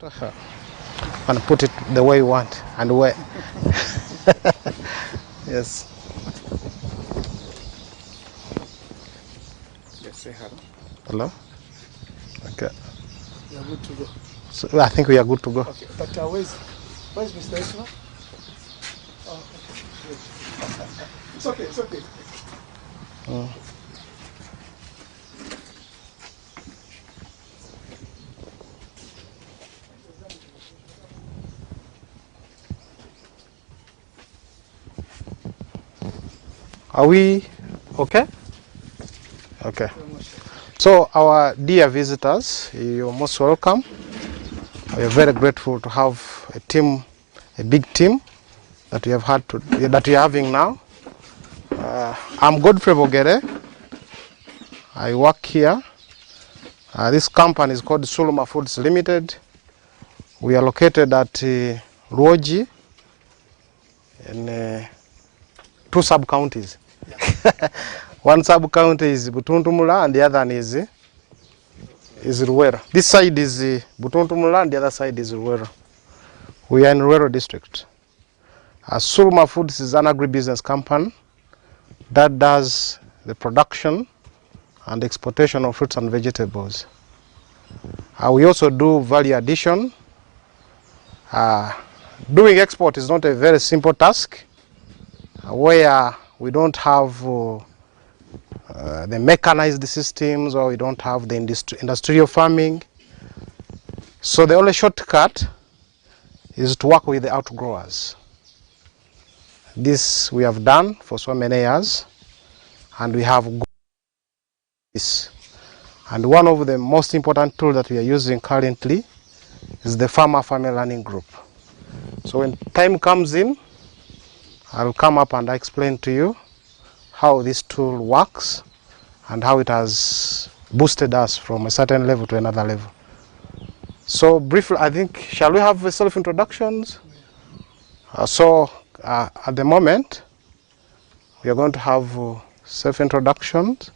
And put it the way you want and where. Yes. Let's say hello. Hello? Okay. You're good to go. So I think we are good to go. Okay, but where's Mr. Isma? Oh, okay, good. It's okay, it's okay. Are we okay? Okay. So our dear visitors, you're most welcome. We are very grateful to have a team, a big team that we have that we are having now. I'm Godfrey Bogere. I work here. This company is called Sulma Foods Limited. We are located at Ruoji in 2 sub-counties. One sub-county is Butuntumula and the other one is Ruwero. This side is Butuntumula and the other side is Ruwero. We are in Ruwero district. Sulma Foods is an agribusiness company that does the production and exportation of fruits and vegetables. We also do value addition. Doing export is not a very simple task where we don't have the mechanized systems, or we don't have the industrial farming. So the only shortcut is to work with the outgrowers. This we have done for so many years, and we have this. And one of the most important tools that we are using currently is the Farmer Family Learning Group. So when time comes in, I'll come up and explain to you how this tool works and how it has boosted us from a certain level to another level. So briefly, I think, shall we have self-introductions? At the moment, we are going to have self-introductions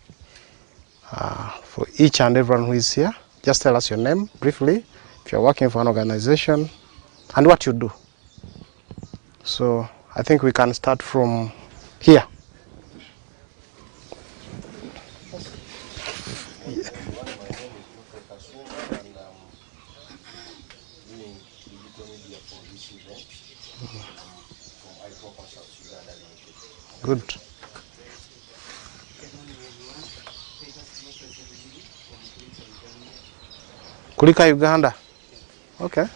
for each and everyone who is here. Just tell us your name briefly, if you're working for an organization, and what you do. So I think we can start from here. Good. Kulika, Uganda. Okay.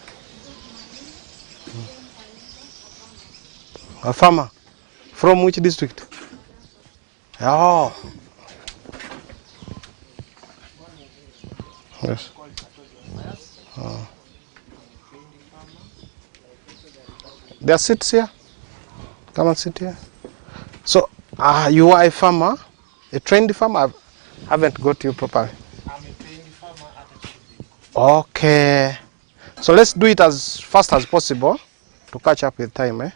A farmer. From which district? Oh. Yes. There are seats here. Come and sit here. So, you are a farmer, a trained farmer? I haven't got you properly. I'm a trained farmer at a chief. Okay. So let's do it as fast as possible to catch up with time.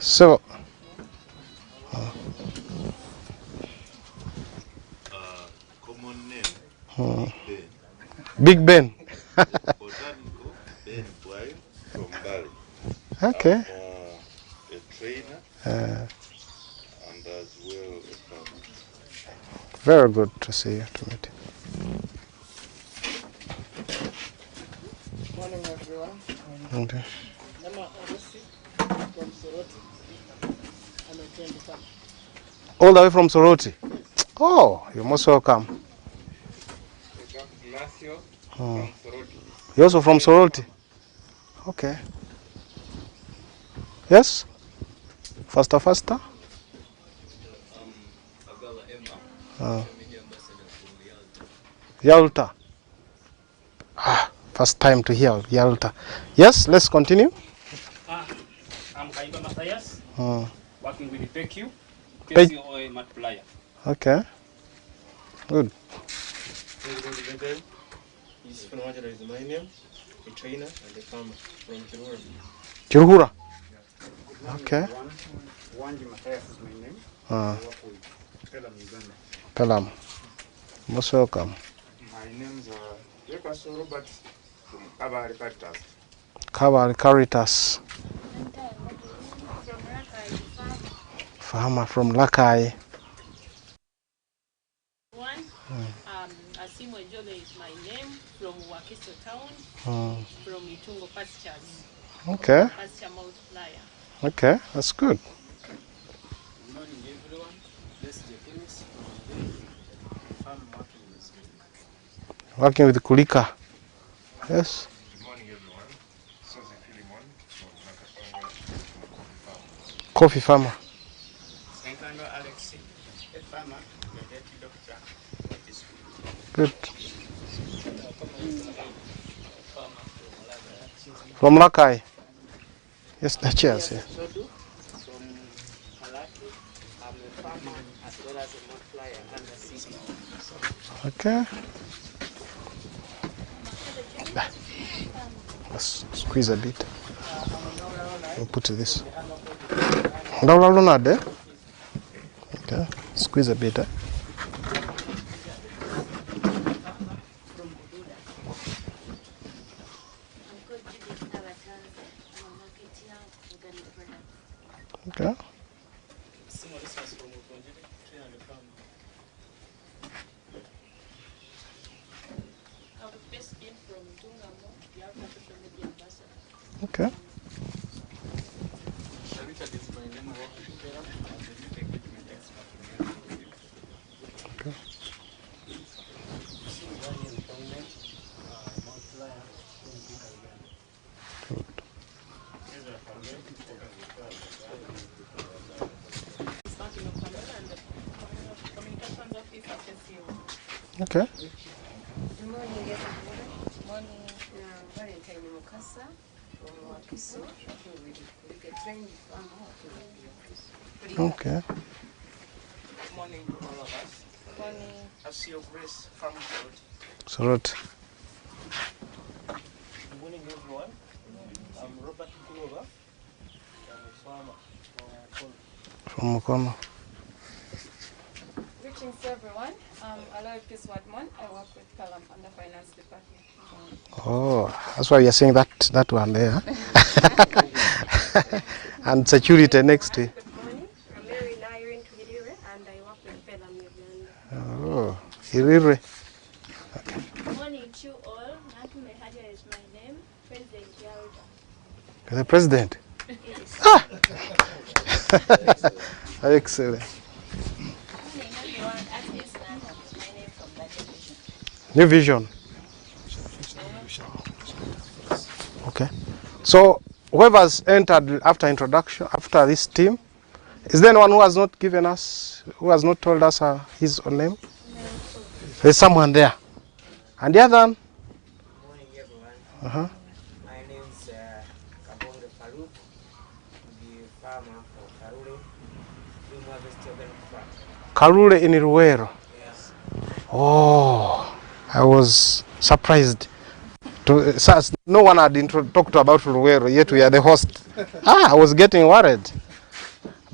So, Common name, Big Ben. Botanical Ben Bwai from Bali. Okay. I'm a trainer and as well a farmer. Very good to see you, to meet you. Morning, everyone. Okay. I'm Odesi from Soroti. I'm a trained farmer. All the way from Soroti? Oh, you're most welcome. Ignacio from Soroti. You're also from Soroti? Okay. Yes? Faster, faster. Agala Emma, Media Ambassador from Yalta. Yalta. First time to hear Yalta. Yes, let's continue. I'm Kaiba Matthias, working with the PQ, Pe- KCOA multiplier. Okay. Good. Is Fanwajara is my name, a trainer and a farmer from Kirura. Chiruhura. Okay. Wanji Matthias is my name. I work with Pelam Uganda. Pelam. Most welcome. My name's Yekas Robert from Caravan Caritas. Caravan Caritas. Farmer from Lakai. Asimwe Jole is my name, from Wakiso Town, from Itungo Pastures. Okay. Pasture multiplier. Okay, that's good. Good morning, everyone. This is the chemist from farm Working with Kulika. Yes. Good morning, everyone. Sozi Filimon from Nakapanga Coffee farmer. Senkando Alex, a farmer, the deputy doctor of this school. Good. From Lakai. Yes, the chairs here. Sodu from Malaki. I'm a farmer as well as a multiplier under CC. Okay. Let's squeeze a bit. We'll put this. Okay. Squeeze a bit. Okay. Okay. Okay. Good morning, everyone. Morning, Valentine Mukasa from Wakiso. We get trained from Okay. Good morning to all of us. morning. As your grace from God. Sorot. Good morning, everyone. I'm Robert Glover. I'm a farmer from Mukono. From Mukono. Greetings, everyone. Aloy Peace Wadmon. I work with Kalam under Finance Department. Oh, that's why you're saying that one there. And security next to it. Good morning. I'm Mary Lyron Twidire and I work with Pelam Uganda. Oh, Irire. Good morning to all. Natume Hadia is my name. President Yalda. The president. Excellent. Good morning everyone. Agnes Nana is my name from New Vision. Okay. So whoever's entered after introduction, after this team, is there anyone who has not given us, who has not told us his own name? There's someone there. And the other one? Good morning, everyone. My name is Kabonge Faruk, the farmer for Karule, doing harvest organic farm. Karule in Ruero. Yes. Oh, I was surprised. No one had talked about Ruero, yet we are the host. I was getting worried.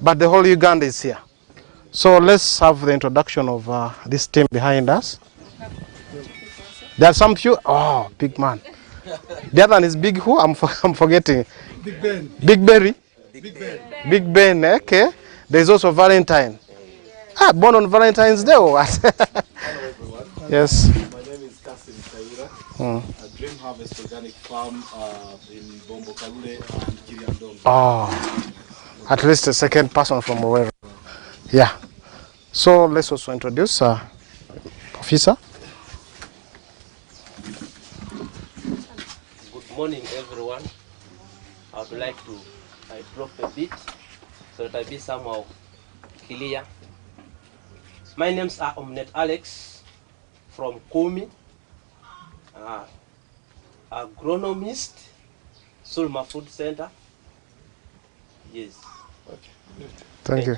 But the whole Uganda is here. So let's have the introduction of this team behind us. There are some few. Oh, big man. The other one is Big who? I'm forgetting. Big Ben. Big Berry. Big Ben. Big Ben, okay. There's also Valentine. Born on Valentine's Day or what? Hello everyone. Yes. My name is Kasim Kaira. A Dream Harvest Organic Farm in Bombo Karule and Kiriandongo. Oh, at least a second person from Ruero. Yeah. So let's also introduce Officer. Good morning, everyone. I would like to drop a bit so that I be somehow clear. My names are Omnet Alex from Komi, agronomist, Sulma Food Center. Yes. Thank you.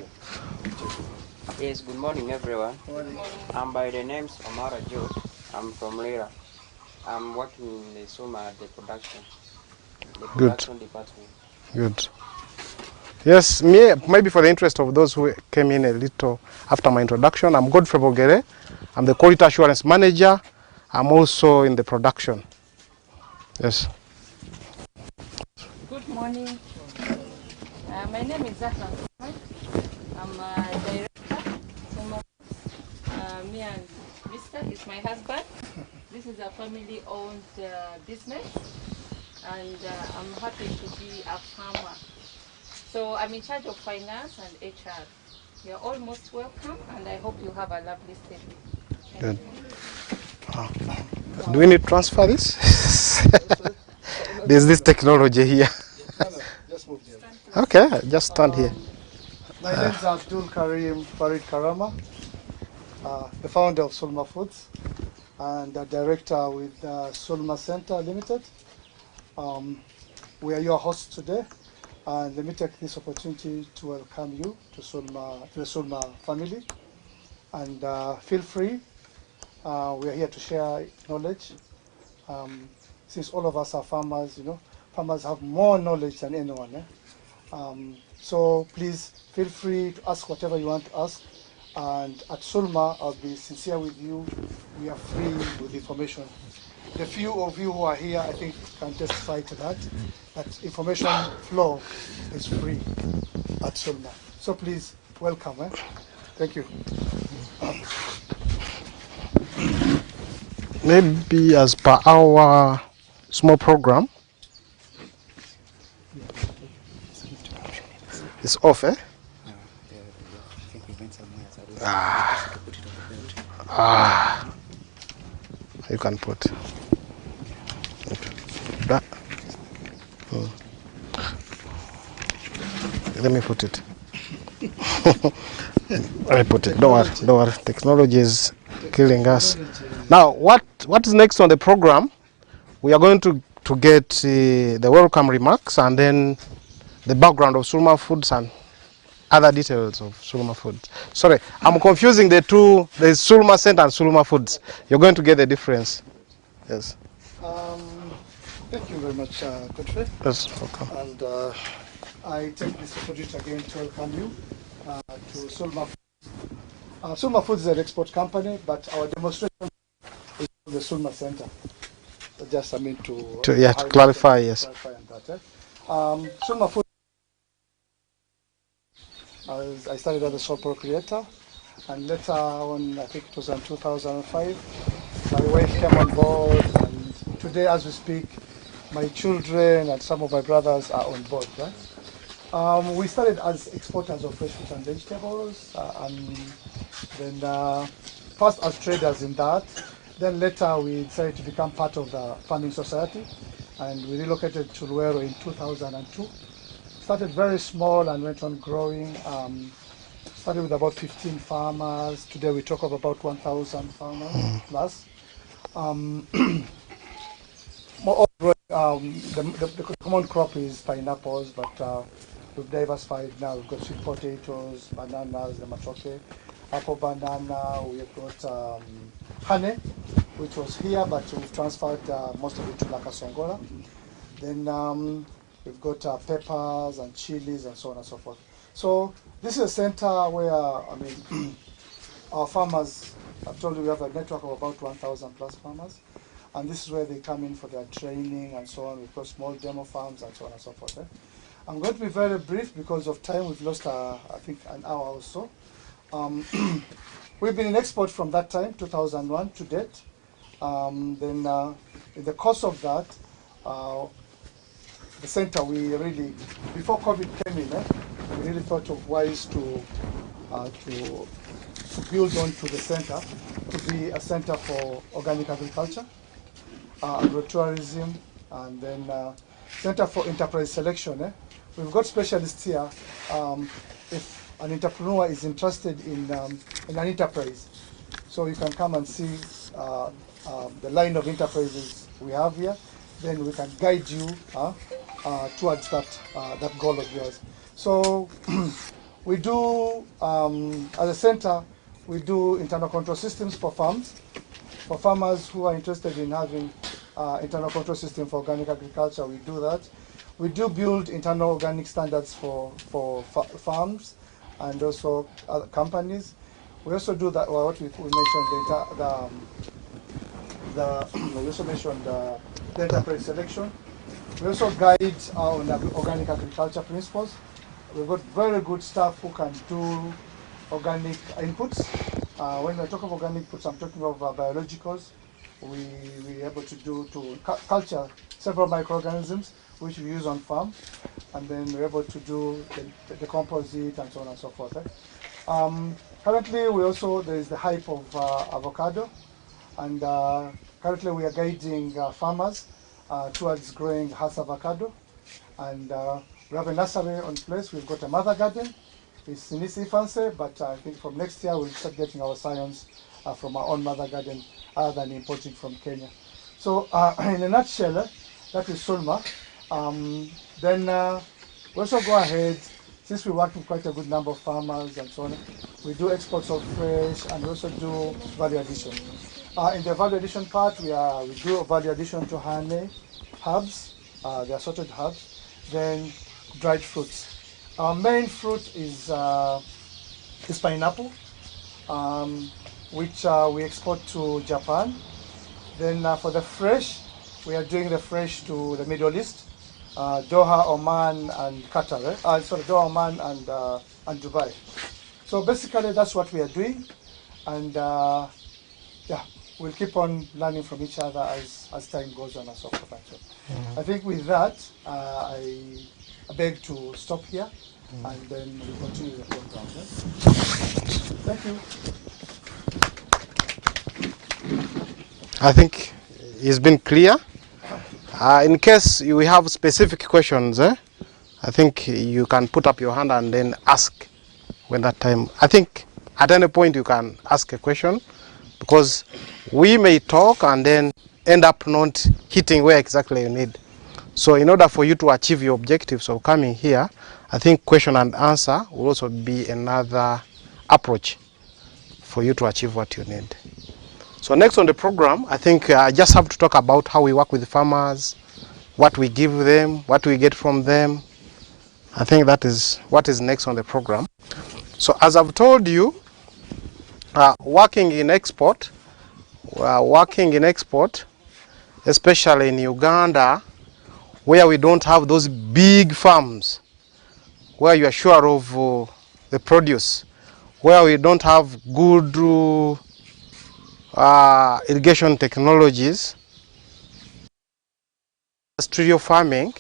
Yes, good morning everyone. I'm by the names Omara Joe. I'm from Lira. I'm working in the Sulma at the production department. Good. Yes, maybe for the interest of those who came in a little after my introduction, I'm Godfrey Bogere. I'm the Quality Assurance Manager. I'm also in the production. Yes. Good morning. My name is Zahra. I'm a director. Me and Mr. is my husband. This is a family-owned business, and I'm happy to be a farmer. So I'm in charge of finance and HR. You're all most welcome, and I hope you have a lovely stay. Good. Do we need to transfer this? There's this technology here. No, just move here. Okay, just stand here. My name is Abdul Karim Farid Karama, the founder of Sulma Foods and the director with Sulma Center Limited. We are your hosts today, and let me take this opportunity to welcome you to the Sulma family. And feel free. We are here to share knowledge. Since all of us are farmers, farmers have more knowledge than anyone. So please feel free to ask whatever you want to ask. And at Sulma, I'll be sincere with you. We are free with information. The few of you who are here, I think, can testify to that. That information flow is free at Sulma. So please, welcome. Thank you. Maybe as per our small program, it's off, eh? You can put that. Let me put it. I put it. Don't worry. Technology is killing us. Now, what is next on the program? We are going to get the welcome remarks and then the background of Sulma Foods and other details of Sulma Foods. Sorry, I'm confusing the two. There's Sulma Center and Sulma Foods. You're going to get the difference. Yes. Thank you very much, Godfrey. Yes, welcome. And I take this opportunity again to welcome you to Sulma Foods. Sulma Foods is an export company, but our demonstration is the Sulma Center. So just to clarify, yes. Clarify on that, Sulma Foods. I started as a sole proprietor, and later on, I think it was in 2005, my wife came on board, and today, as we speak, my children and some of my brothers are on board. Right? We started as exporters of fresh fruit and vegetables, and then first as traders in that. Then later we decided to become part of the farming society, and we relocated to Luero in 2002. Started very small and went on growing. Started with about 15 farmers. Today we talk of about 1,000 farmers plus. The common crop is pineapples, but we've diversified now. We've got sweet potatoes, bananas, the matoke, apple banana. We've got honey, which was here, but we've transferred most of it to Nakasongola. Then we've got peppers and chilies and so on and so forth. So this is a center where, our farmers, I've told you we have a network of about 1,000 plus farmers. And this is where they come in for their training and so on. We've got small demo farms and so on and so forth. I'm going to be very brief because of time. We've lost, I think, an hour or so. We've been in export from that time, 2001 to date. Then in the course of that, the center, we really, before COVID came in, we really thought of ways to build onto the center to be a center for organic agriculture, agritourism, and then center for enterprise selection. We've got specialists here. If an entrepreneur is interested in an enterprise, so you can come and see the line of enterprises we have here. Then we can guide you towards that goal of yours. So we do, as a center, we do internal control systems for farms. For farmers who are interested in having internal control system for organic agriculture, we do that. We do build internal organic standards for farms and also other companies. We also do that, what we mentioned, the, you also mentioned the enterprise selection. We also guide on organic agriculture principles. We've got very good staff who can do organic inputs. When I talk of organic inputs, I'm talking of biologicals. We're able to do to culture several microorganisms which we use on farm, and then we're able to do the composite and so on and so forth. Currently, there is the hype of avocado, and currently we are guiding farmers towards growing Hass avocado, and we have a nursery on place. We've got a mother garden. It's in its infancy, but I think from next year we'll start getting our science from our own mother garden other than importing from Kenya. So in a nutshell, that is Sulma. Then we also go ahead, since we work with quite a good number of farmers and so on, we do exports of fresh and we also do value addition. In the value addition part, we do value addition to honey, herbs, the assorted herbs, then dried fruits. Our main fruit is pineapple, which we export to Japan. Then for the fresh, we are doing the fresh to the Middle East, Doha, Oman, and Qatar. Doha, Oman, and Dubai. So basically, that's what we are doing, and yeah, we'll keep on learning from each other as time goes on and so forth. I think with that, I beg to stop here, and then we'll continue the program. Thank you. I think it's been clear. In case you have specific questions, I think you can put up your hand and then ask when that time. I think at any point you can ask a question, because we may talk and then end up not hitting where exactly you need. So in order for you to achieve your objectives of coming here, I think question and answer will also be another approach for you to achieve what you need. So next on the program, I think I just have to talk about how we work with farmers, what we give them, what we get from them. I think that is what is next on the program. So as I've told you, working in export, especially in Uganda, where we don't have those big farms, where you are sure of the produce, where we don't have good irrigation technologies, industrial farming.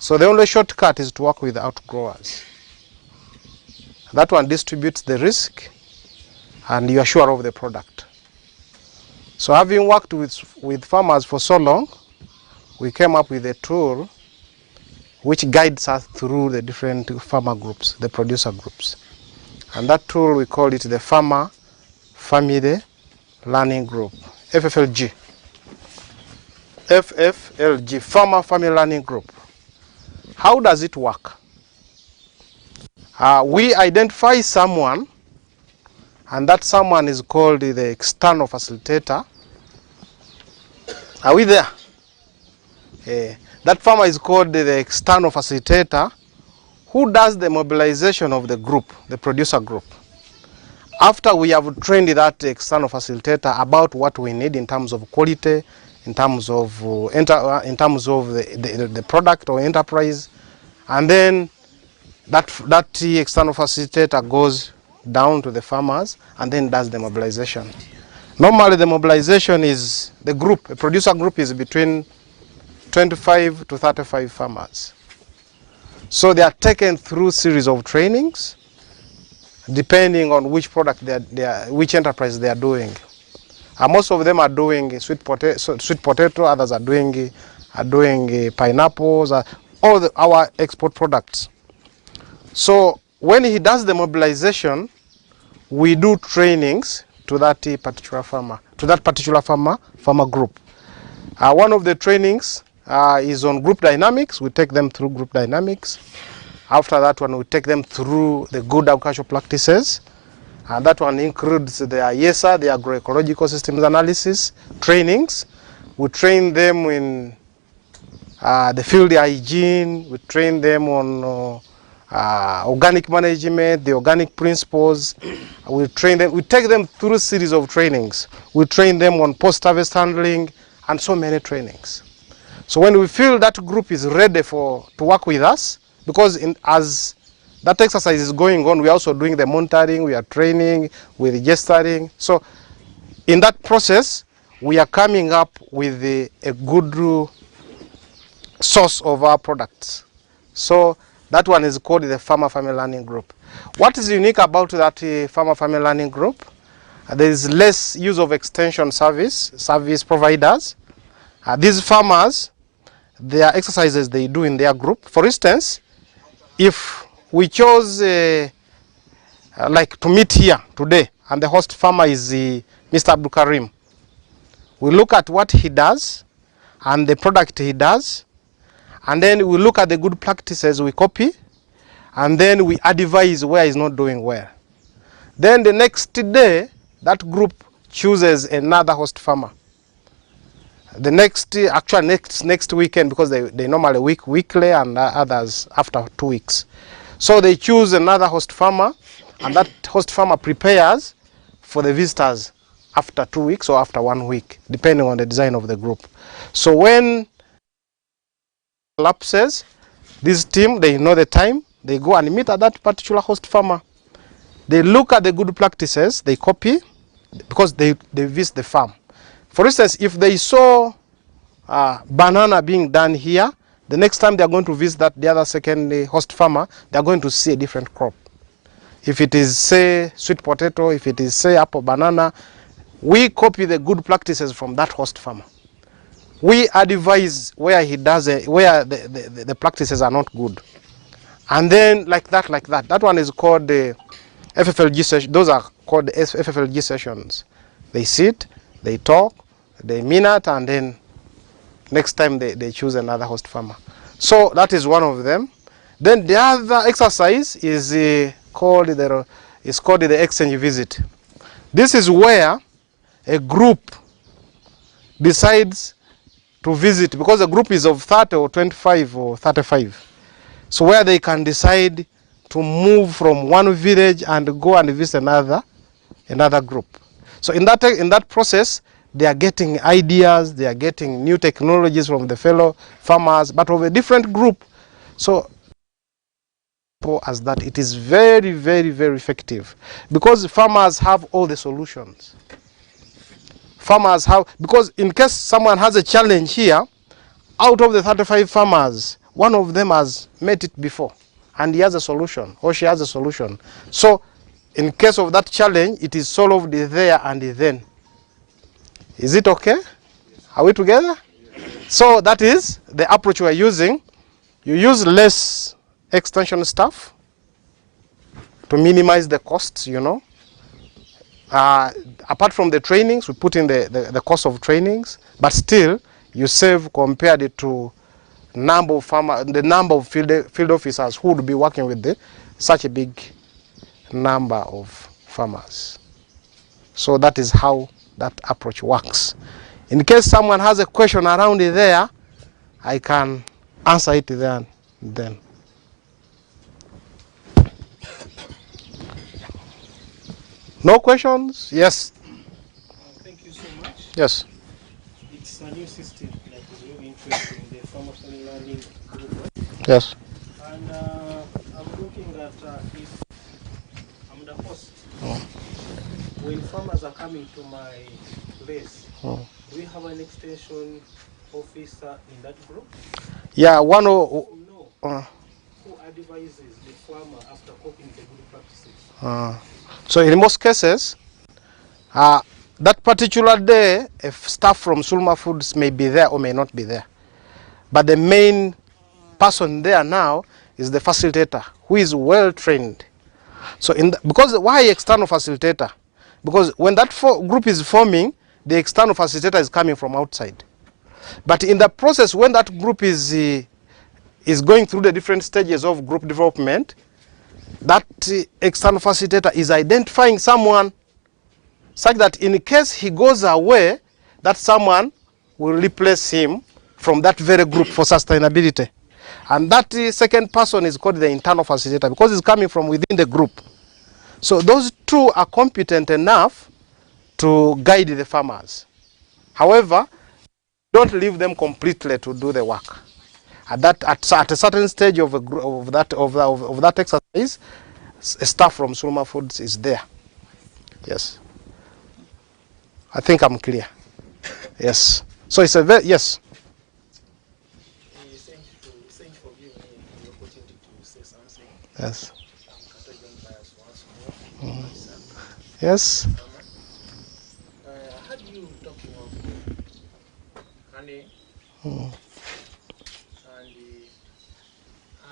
So the only shortcut is to work with outgrowers. That one distributes the risk and you are sure of the product. So having worked with farmers for so long, we came up with a tool which guides us through the different farmer groups, the producer groups. And that tool, we call it the Farmer Family Learning Group, FFLG. FFLG, Farmer Family Learning Group. How does it work? We identify someone, and that someone is called the external facilitator. Are we there? That farmer is called the external facilitator, who does the mobilization of the group, the producer group. After we have trained that external facilitator about what we need in terms of quality, in terms of the product or enterprise, and then that external facilitator goes down to the farmers and then does the mobilization. Normally the mobilization is the group, a producer group is between 25 to 35 farmers. So they are taken through series of trainings depending on which product which enterprise they are doing. Most of them are doing sweet potato, others are doing pineapples, all our export products. So when he does the mobilization, we do trainings to that particular farmer, farmer group. One of the trainings is on group dynamics. We take them through group dynamics. After that one, we take them through the good agricultural practices. And that one includes the IESA, the agroecological systems analysis trainings. We train them in the field hygiene. We train them on organic management, the organic principles. We train them. We take them through a series of trainings. We train them on post-harvest handling and so many trainings. So when we feel that group is ready to work with us, because as that exercise is going on, we are also doing the monitoring, we are training, we're registering. So in that process, we are coming up with a good source of our products. So that one is called the Farmer Family Learning Group. What is unique about that Farmer Family Learning Group? There is less use of extension service providers. These farmers, their exercises they do in their group. For instance, if we chose like to meet here today, and the host farmer is Mr. Abdul Karim, we look at what he does and the product he does, and then we look at the good practices we copy, and then we advise where he's not doing well. Then the next day, that group chooses another host farmer. The next weekend, because they normally weekly and others after 2 weeks. So they choose another host farmer, and that host farmer prepares for the visitors after 2 weeks or after 1 week, depending on the design of the group. So when lapses, this team, they know the time, they go and meet at that particular host farmer. They look at the good practices, they copy, because they visit the farm. For instance, if they saw banana being done here, the next time they are going to visit the other second host farmer, they are going to see a different crop. If it is, say, sweet potato, if it is, say, apple banana, we copy the good practices from that host farmer. We advise where he does where the practices are not good. And then like that. That one is called the FFLG session. Those are called the FFLG sessions. They sit, they talk, they minute, and then next time they choose another host farmer. So that is one of them. Then the other exercise is called the exchange visit. This is where a group decides to visit, because the group is of 30 or 25 or 35. So where they can decide to move from one village and go and visit another group. So in that process, they are getting ideas, they are getting new technologies from the fellow farmers, but of a different group. So as that, it is very, very, very effective, because farmers have all the solutions. Farmers have, because in case someone has a challenge here, out of the 35 farmers, one of them has met it before, and he has a solution, or she has a solution. So in case of that challenge, it is solved there and then. Is it okay? Are we together? So that is the approach we are using. You use less extension staff to minimize the costs, you know. Apart from the trainings, we put in the cost of trainings, but still you save compared to the number of field officers who would be working with such a big number of farmers. So that is how that approach works. In case someone has a question around it there, I can answer it there and then. No questions? Yes. Thank you so much. Yes. It's a new system that is really interesting, the Farmer Family Learning Group. Yes. And I'm looking at if I'm the host, when farmers are coming to my place, do we have an extension officer in that group? Yeah, one of who advises the farmer after copying the good practices? So in most cases, that particular day, if staff from Sulma Foods may be there or may not be there. But the main person there now is the facilitator, who is well trained. So because why external facilitator? Because when that group is forming, the external facilitator is coming from outside. But in the process, when that group is going through the different stages of group development, that external facilitator is identifying someone such that in case he goes away, that someone will replace him from that very group for sustainability. And that second person is called the internal facilitator because it's coming from within the group. So those two are competent enough to guide the farmers. However, don't leave them completely to do the work. At a certain stage of that exercise, staff from Sulma Foods is there. Yes. I think I'm clear. Yes. So it's a very, yes. Thank you for giving me the opportunity to say something. Yes. I'm Yes. I heard you talking of honey and the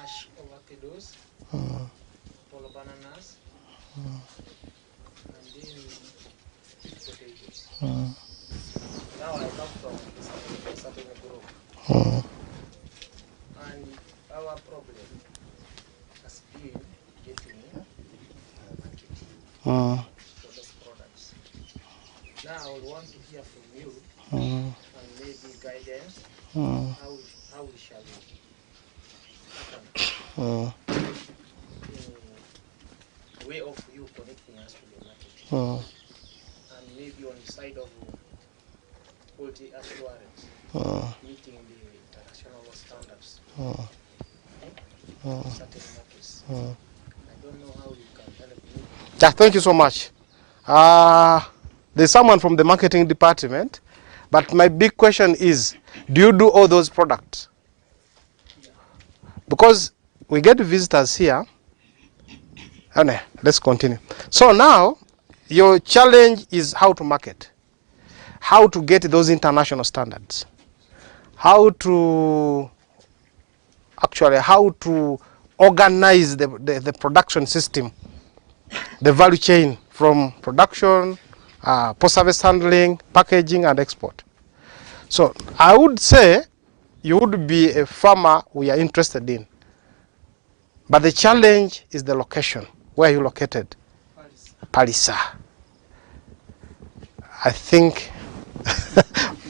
ash avocados, polo bananas, and then sweet potatoes. Now I come from a certain group, and our problem has been getting market for those products. Now I would want to hear from you and maybe guidance how we shall happen in way of you connecting us to the market and maybe on the side of quality assurance meeting the international standards certain markets. I don't know how you can help me. Yeah, thank you so much. There's someone from the marketing department, but my big question is, do you do all those products? Yeah. Because we get visitors here. Oh, no, let's continue. So now, your challenge is how to market, how to get those international standards, how to organize the production system, the value chain from production, post-service handling, packaging, and export. So I would say you would be a farmer we are interested in. But the challenge is the location. Where are you located? Palisa. I think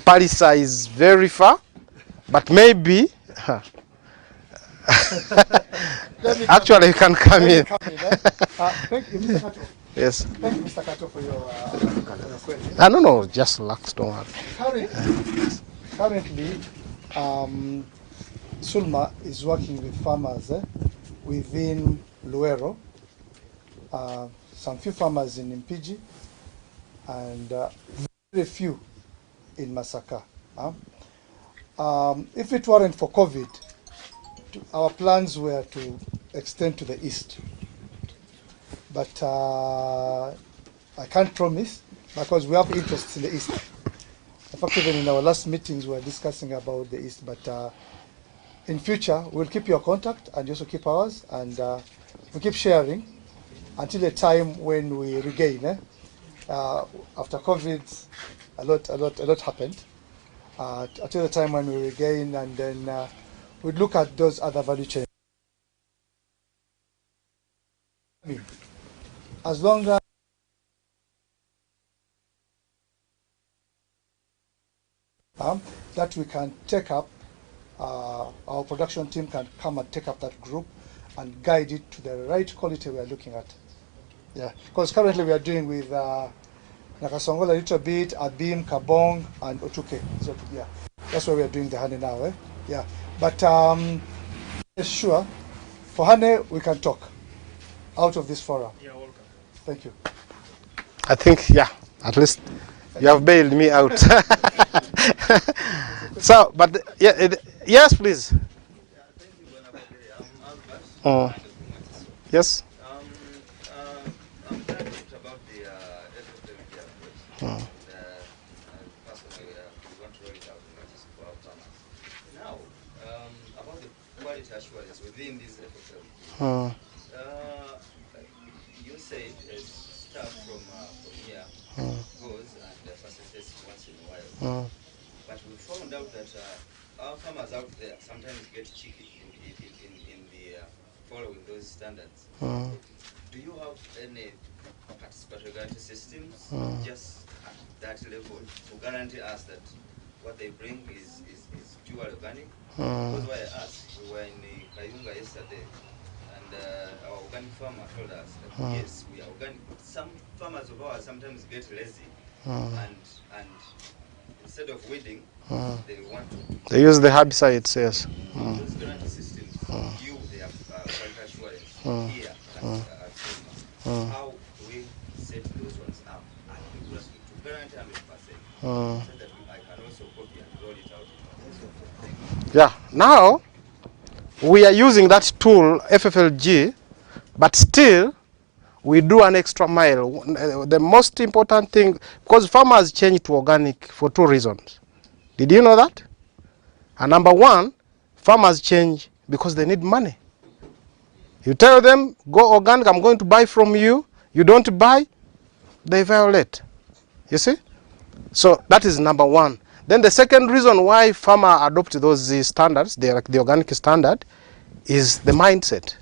Palisa is very far, but maybe actually you can come in. Thank you, Mr. Kato. Yes. Thank you, Mr. Kato, for your question. No, just relax, don't worry. Currently, Sulma is working with farmers within Luero, some few farmers in Mpiji, and very few in Masaka. If it weren't for COVID, our plans were to extend to the east. But I can't promise because we have interests in the east. In fact, even in our last meetings, we were discussing about the east. But in future, we'll keep your contact and you also keep ours, and we keep sharing until the time when we regain. After COVID, a lot happened. Until the time when we regain, and then we look at those other value chains. As long as that we can take up, our production team can come and take up that group and guide it to the right quality we are looking at. Yeah, because currently we are doing with Nakasongola a little bit, Abim, Kabong, and Otuke. So yeah, that's why we are doing the honey now. Yeah, but sure, for honey we can talk out of this forum. Yeah, welcome. Thank you. I think, yeah, at least you have bailed me out. So, but yeah, yes, please. Yes. I'm glad about the FFMG approach. Personally, we want to roll it out not just for our farmers. Now, about the quality assurance within this FFMG, you said staff from here goes and facilitates once in a while. But we found out that our farmers out there sometimes get cheeky in the following those standards. Do you have any participatory guarantee systems just at that level to guarantee us that what they bring is pure organic? Because why I ask, we were in yes, we are organic. Some farmers of ours sometimes get lazy, and instead of weeding, they want to. They use the herbicides, yes. Those guarantee systems give their quality assurance here at Sulma. How do we set those ones up at the grassroots to guarantee 100%, so that I can also copy and roll it out in my. Yeah, now we are using that tool, FFLG, but still we do an extra mile. The most important thing, because farmers change to organic for 2 reasons. Did you know that? And number 1, farmers change because they need money. You tell them, go organic, I'm going to buy from you. You don't buy, they violate. You see? So that is number 1. Then the second reason why farmer adopt those standards, they like the organic standard, is the mindset.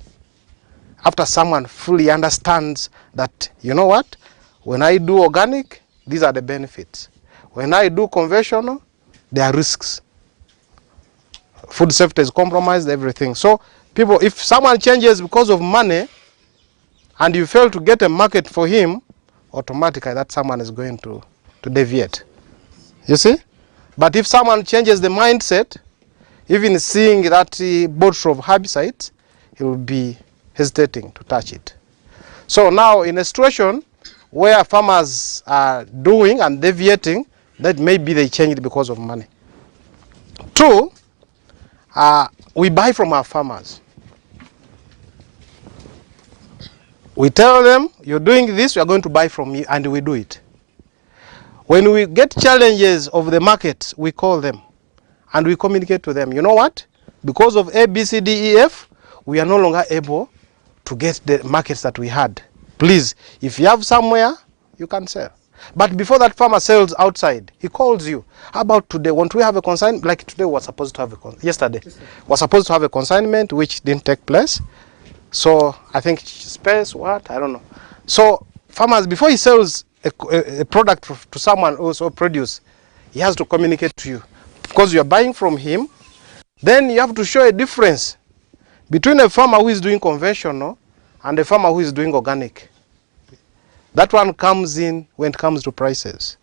After someone fully understands that, you know what, when I do organic, these are the benefits. When I do conventional, there are risks. Food safety is compromised, everything. So people, if someone changes because of money and you fail to get a market for him, automatically that someone is going to deviate. You see? But if someone changes the mindset, even seeing that bottle of herbicides, he will be hesitating to touch it. So now in a situation where farmers are doing and deviating, that maybe they changed because of money. 2, we buy from our farmers. We tell them, you're doing this, we are going to buy from you, and we do it. When we get challenges of the market, we call them and we communicate to them. You know what? Because of A, B, C, D, E, F, we are no longer able to get the markets that we had. Please, if you have somewhere, you can sell. But before that farmer sells outside, he calls you. How about today? Won't we have a consignment? Like today was supposed to have yesterday was supposed to have a consignment which didn't take place. So I think space, what? I don't know. So farmers, before he sells a product to someone else or produce, he has to communicate to you. Because you are buying from him, then you have to show a difference between a farmer who is doing conventional and a farmer who is doing organic. That one comes in when it comes to prices.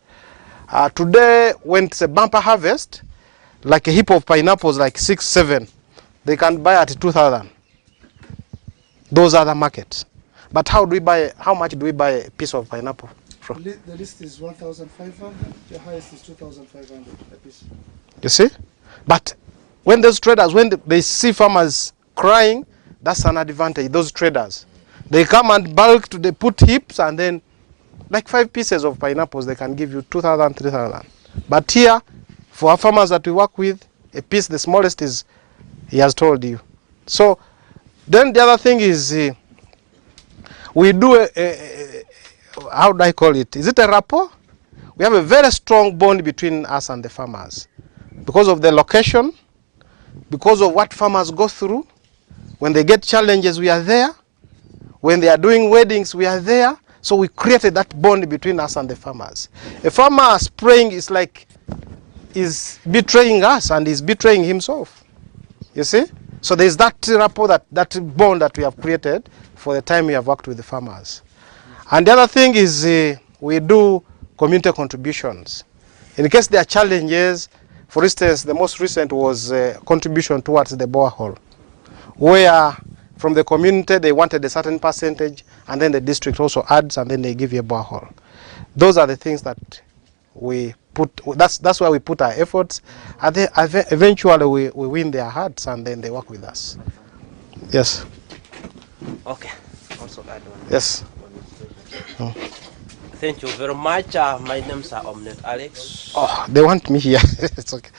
Today, when it's a bumper harvest, like a heap of pineapples, like 6, 7, they can buy at 2,000. Those are the markets. But how much do we buy a piece of pineapple from? The list is 1,500. The highest is 2,500 a piece. You see? But when those traders, when they see farmers crying, that's an advantage. Those traders, they come and bulk, they put heaps, and then like 5 pieces of pineapples, they can give you 2,000, 3,000. But here, for our farmers that we work with, a piece, the smallest is, he has told you. So then the other thing is, we do how do I call it? Is it a rapport? We have a very strong bond between us and the farmers. Because of the location, because of what farmers go through. When they get challenges, we are there. When they are doing weddings, we are there. So we created that bond between us and the farmers. A farmer spraying is like, is betraying us and is betraying himself. You see? So there's that rapport, that bond that we have created for the time we have worked with the farmers. And the other thing is we do community contributions. In case there are challenges, for instance, the most recent was contribution towards the borehole, where from the community they wanted a certain percentage, and then the district also adds, and then they give you a borehole. Those are the things that we put. That's where we put our efforts, and then eventually we win their hearts, and then they work with us. Yes. Okay. Also add one. Yes. Thank you very much. My name is Omnet Alex. Oh, they want me here. It's okay.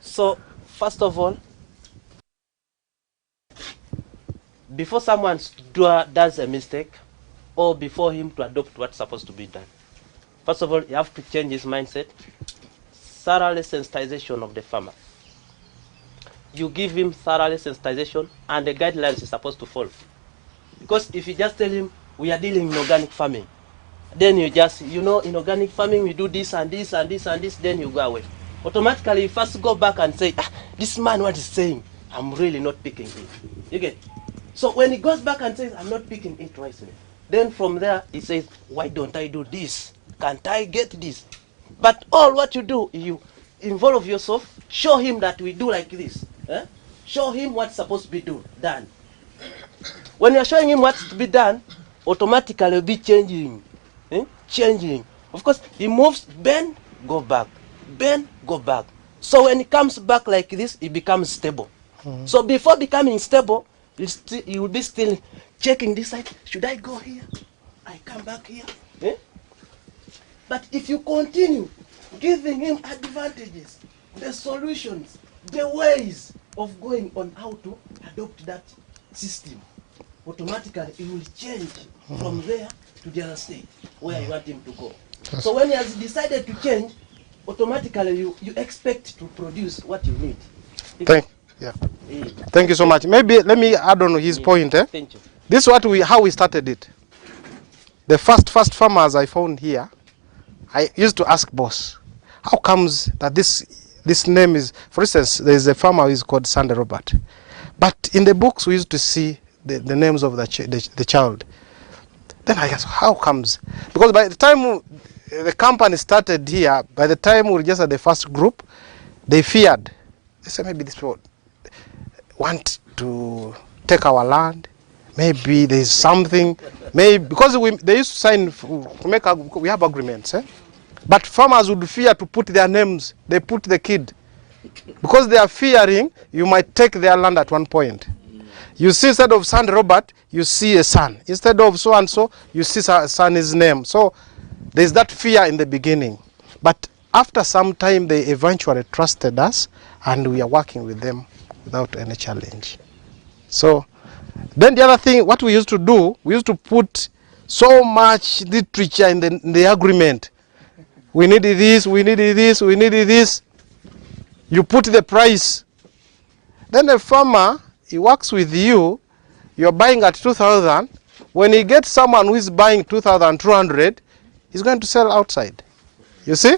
So, first of all, before someone does a mistake, or before him to adopt what's supposed to be done, first of all, you have to change his mindset. Thoroughly sensitization of the farmer. You give him thoroughly sensitization, and the guidelines he's supposed to follow. Because if you just tell him, we are dealing in organic farming, then you just, in organic farming we do this and this and this and this, then you go away. Automatically you first go back and say, this man what he's saying, I'm really not picking it. You get? So when he goes back and says, I'm not picking it wisely, then from there he says, why don't I do this? Can't I get this? But all what you do, you involve yourself, show him that we do like this. Eh? Show him what's supposed to be done. When you're showing him what's to be done, automatically he'll be changing. Changing. Of course, he moves, bend, go back. Bend, go back. So when he comes back like this, he becomes stable. So before becoming stable, you will be still checking this side. Should I go here? I come back here. Eh? But if you continue giving him advantages, the solutions, the ways of going on how to adopt that system, automatically it will change from there to the other stage where you want him to go. So when he has decided to change, automatically you expect to produce what you need. Thank you so much. Maybe let me add on his point. Thank you. This is how we started it. The first farmers I found here, I used to ask boss, how comes that this name is, for instance, there is a farmer who is called Sandy Robert, but in the books we used to see the names of the child. Then I asked, how comes? Because by the time the company started here, by the time we registered the first group, they feared. They said maybe this people want to take our land. Maybe there is something. Maybe because they used to sign we have agreements. But farmers would fear to put their names. They put the kid because they are fearing you might take their land at one point. You see, instead of son Robert, you see a son. Instead of so and so, you see son's name. So there's that fear in the beginning. But after some time, they eventually trusted us, and we are working with them without any challenge. So then the other thing, what we used to do, we used to put so much literature in the agreement. We needed this, we needed this, we needed this. You put the price. Then the farmer, he works with you, you're buying at 2,000. When he gets someone who is buying 2,200, he's going to sell outside. You see?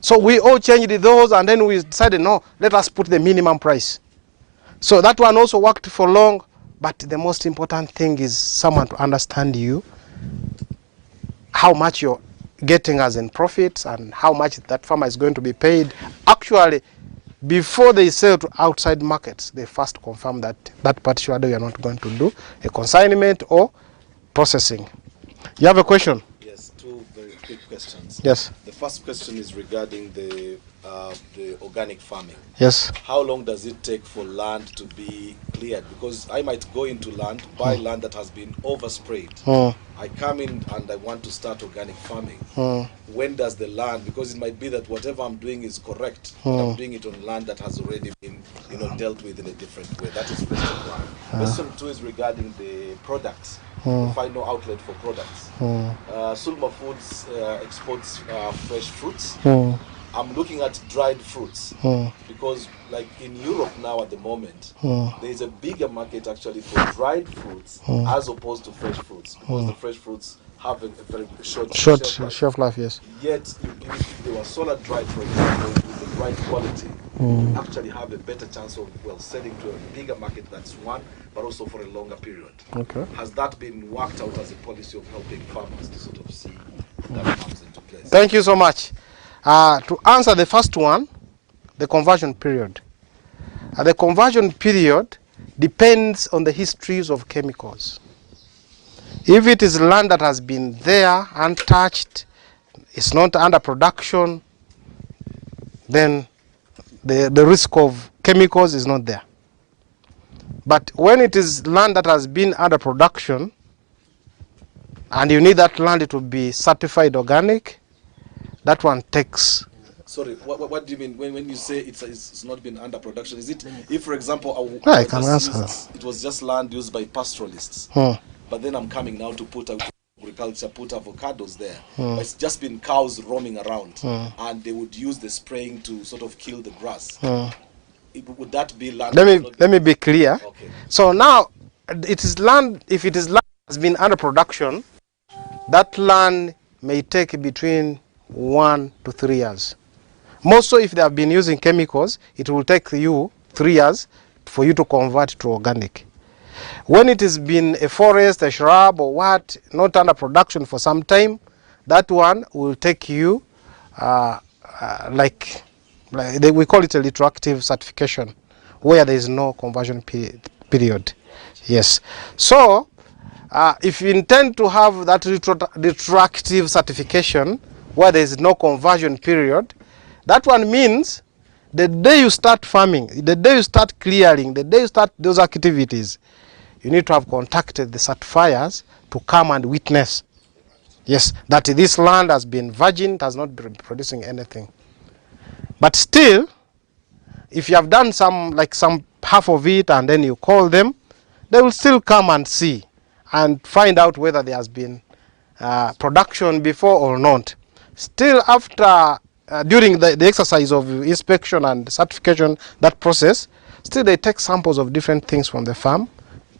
So we all changed those, and then we decided, no, let us put the minimum price. So that one also worked for long, but the most important thing is someone to understand you, how much you're getting as in profits, and how much that farmer is going to be paid. Actually, before they sell to outside markets, they first confirm that that particular day you are not going to do a consignment or processing. You have a question? Yes, two very quick questions. Yes. The first question is regarding the organic farming. Yes. How long does it take for land to be cleared? Because I might go into land, buy land that has been oversprayed. I come in and I want to start organic farming. When does the land, because it might be that whatever I'm doing is correct, but I'm doing it on land that has already been dealt with in a different way. That is question one. Question two is regarding the products, the final outlet for products. Sulma Foods exports fresh fruits. I'm looking at dried fruits because, like in Europe now at the moment, there is a bigger market actually for dried fruits as opposed to fresh fruits, because the fresh fruits have a very short shelf life. Yes. Yet, if they were solar dried, for example, with the right quality, you actually have a better chance of selling to a bigger market. That's one, but also for a longer period. Okay. Has that been worked out as a policy of helping farmers to sort of see that comes into place? Thank you so much. To answer the first one, the conversion period. The conversion period depends on the histories of chemicals. If it is land that has been there, untouched, it's not under production, then the risk of chemicals is not there. But when it is land that has been under production, and you need that land to be certified organic, that one takes. Sorry, what do you mean when you say it's not been under production? Is it if, for example, I can answer. It was just land used by pastoralists, but then I'm coming now to put agriculture, put avocados there. But it's just been cows roaming around, and they would use the spraying to sort of kill the grass. Would that be land? Let me be clear. Okay. So now, it is land. If it is land that has been under production, that land may take between 1 to 3 years. Most so if they have been using chemicals, it will take you 3 years for you to convert to organic. When it has been a forest, a shrub or what, not under production for some time, that one will take you we call it a retroactive certification, where there is no conversion period. Yes. So if you intend to have that retroactive certification where there is no conversion period, that one means the day you start farming, the day you start clearing, the day you start those activities, you need to have contacted the certifiers to come and witness, yes, that this land has been virgin, it has not been producing anything. But still, if you have done some half of it and then you call them, they will still come and see and find out whether there has been production before or not. Still, after during the exercise of inspection and certification, that process, still they take samples of different things from the farm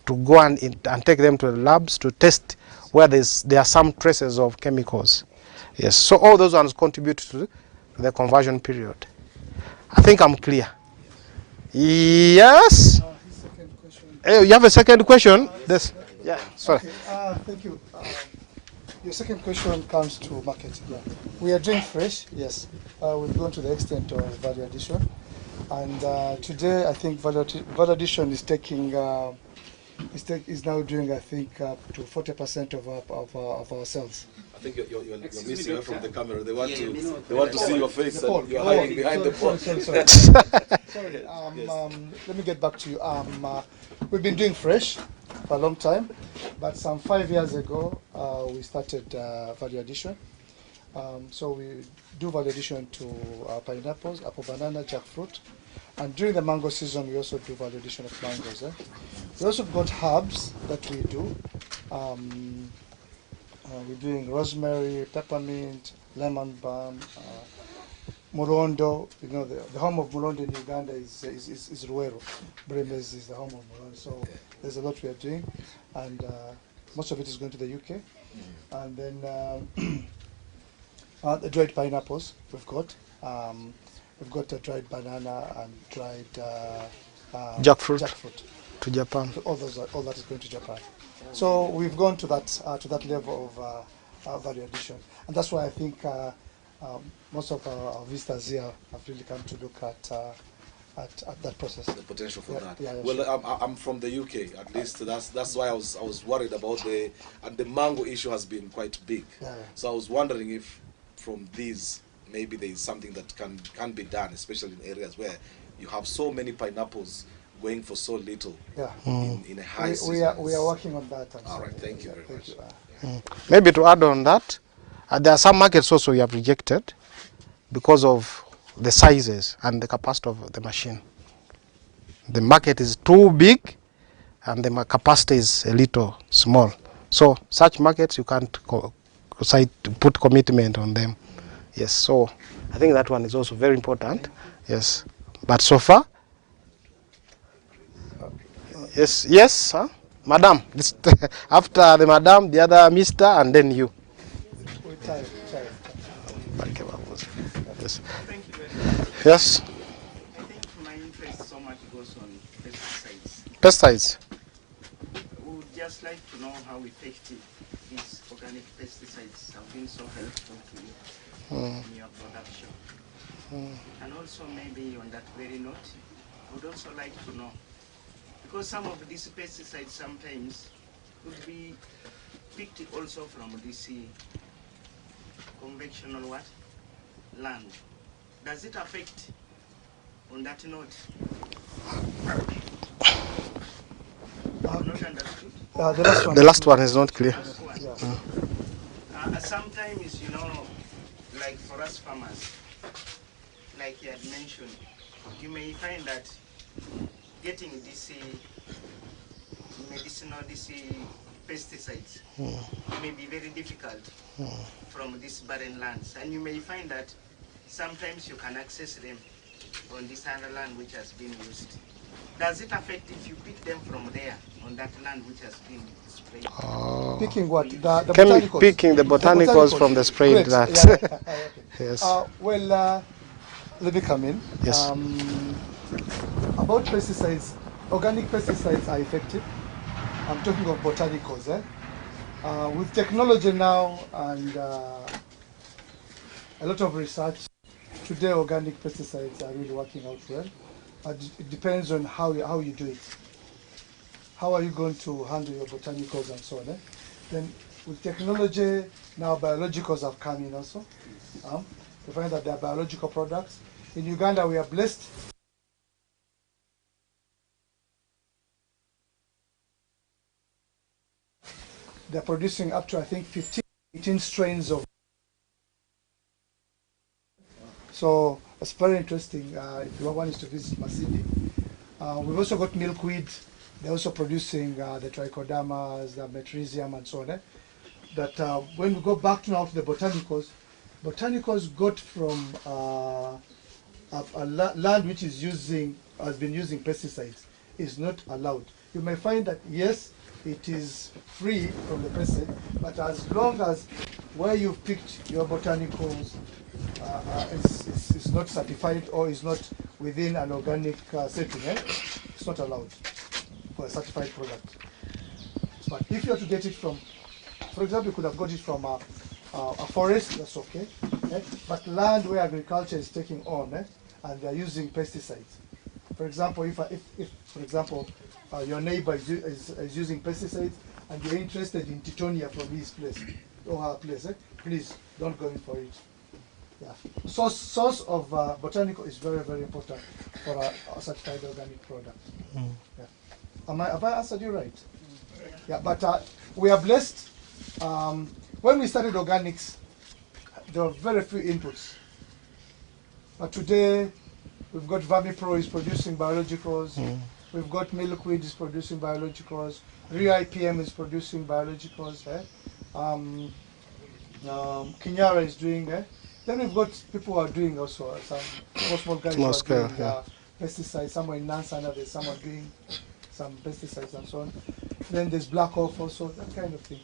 to go and take them to the labs to test where there are some traces of chemicals. Yes, so all those ones contribute to the conversion period. I think I'm clear. Yes? You have a second question? This, yeah, sorry. Okay, thank you. Your second question comes to market. Yeah. We are doing fresh, yes. We've gone to the extent of value addition. And today, I think value addition is taking, is now doing, I think, up to 40% of our sales. I think you're missing away from the camera. They want to see your face and you're hiding behind the pole. Sorry. Let me get back to you. We've been doing fresh for a long time, but some 5 years ago, we started value addition. So we do value addition to pineapples, apple, banana, jackfruit. And during the mango season, we also do value addition of mangoes. We also got herbs that we do. We're doing rosemary, peppermint, lemon balm, Murondo. You know, the home of Murondo in Uganda is Ruero. Bremes is the home of Murondo. So there's a lot we are doing, and most of it is going to the UK. And then the dried pineapples we've got. We've got a dried banana and dried jackfruit to Japan. All that is going to Japan. So we've gone to that level of value addition, and that's why I think most of our visitors here have really come to look at that process. The potential for that. Yeah, well, sure. I'm from the UK. At least that's why I was worried about the mango issue has been quite big. Yeah. So I was wondering if from these maybe there is something that can be done, especially in areas where you have so many pineapples going for so little. Yeah. In a high season. We are working on that. All right, thank you very much. Maybe to add on that, there are some markets also we have rejected because of the sizes and the capacity of the machine. The market is too big and the capacity is a little small. So such markets you can't put commitment on them. Yes, so I think that one is also very important. Yes, but so far, yes, huh? Madam. After the madam, the other mister, and then you. Yes. Thank you very much. Yes. I think my interest so much goes on pesticides. Pesticides. We would just like to know how effective these organic pesticides have been so helpful to you in your production. And also maybe on that very note, I would also like to know, because some of these pesticides sometimes could be picked also from this conventional land. Does it affect on that note? Not understood? The last one is not clear. Sometimes, like for us farmers, like you had mentioned, you may find that getting this medicinal, this pesticides may be very difficult from these barren lands, and you may find that sometimes you can access them on this other land which has been used. Does it affect if you pick them from there on that land which has been sprayed? Picking what? The botanicals? Picking the botanicals from the sprayed lands. Okay. Yes. Well, let me come in. Yes. About pesticides, organic pesticides are effective. I'm talking of botanicals. With technology now and a lot of research, today organic pesticides are really working out well. But it depends on how you do it. How are you going to handle your botanicals and so on? Then with technology, now biologicals have come in also. You find that they are biological products. In Uganda, we are blessed. They're producing up to, I think, 15, 18 strains of. So it's very interesting if you want to visit Masindi. We've also got milkweed. They're also producing the trichodermas, the metrrhizium, and so on. That when we go back now to the botanicals got from a land which is has been using pesticides is not allowed. You may find that yes, it is free from the pesticide, but as long as where you've picked your botanicals is not certified or is not within an organic setting, it's not allowed for a certified product. But if you are to get it from, for example, you could have got it from a forest, that's okay. But land where agriculture is taking on, and they are using pesticides. For example, if for example, your neighbor is using pesticides and you're interested in Titonia from his place or her place, please don't go in for it. Yeah. Source of botanical is very, very important for a certified organic product. Yeah. Have I answered you right? Yeah, but we are blessed. When we started organics, there were very few inputs. But today, we've got Vermipro is producing biologicals. We've got Milkweed is producing biologicals. ReIPM is producing biologicals. Kinyara is doing. Then we've got people who are doing also some small guys who are doing pesticides. Somewhere in Nansana, there's someone doing some pesticides and so on. Then there's Black Off also, that kind of thing.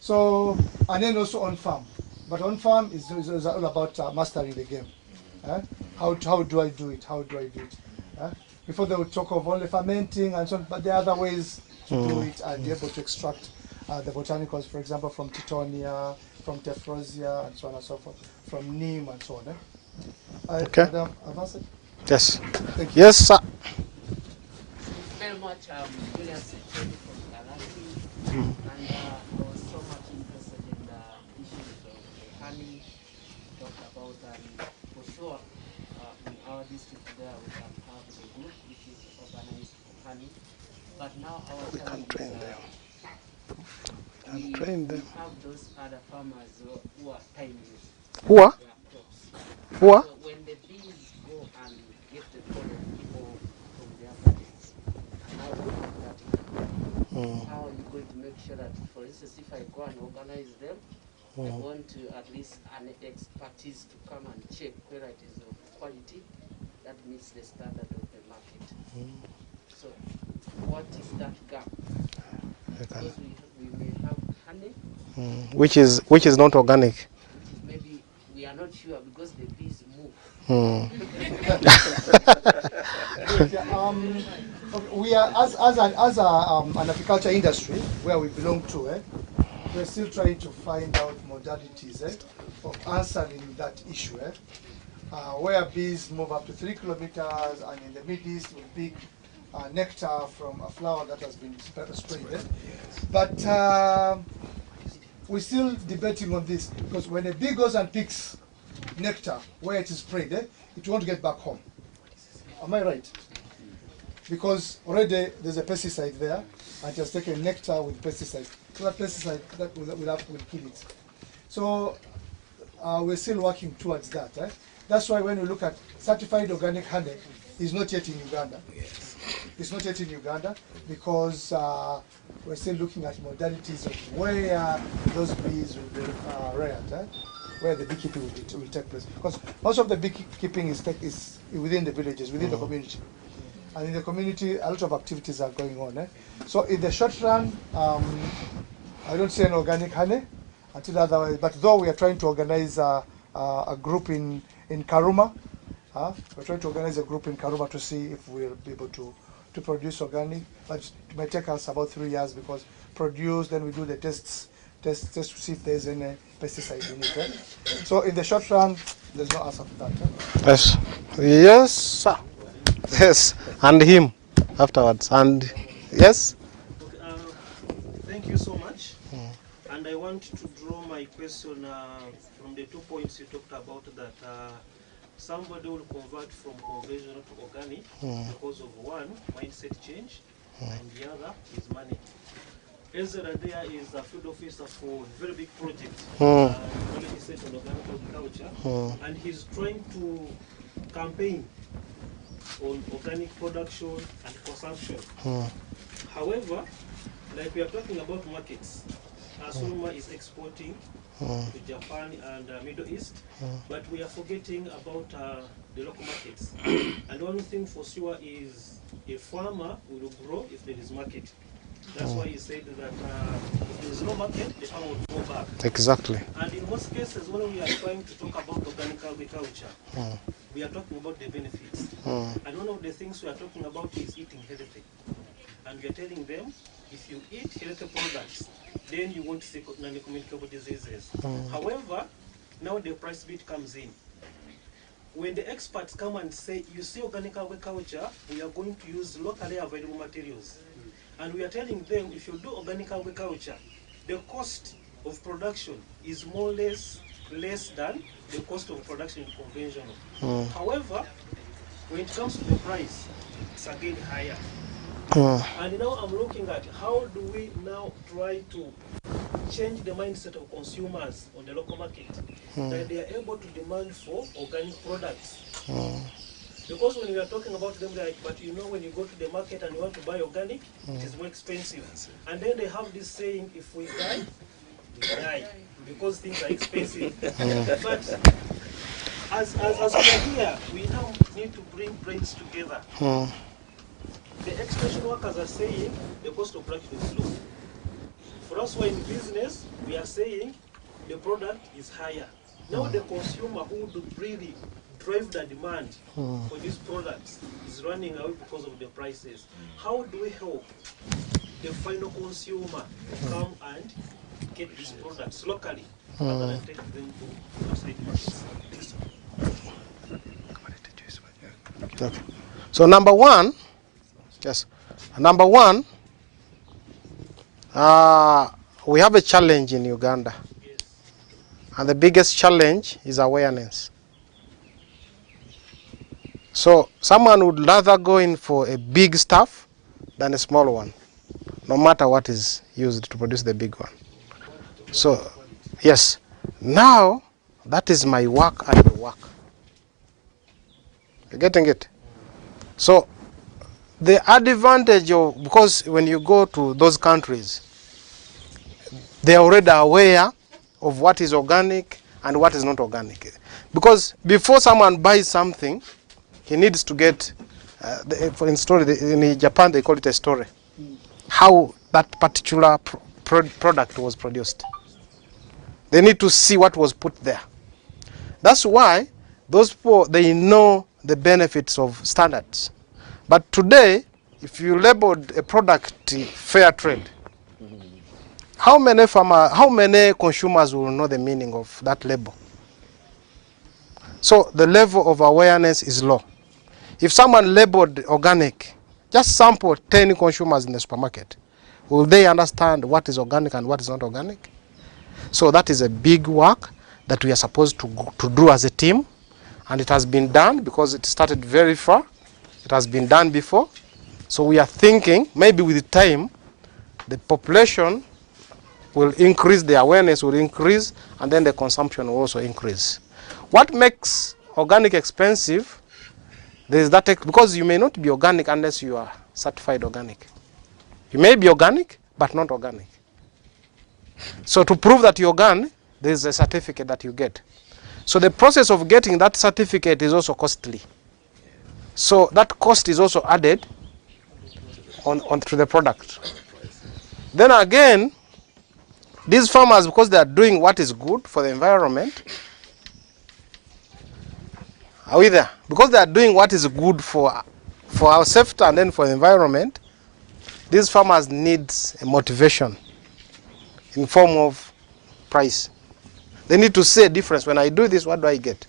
So, and then also on farm. But on farm is all about mastering the game. How do I do it? How do I do it? Before they would talk of only fermenting and so on, but there are other ways to do it and be able to extract the botanicals, for example, from Titonia, from Tephrosia, and so on and so forth, from Neem and so on. Okay. Madam, have answered? Yes. Thank you. Yes, sir. Thank you very much, Julius from Caravan, and I was so much interested in the issues of the honey talked about, and for sure, in our district there we can have the group which is organized for honey, but now our challenge is we have those other farmers who are time use. Who are? Their crops. Who are? So when the bees go and get the pollen from their gardens, now they have that income. How are you going to make sure that, for instance, if I go and organize them, I want to at least an expertise to come and check whether it is of quality that meets the standard of the market. So what is that gap? Because we may have honey, which is not organic. which is maybe we are not sure because the bees move. We are as an agriculture industry where we belong to, we're still trying to find out modalities of answering that issue. Where bees move up to 3 kilometers, and in the Middle East we pick nectar from a flower that has been sprayed. But we're still debating on this, because when a bee goes and picks nectar where it is sprayed, it won't get back home. Am I right? Because already there's a pesticide there, and it has taken nectar with pesticide. So that pesticide that will kill it. So we're still working towards that. That's why when we look at certified organic honey, it's not yet in Uganda. It's not yet in Uganda because we're still looking at modalities of where those bees will be reared, where the beekeeping will take place. Because most of the beekeeping is within the villages, within the community. And in the community, a lot of activities are going on. So in the short run, I don't see an organic honey until otherwise. But though we are trying to organize a group in Karuma, we're trying to organize a group in Karuma to see if we'll be able to to produce organic, but it might take us about 3 years because produce, then we do the tests to see if there's any pesticide in it. So in the short run, there's no answer to that. Yes. Yes, sir. Yes. And him afterwards. And yes. Okay, thank you so much. And I want to draw my question from the 2 points you talked about, that somebody will convert from conventional to organic because of one, mindset change, and the other is money. Ezra there is a field officer for a very big project, quality set on organic agriculture, and he's trying to campaign on organic production and consumption. However, like we are talking about markets, Sulma is exporting to Japan and Middle East, but we are forgetting about the local markets. And one thing for sure is a farmer will grow if there is market. That's why he said that if there is no market, the farmer will go back. Exactly. And in most cases, when we are trying to talk about organic agriculture, we are talking about the benefits. And one of the things we are talking about is eating healthy. And we are telling them, if you eat healthy products, then you won't see non-communicable diseases. However, now the price bit comes in. When the experts come and say, you see organic agriculture, we are going to use locally available materials. And we are telling them, if you do organic agriculture, the cost of production is more or less than the cost of production in conventional. However, when it comes to the price, it's again higher. And now I'm looking at how do we now try to change the mindset of consumers on the local market, that they are able to demand for organic products. Because when we are talking about them, like, but you know, when you go to the market and you want to buy organic, it is more expensive. And then they have this saying, if we die, we die, because things are expensive. But as we are here, we now need to bring brains together. The extension workers are saying the cost of production is low. For us who are in business, we are saying the product is higher. Now the consumer who would really drive the demand for these products is running away because of the prices. How do we help the final consumer to come and get these products locally rather than take them to outside markets? Okay. So number one, we have a challenge in Uganda. And the biggest challenge is awareness. So someone would rather go in for a big stuff than a small one, no matter what is used to produce the big one. So, yes, now that is my work and your work. You're getting it? So the advantage of, because when you go to those countries, they are already aware of what is organic and what is not organic. Because before someone buys something, he needs to get, in Japan they call it a story, how that particular product was produced. They need to see what was put there. That's why those people, they know the benefits of standards. But today, if you labeled a product fair trade, how many consumers will know the meaning of that label? So the level of awareness is low. If someone labeled organic, just sample 10 consumers in the supermarket, will they understand what is organic and what is not organic? So that is a big work that we are supposed to do as a team, and it has been done because it started very far. It has been done before. So we are thinking maybe with time, the population will increase, the awareness will increase, and then the consumption will also increase. What makes organic expensive? There is that, because you may not be organic unless you are certified organic. You may be organic, but not organic. So to prove that you're organic, there is a certificate that you get. So the process of getting that certificate is also costly. So that cost is also added onto the product. Then again, these farmers, because they are doing what is good for the environment, are we there? Because they are doing what is good for for our safety and then for the environment, these farmers need a motivation in form of price. They need to see a difference. When I do this, what do I get?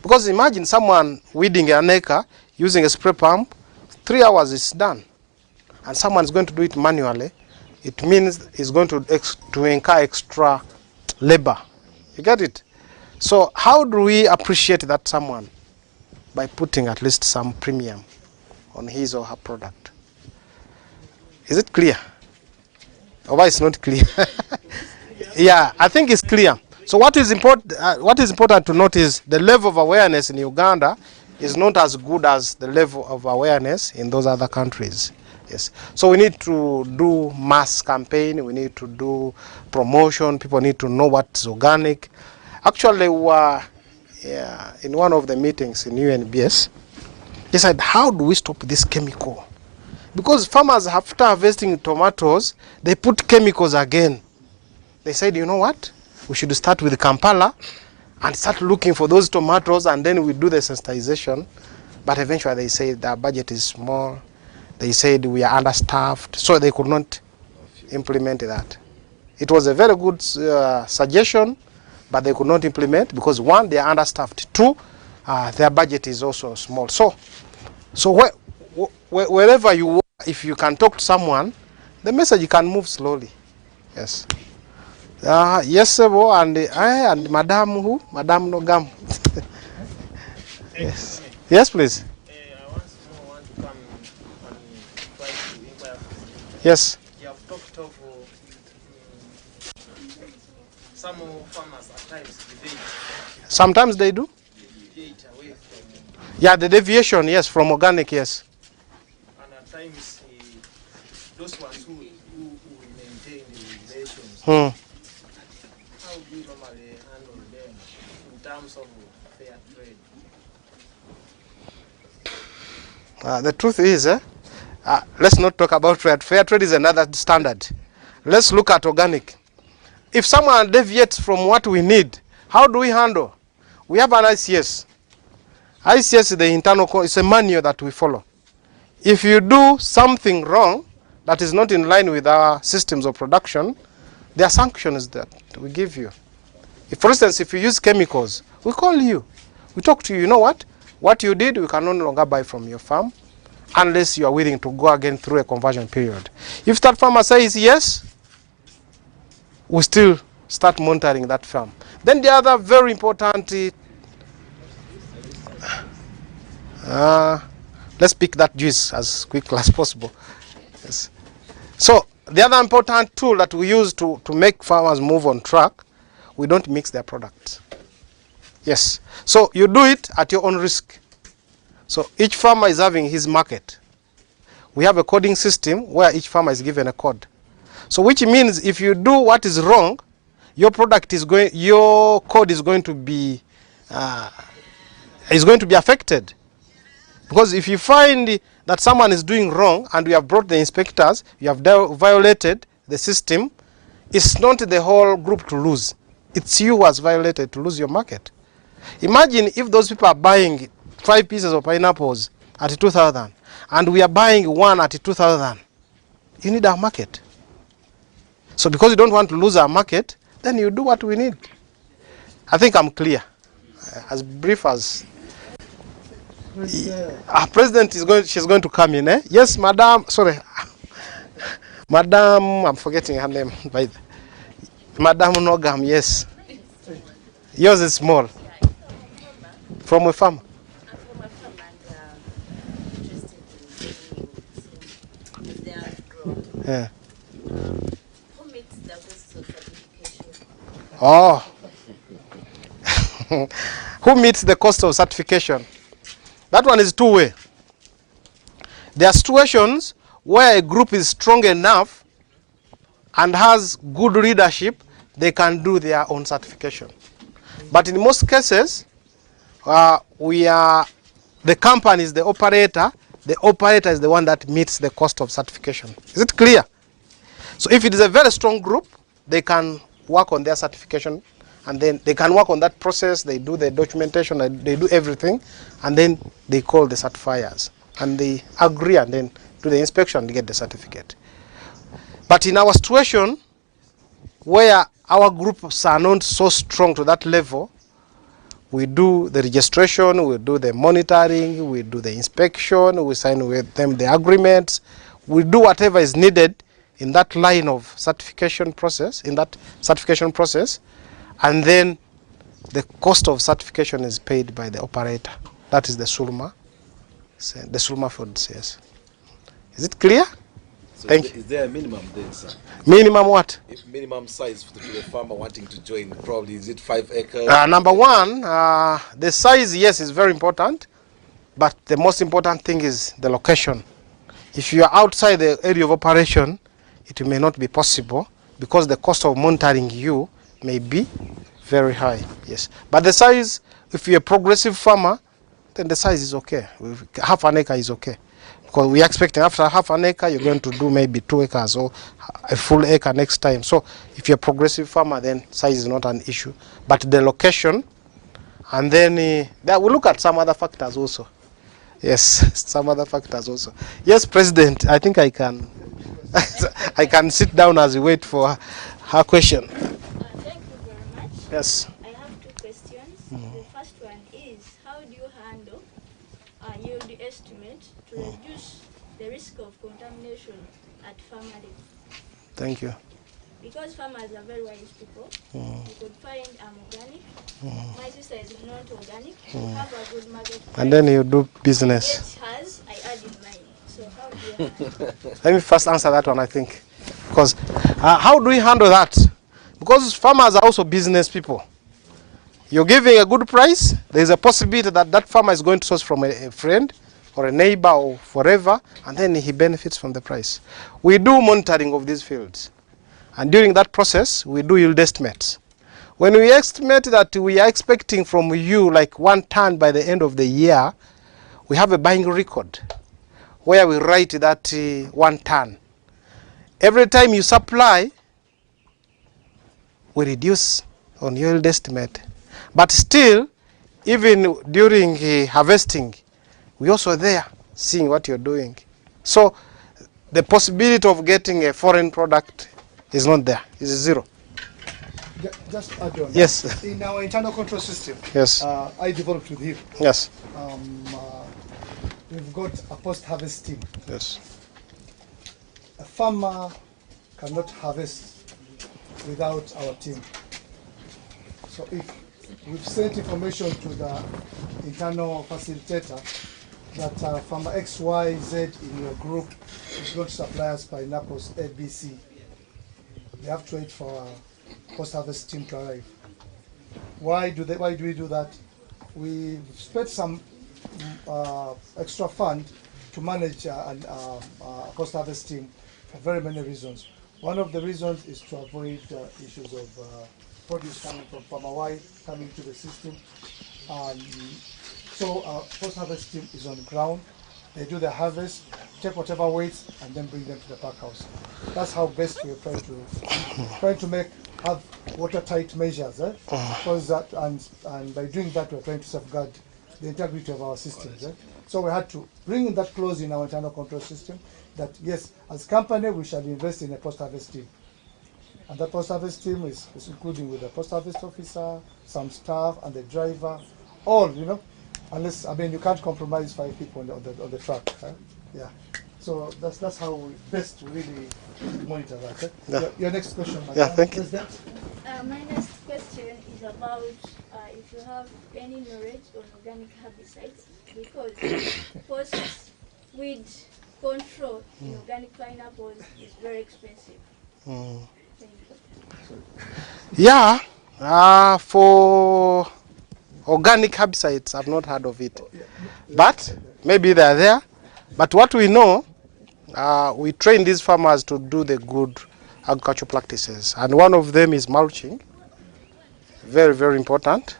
Because imagine someone weeding an acre using a spray pump, 3 hours is done. And someone is going to do it manually. It means it's going to incur extra labor. You get it? So how do we appreciate that someone? By putting at least some premium on his or her product. Is it clear? Or why it's not clear? Yeah, I think it's clear. So what is important to note is the level of awareness in Uganda is not as good as the level of awareness in those other countries. Yes. So we need to do mass campaign, we need to do promotion, people need to know what's organic. Actually, we were in one of the meetings in UNBS, they said, how do we stop this chemical? Because farmers, after harvesting tomatoes, they put chemicals again. They said, you know what? We should start with Kampala and start looking for those tomatoes, and then we do the sensitization. But eventually they said the budget is small. They said we are understaffed, so they could not implement that. It was a very good suggestion, but they could not implement because one, they are understaffed. Two, their budget is also small. So wherever you work, if you can talk to someone, the message can move slowly. Yes. Yes, sir, and Madam who? Madam Nogam. Yes. Yes, please. Yes. You have talked of some farmers at times deviate. Sometimes they do. Deviate away from. Yeah, the deviation, yes, from organic, yes. And at times those ones who maintain the relations. How do you normally handle them in terms of fair trade? The truth is, let's not talk about trade. Fair trade is another standard. Let's look at organic. If someone deviates from what we need, how do we handle? We have an ICS. ICS is the internal, it's a manual that we follow. If you do something wrong that is not in line with our systems of production, there are sanctions that we give you. If, for instance, if you use chemicals, we call you. We talk to you, you know what? What you did, we can no longer buy from your farm unless you are willing to go again through a conversion period. If that farmer says yes, we still start monitoring that farm. Then the other very important, let's pick that juice as quickly as possible. Yes. So the other important tool that we use to make farmers move on track, we don't mix their products. Yes. So you do it at your own risk. So each farmer is having his market. We have a coding system where each farmer is given a code. So which means if you do what is wrong, your product is going, your code is going to be affected. Because if you find that someone is doing wrong and we have brought the inspectors, you have violated the system, it's not the whole group to lose. It's you who has violated to lose your market. Imagine if those people are buying 5 pieces of pineapples at 2,000 and we are buying one at 2,000. You need our market. So because you don't want to lose our market, then you do what we need. I think I'm clear. As brief as our president is going, she's going to come in. Yes, madam. Sorry, madam. I'm forgetting her name. Madam Nogam. Yes. Yours is small. From a farm. Yeah. Who meets the cost of certification? Oh. Who meets the cost of certification? That one is two-way. There are situations where a group is strong enough and has good leadership, they can do their own certification. But in most cases, the company is the operator is the one that meets the cost of certification. Is it clear? So if it is a very strong group, they can work on their certification, and then they can work on that process, they do the documentation, they do everything, and then they call the certifiers. and they agree and then do the inspection and get the certificate. But in our situation, where our groups are not so strong to that level, we do the registration, we do the monitoring, we do the inspection, we sign with them the agreements, we do whatever is needed in that line of certification process, and then the cost of certification is paid by the operator. That is the Sulma Foods, yes. Is it clear? So Thank you. Is there a minimum then, sir? Minimum what? If minimum size to the farmer wanting to join, probably is it 5 acres? Number one, the size, yes, is very important, but the most important thing is the location. If you are outside the area of operation, it may not be possible because the cost of monitoring you may be very high, yes. But the size, if you're a progressive farmer, then the size is okay. Half an acre is okay. Because we are expecting after half an acre, you're going to do maybe 2 acres or a full acre next time. So if you're a progressive farmer, then size is not an issue. But the location, and then we look at some other factors also. Yes, some other factors also. Yes, President, I think I can I can sit down as we wait for her question. Thank you very much. Yes. I have 2 questions. The first one is, how do you handle a yield estimate to reduce the risk of contamination at farming? Thank you. Because farmers are very wise people, you could find I'm organic, my sister is not organic, have a good market price. And then you do business. Get hers, I add in mine. So how do you handle? Let me first answer that one, I think. Because how do we handle that? Because farmers are also business people. You're giving a good price, there's a possibility that that farmer is going to source from a friend or a neighbor or forever, and then he benefits from the price. We do monitoring of these fields. And during that process, we do yield estimates. When we estimate that we are expecting from you like 1 ton by the end of the year, we have a buying record where we write that 1 ton. Every time you supply, we reduce on yield estimate. But still, even during harvesting, we also there seeing what you're doing. So the possibility of getting a foreign product is not there. It's zero. Just add on. Yes. In our internal control system, Yes. I developed with him. Yes. We've got a post-harvest team. Yes. A farmer cannot harvest without our team. So if we've sent information to the internal facilitator that farmer XYZ in your group is going to supply us pineapples ABC, they have to wait for our post-harvest team to arrive. Why do we do that? We spent some extra fund to manage a post-harvest team for very many reasons. One of the reasons is to avoid issues of produce coming from farmer Y coming to the system. So our post-harvest team is on the ground. They do the harvest, take whatever weights, and then bring them to the pack house. That's how best we're trying to have watertight measures. Because that, and by doing that, we're trying to safeguard the integrity of our systems. So we had to bring in that clause in our internal control system that yes, as a company, we shall invest in a post-harvest team. And that post-harvest team is including with the post-harvest officer, some staff, and the driver, all, unless, you can't compromise 5 people on the truck. Yeah. So that's how we best really monitor that. Yeah. Your next question, Yeah, thank you. My next question is about if you have any knowledge on organic herbicides, because post-weed control in organic pineapples is very expensive. Thank you. Yeah, for organic herbicides, I've not heard of it. But maybe they're there. But what we know, we train these farmers to do the good agricultural practices. And one of them is mulching. Very, very important.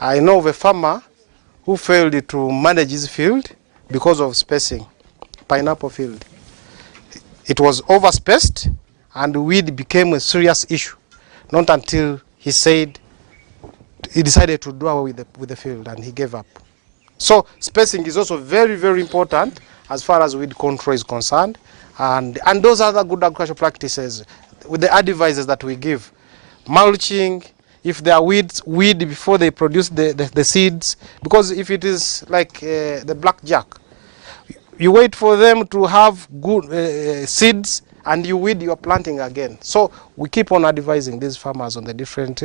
I know of a farmer who failed to manage his field because of spacing, pineapple field. It was overspaced and weed became a serious issue. Not until he decided to do away with the field and he gave up. So spacing is also very, very important as far as weed control is concerned. And those other good agricultural practices with the advices that we give. Mulching, if there are weeds, weed before they produce the seeds. Because if it is like the blackjack, you wait for them to have good seeds and you weed your planting again. So we keep on advising these farmers on the different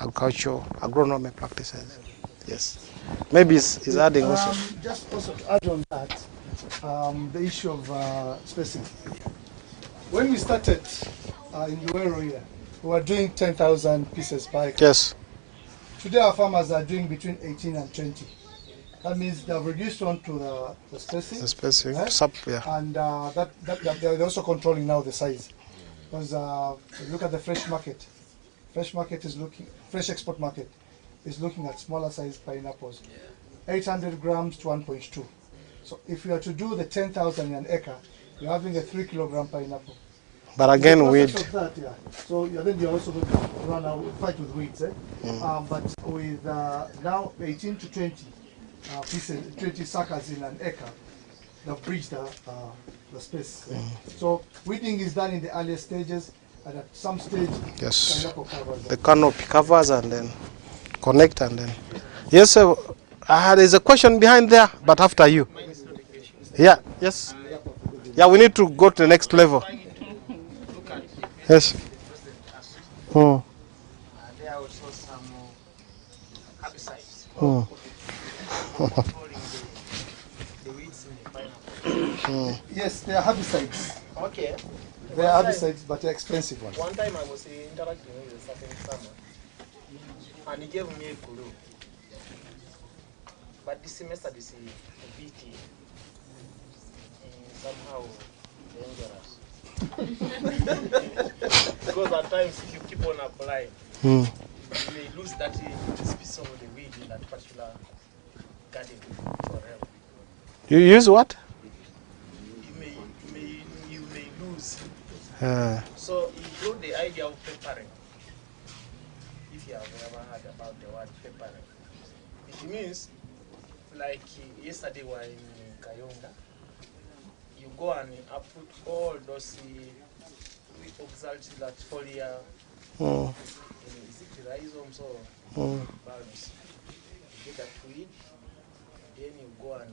agricultural agronomy practices. Yes. Maybe it's adding also. Just also to add on that, the issue of spacing. When we started in Luero here, we were doing 10,000 pieces per acre. Yes. Today our farmers are doing between 18 and 20. That means they have reduced on to the spacing. The spacing, yeah. And they're also controlling now the size. Because look at the fresh market. Fresh export market is looking at smaller size pineapples. 800 grams to 1.2. So if you are to do the 10,000 in an acre, you're having a 3 kilogram pineapple. But again, weed. That, yeah. So then you're also going to fight with weeds. But with now 18 to 20 pieces, 20 suckers in an acre, they've breached the space. So weeding is done in the earlier stages, and at some stage, yes, pineapple covers the canopy covers and then connect and then. Yes, sir. There's a question behind there, but after you. Yeah. Yes. Yeah, we need to go to the next level. Yes. There are also some herbicides. The weeds in the pineapple. Yes, they are herbicides. Okay. They are herbicides, but they're expensive ones. One time I was interacting with a certain farmer, and he gave me a clue. But this semester, this is a bit somehow dangerous. Because at times, if you keep on applying, you may lose that species of the weed in that particular garden forever. You use what? You may lose. So he brought the idea of peppering. If you have ever heard about the word peppering, it means, like yesterday we were in Kayonga, you go and uproot all those oxalatifolia, is it rhizomes or bulbs? You get that weed, then you go and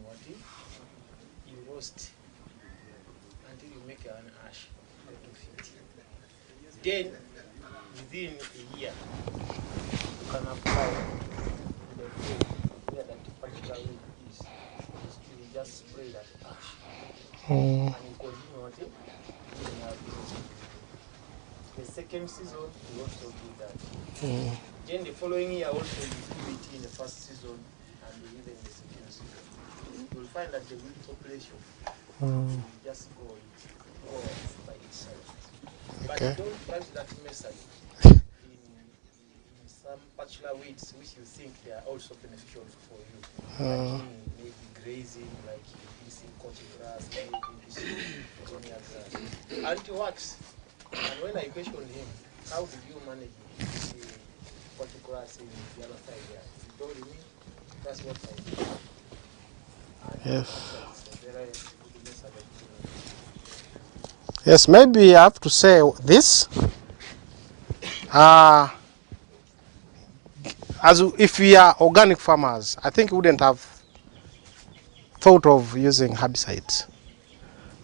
you roast until you make an ash out of it. Then, within a year, you can apply the field where that particular weed is. You just spray that ash. And you continue the second season, you also do that. Then the following year also you do it in the first season and even the second season. You will find that the weed population will just go by itself. But don't plant that method in some particular weeds which you think they are also beneficial for you. Like maybe grazing, like this cotton grass, maybe this junior grass. And it works. And when I questioned him, how did you manage the cotton grass in the other side there? He told me that's what I did. And yes. It's a very good method of doing it. Yes, maybe I have to say this. As if we are organic farmers, I think we wouldn't have thought of using herbicides.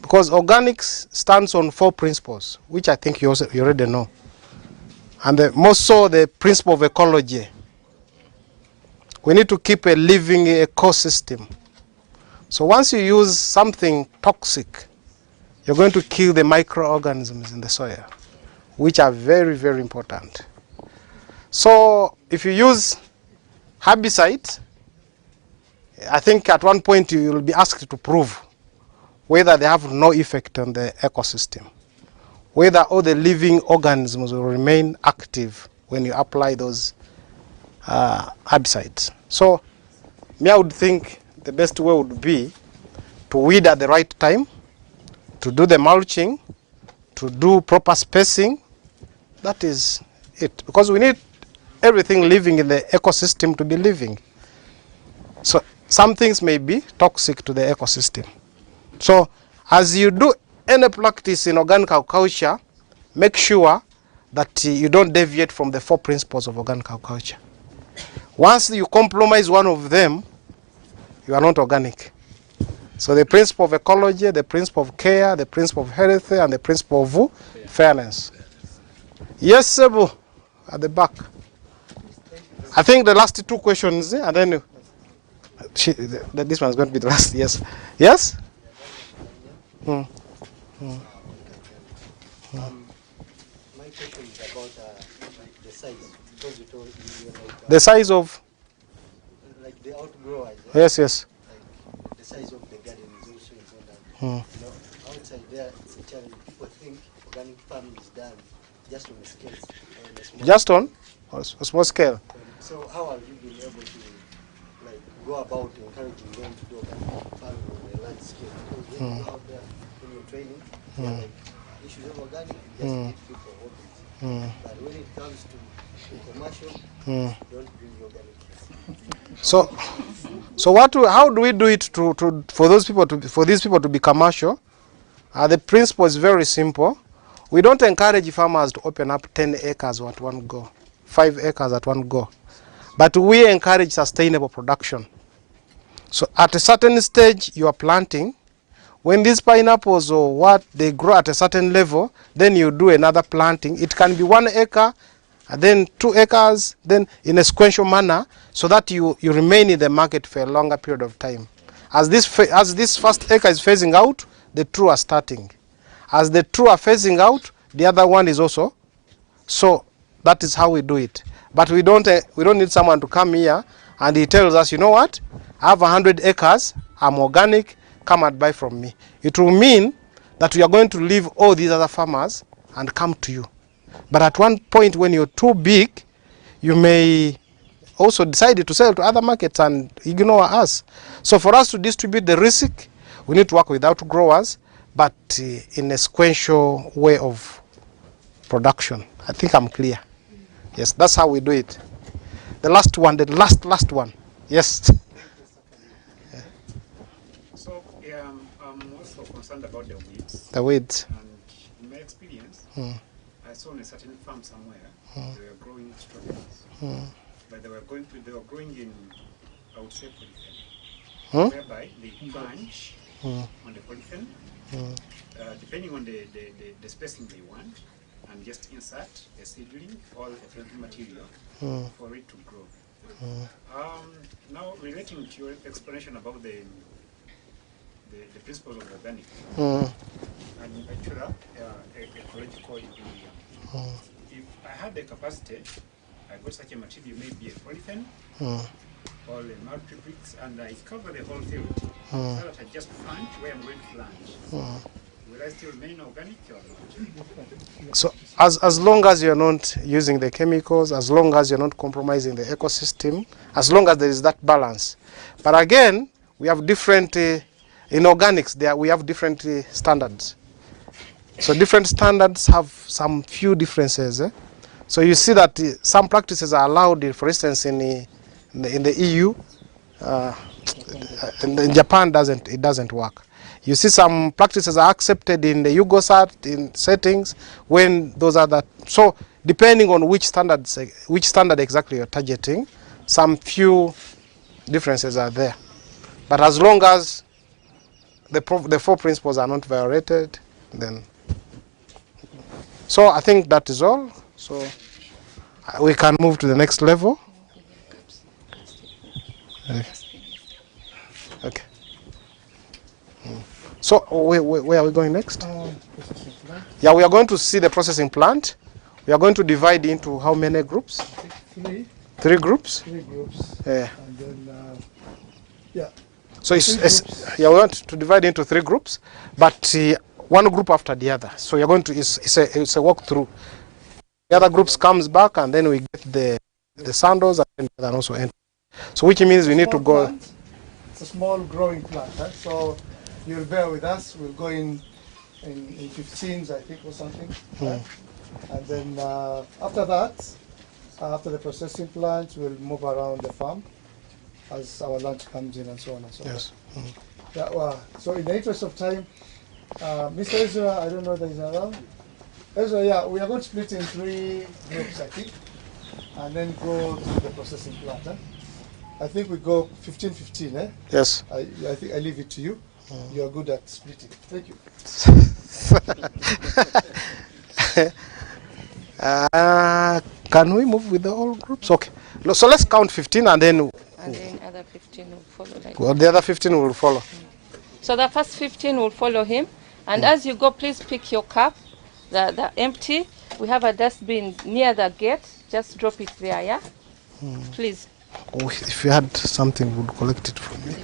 Because organics stands on 4 principles, which I think you already know. And most so the principle of ecology. We need to keep a living ecosystem. So once you use something toxic, you're going to kill the microorganisms in the soil, which are very, very important. So if you use herbicides, I think at one point you will be asked to prove whether they have no effect on the ecosystem, whether all the living organisms will remain active when you apply those herbicides. So me, I would think the best way would be to weed at the right time, to do the mulching, to do proper spacing. That is it, because we need everything living in the ecosystem to be living. So some things may be toxic to the ecosystem. So as you do any practice in organic agriculture, make sure that you don't deviate from the 4 principles of organic agriculture. Once you compromise one of them, you are not organic. So the principle of ecology, the principle of care, the principle of health, and the principle of fairness. Yes, Sebu, at the back. I think the last 2 questions, and then this one's going to be the last. Yes. Yes? My question is about the size. Because you told me The size of? Like the outgrowers. Yes, yes. Like the size of the garden is also important. You know, outside there, it's a challenge. People think organic farming is done just on a scale. Just on a small scale. So how have you been able to like go about encouraging them to do organic farming on a large scale? Because when you go out there, when you're training, you're like, issues of organic, you just need people hobbies. But when it comes to commercial, don't bring the organic. So how do we do it for these people to be commercial? The principle is very simple. We don't encourage farmers to open up 10 acres at one go, 5 acres at one go. But we encourage sustainable production. So at a certain stage, you are planting. When these pineapples or what, they grow at a certain level, then you do another planting. It can be 1 acre, and then 2 acres, then in a sequential manner, so that you remain in the market for a longer period of time. As this first acre is phasing out, the 2 are starting. As the 2 are phasing out, the other one is also. So that is how we do it. But we don't need someone to come here and he tells us, you know what, I have 100 acres, I'm organic, come and buy from me. It will mean that we are going to leave all these other farmers and come to you. But at one point when you're too big, you may also decide to sell to other markets and ignore us. So for us to distribute the risk, we need to work without growers, but in a sequential way of production. I think I'm clear. Yes, that's how we do it. The last one, the last one. Yes. So I'm also concerned about the weeds. The weeds. And in my experience, I saw on a certain farm somewhere, they were growing strawberries. But they were growing in, I would say, polythene. Whereby they bunch on the polythene, depending on the spacing they want, and just insert a seedling or a planting material for it to grow. Now, relating to your explanation about the principles of organic and natural ecological ingredient, if I had the capacity, I got such a material, maybe a polythene or a multi-bricks, and I cover the whole field so that I just plant where I'm going to plant. Will I still remain organic or not? So as long as you're not using the chemicals, as long as you're not compromising the ecosystem, as long as there is that balance. But again, we have different, in organics, we have different standards. So different standards have some few differences. So you see that some practices are allowed, for instance, in the EU. In Japan, it doesn't work. You see some practices are accepted in the UGOSAT in settings when those are that. So depending on which standard exactly you're targeting, some few differences are there. But as long as the 4 principles are not violated, then. So I think that is all. So we can move to the next level. Okay. So where are we going next? Yeah, we are going to see the processing plant. We are going to divide into how many groups? 3. 3 groups? 3 groups. Yeah. And then, yeah. So we want to divide into 3 groups, but one group after the other. So you're going to, it's a walkthrough. The other groups comes back and then we get the sandals and also enter. So which means we need to go. Plant. It's a small growing plant, right? So you'll bear with us. We'll go in 15s, I think, or something. Right? And then after that, after the processing plant, we'll move around the farm as our lunch comes in and so on and so Yes. forth. Yeah, well, so in the interest of time, Mr. Ezra, I don't know that he's around. Ezra, yeah, we are going to split in 3 groups, I think, and then go to the processing plant. I think we go 15-15, eh? Yes. I think I leave it to you. You are good at splitting. Thank you. Can we move with the all groups? Okay. No, so let's count 15 and then. And then other 15 will follow. Like Well, that. the other 15 will follow. So the first 15 will follow him. And as you go, please pick your cup, the empty. We have a dustbin near the gate. Just drop it there, yeah? Please. Oh, if you had something, we'll collect it from you.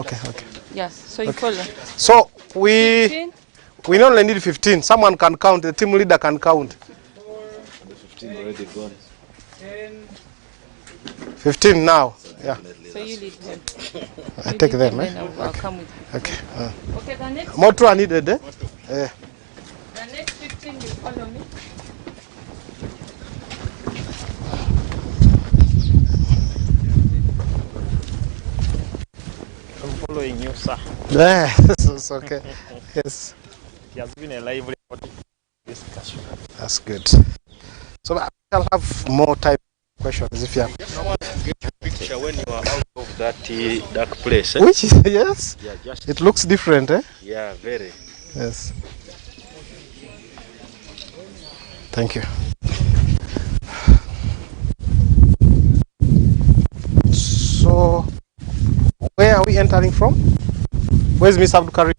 Okay, okay. Yes, so you Okay. follow. So we 15. we only need 15. Someone can count. The team leader can count. 15 already gone. 15 now. Yeah. So you lead them. I You take lead them, then eh? I'll come with you. Okay. Okay, the next. More two are needed, eh? The next 15 will follow me. I'm following you, sir. Yeah, it's okay. Yes. It has been a lively discussion. That's good. So I'll have more type of questions if you have. I want to get a picture when you are out of that dark place. Eh? Which is, yes? Yeah, just. It looks different, eh? Yeah, very. Yes. Thank you. So, where are we entering from? Where's Miss Abdul Karim?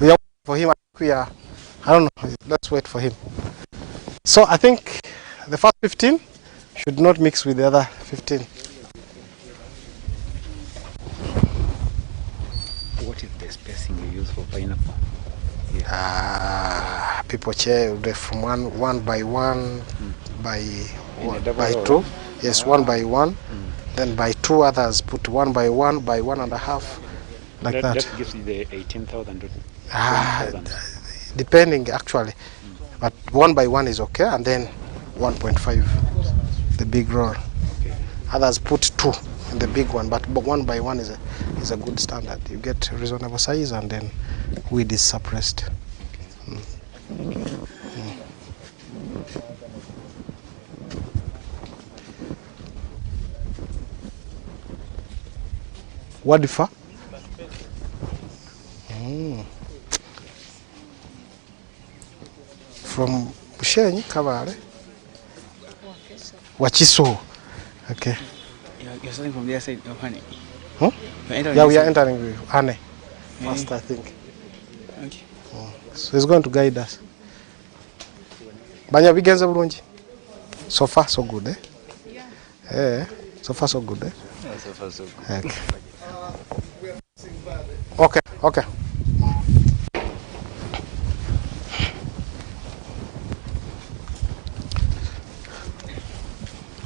We are waiting for him. We are, I don't know. Let's wait for him. So, I think the first 15 should not mix with the other 15. What is the spacing you use for pineapple? People share from one by one, by double row, 2. Yes, 1 by 1. Then by 2 others put 1 by 1 by 1.5, like that. That gives you the 18,000. Depending actually, but 1 by 1 is okay, and then 1.5, the big roll. Okay. Others put 2 in the big one, but 1 by 1 is a good standard. You get reasonable size, and then weed is suppressed. What differ? From Bushenyi, Kabale? Wachiso. Okay. You're starting from the other side of Honey. Huh? Yeah, we are entering with Ane first, I think. Okay. So he's going to guide us. Banya bigenze bulungi. So far so good, eh? Yeah. So far so good, eh? Yeah, so far so good. Okay. Okay.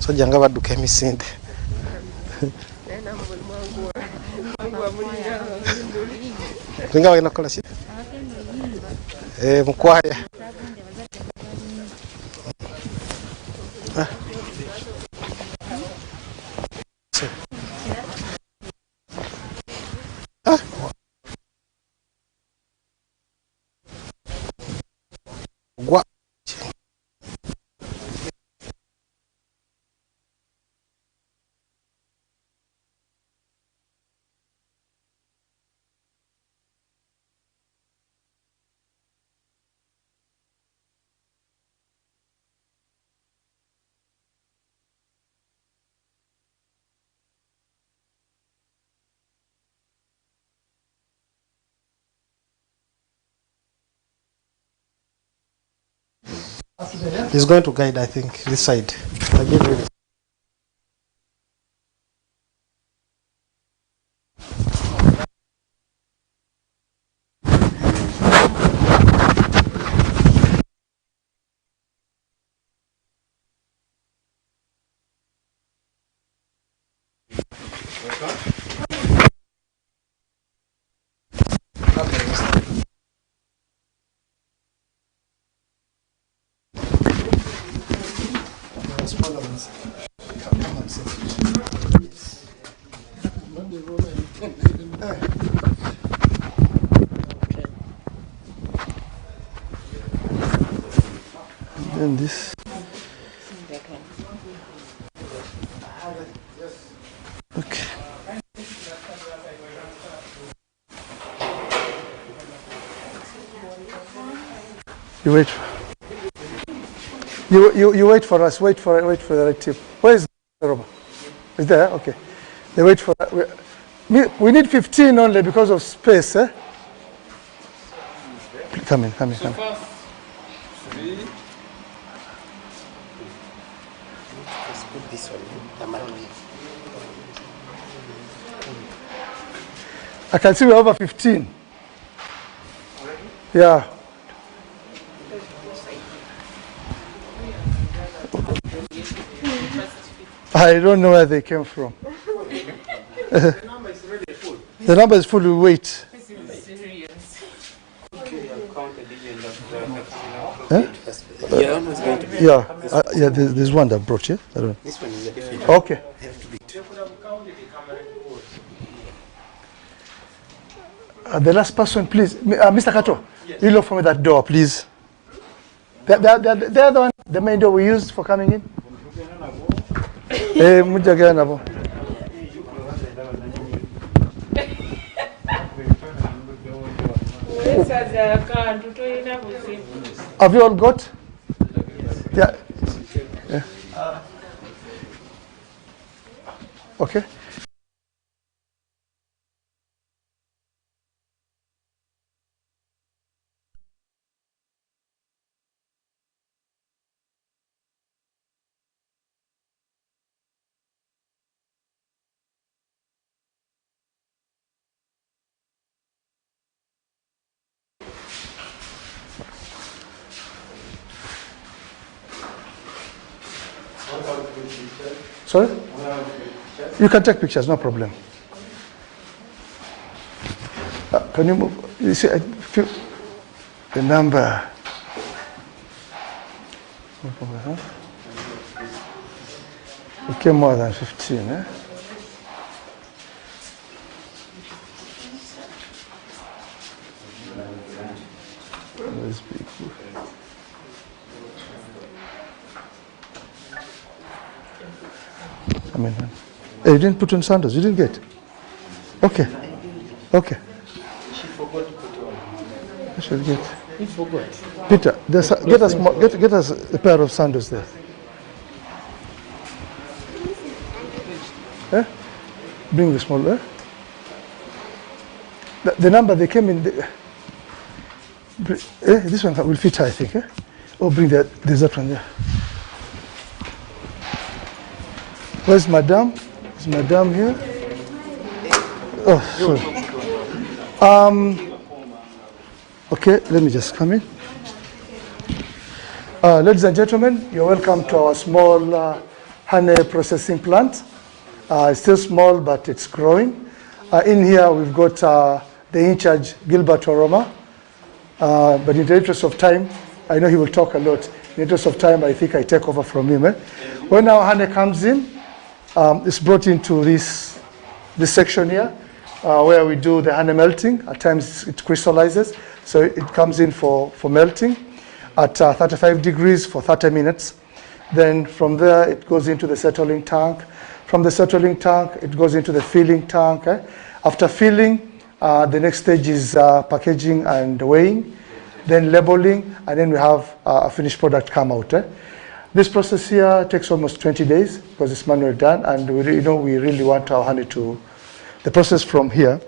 So janga baduka emisinde. Linga wena kola shi? Mukwaya. Gwa. He's going to guide, I think, this side. I give you this. then this. Okay. You wait. You wait for us. Wait for the right tip. Where is the robot? Is there? Okay. They wait for. We need 15 only because of space. Eh? Come in. So far, 3. Let's put this one. I can see we're over 15. Yeah. I don't know where they came from. The number is already full. The number is full, we wait. This is serious. Okay, I've counted even Yeah, there's one that brought you. I don't know. This one is a different. Okay. The last person, please. Mr. Kato, you look for me that door, please. The other one, the main door we used for coming in. Have you all got? Yeah. Okay. Sorry? You can take pictures, no problem. Can you move? You see, the number. It came more than 15, eh? I mean, you didn't put on sandals, you didn't get? Okay. Okay. She forgot to put on. I should get. He forgot. Peter, get us a pair of sandals there. Eh? Bring the small, eh? The number they came in, this one will fit, I think. Eh? Oh, bring that, there's that one there. Where's Madame? Is Madame here? Oh, sorry. Okay, let me just come in. Ladies and gentlemen, you're welcome to our small honey processing plant. It's still small, but it's growing. In here, we've got the in-charge, Gilbert Oroma. But in the interest of time, I know he will talk a lot. In the interest of time, I think I take over from him. Eh? When our honey comes in, it's brought into this section here, where we do the honey melting. At times, it crystallizes. So it comes in for melting at 35 degrees for 30 minutes. Then from there, it goes into the settling tank. From the settling tank, it goes into the filling tank. Eh? After filling, the next stage is packaging and weighing, then labeling, and then we have a finished product come out. Eh? This process here takes almost 20 days because it's manually done, and we really want our honey to, the process from here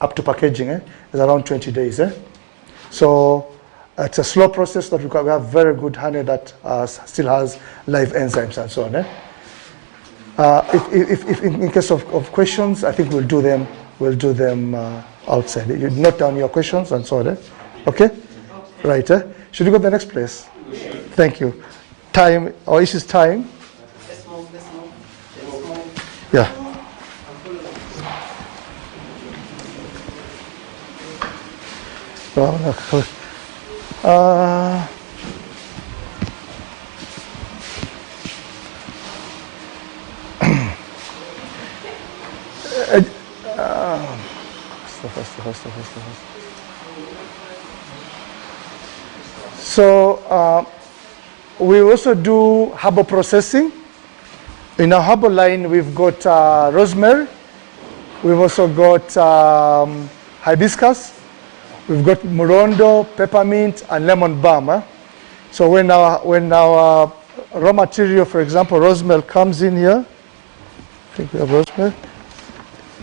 up to packaging is around 20 days. Eh? So it's a slow process, but we have very good honey that still has live enzymes and so on. Eh? If in case of questions, I think we'll do them outside. You note down your questions and so on. Eh? Okay? Right. Eh? Should we go to the next place? Thank you. Time, our issue is time. Yeah. So We also do herbal processing. In our herbal line, we've got rosemary. We've also got hibiscus. We've got murondo, peppermint, and lemon balm. So when our raw material, for example, rosemary comes in here, I think we have rosemary.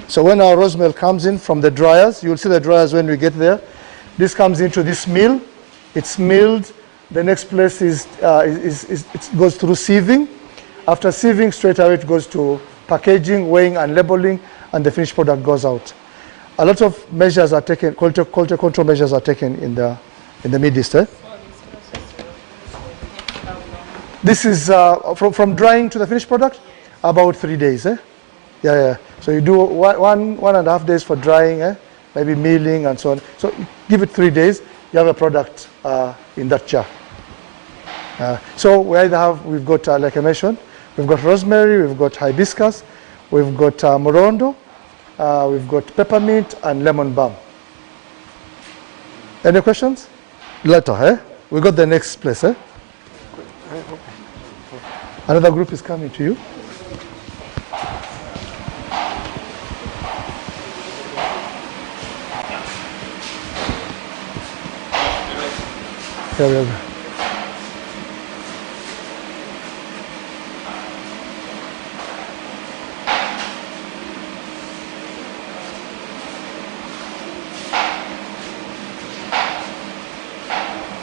So when our rosemary comes in from the dryers, you'll see the dryers when we get there. This comes into this mill. It's milled. The next place is it goes through sieving. After sieving, straight away it goes to packaging, weighing, and labeling, and the finished product goes out. A lot of measures are taken, quality control measures are taken in the Middle East. This is from drying to the finished product, about 3 days. Yeah. So you do one and a half days for drying, maybe milling and so on. So give it 3 days, you have a product in that jar. So we've got, like I mentioned, we've got rosemary, we've got hibiscus, we've got murondo, we've got peppermint and lemon balm. Any questions? Later, we got the next place, Another group is coming to you. Here we go.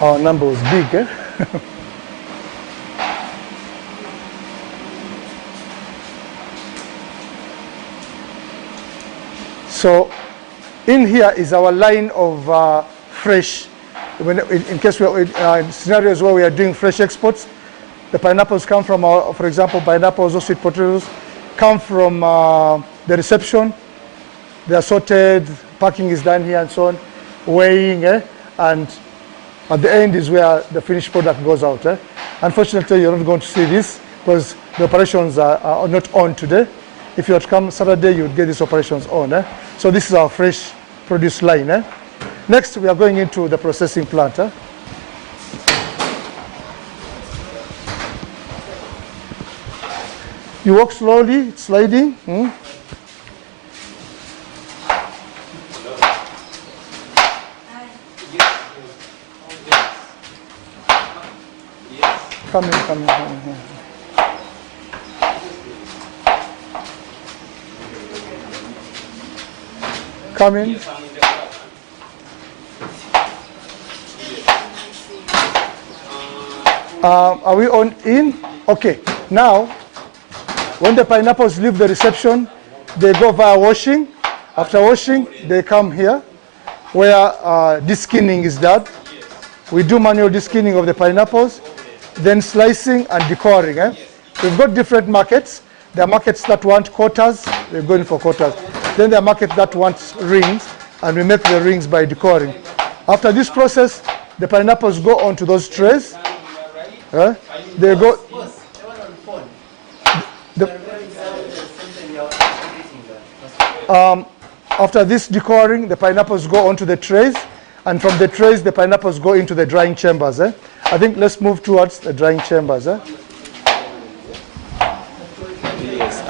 Our number was big, So in here is our line of fresh. In case we are in scenarios where we are doing fresh exports, the pineapples come from for example, pineapples or sweet potatoes come from the reception. They are sorted, packing is done here and so on, weighing, and at the end is where the finished product goes out. Unfortunately, you're not going to see this because the operations are not on today. If you had come Saturday, you would get these operations on. So this is our fresh produce line. Next, we are going into the processing plant. You walk slowly, it's sliding. Come in. Come in. Are we on in? Okay. Now, when the pineapples leave the reception, they go via washing. After washing, they come here, where deskinning is done. We do manual deskinning of the pineapples, then slicing and decoring. We've got different markets. There are markets that want quarters, we're going for quarters. Then there are markets that want rings, and we make the rings by decoring. After this process, the pineapples go onto those trays. They go. After this decoring, the pineapples go onto the trays, and from the trays, the pineapples go into the drying chambers. I think let's move towards the drying chambers. Yes.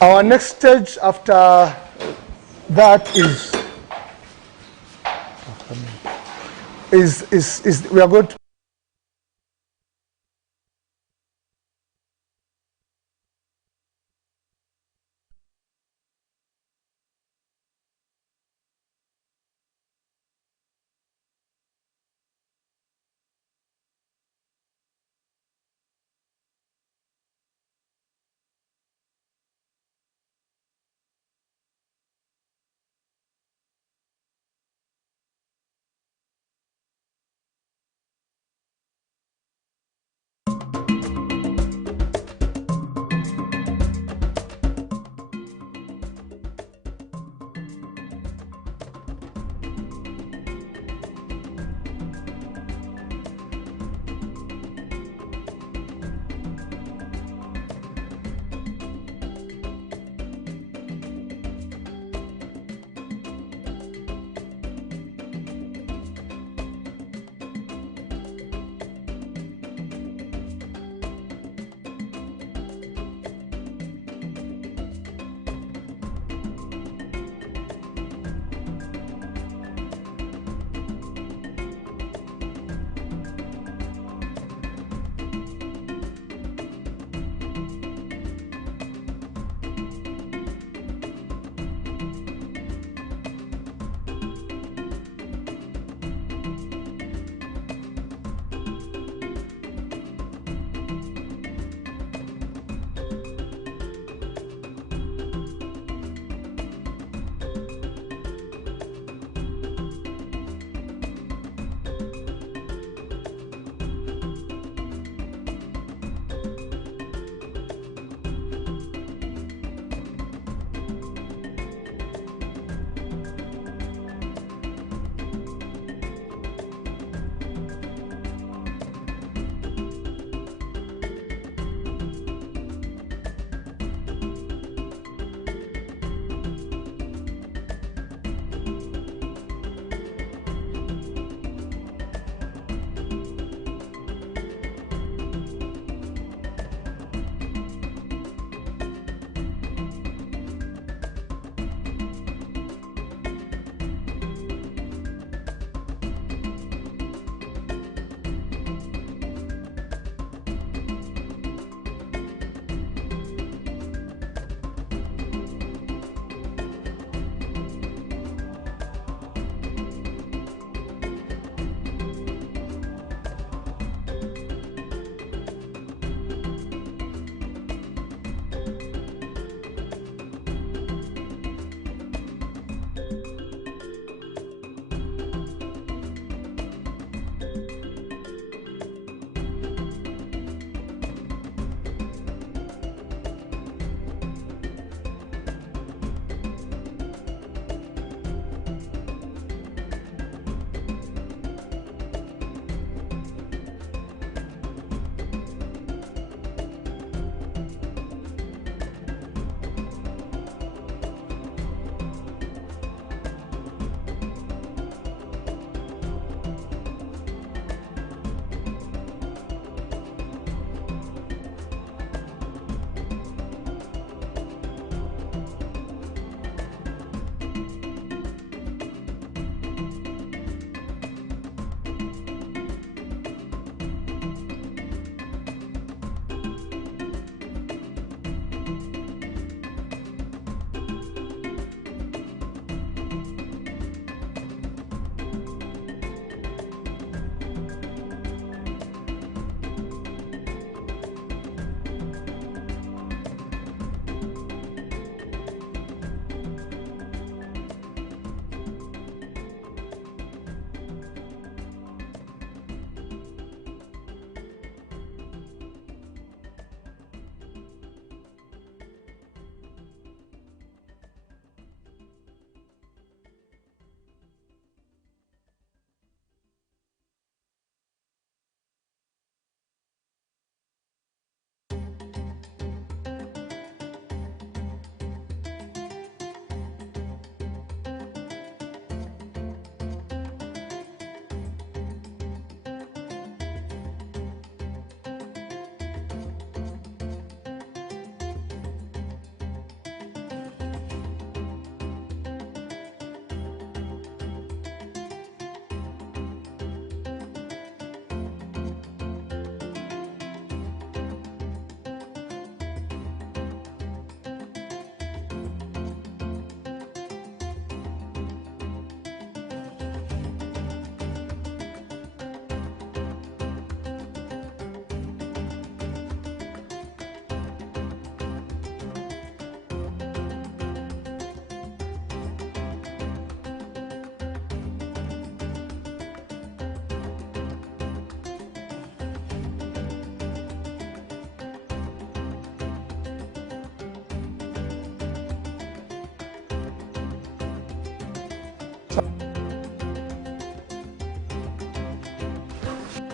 Our next stage after that is we are going to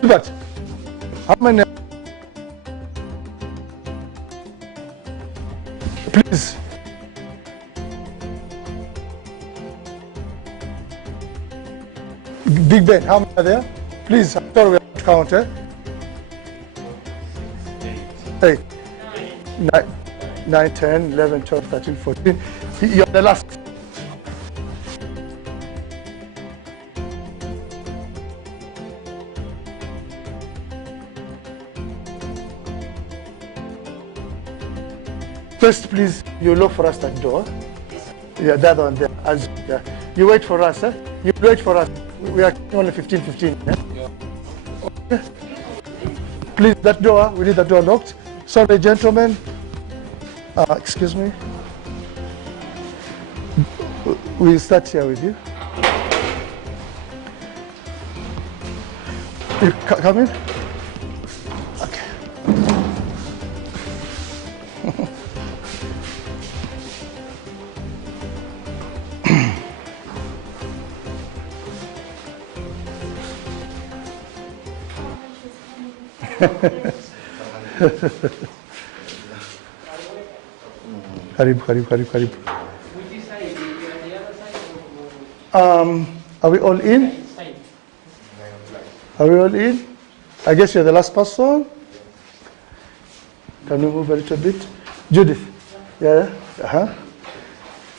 But how many? Please. Big Ben, how many are there? Please, I'm sorry we have to count, eh? 8, 9, 10, 11, 12, 13, 14. You're the last. First, please, you look for us that door. Yeah, that one there. Yeah. You wait for us, eh? You wait for us. We are only 15. Eh? Okay. Please, that door, we need that door locked. Sorry, gentlemen. Excuse me. We'll start here with you. You come in. Okay. Karibu. Are we all in? Are we all in? I guess you're the last person. Can you move a little bit? Judith. Yeah.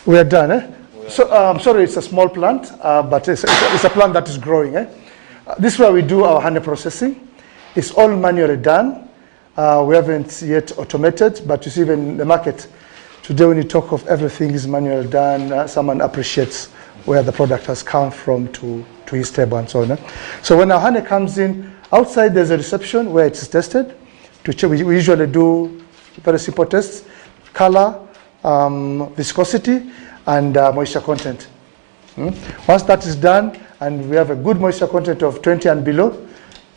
We are done, eh? So I'm sorry, it's a small plant, but it's a plant that is growing, eh? This is where we do our honey processing. It's all manually done. We haven't yet automated, but you see even in the market today when you talk of everything is manually done, someone appreciates where the product has come from to his table and so on. So when our honey comes in, outside there's a reception where it's tested. To check, we usually do very simple tests, color, viscosity, and moisture content. Once that is done, and we have a good moisture content of 20 and below,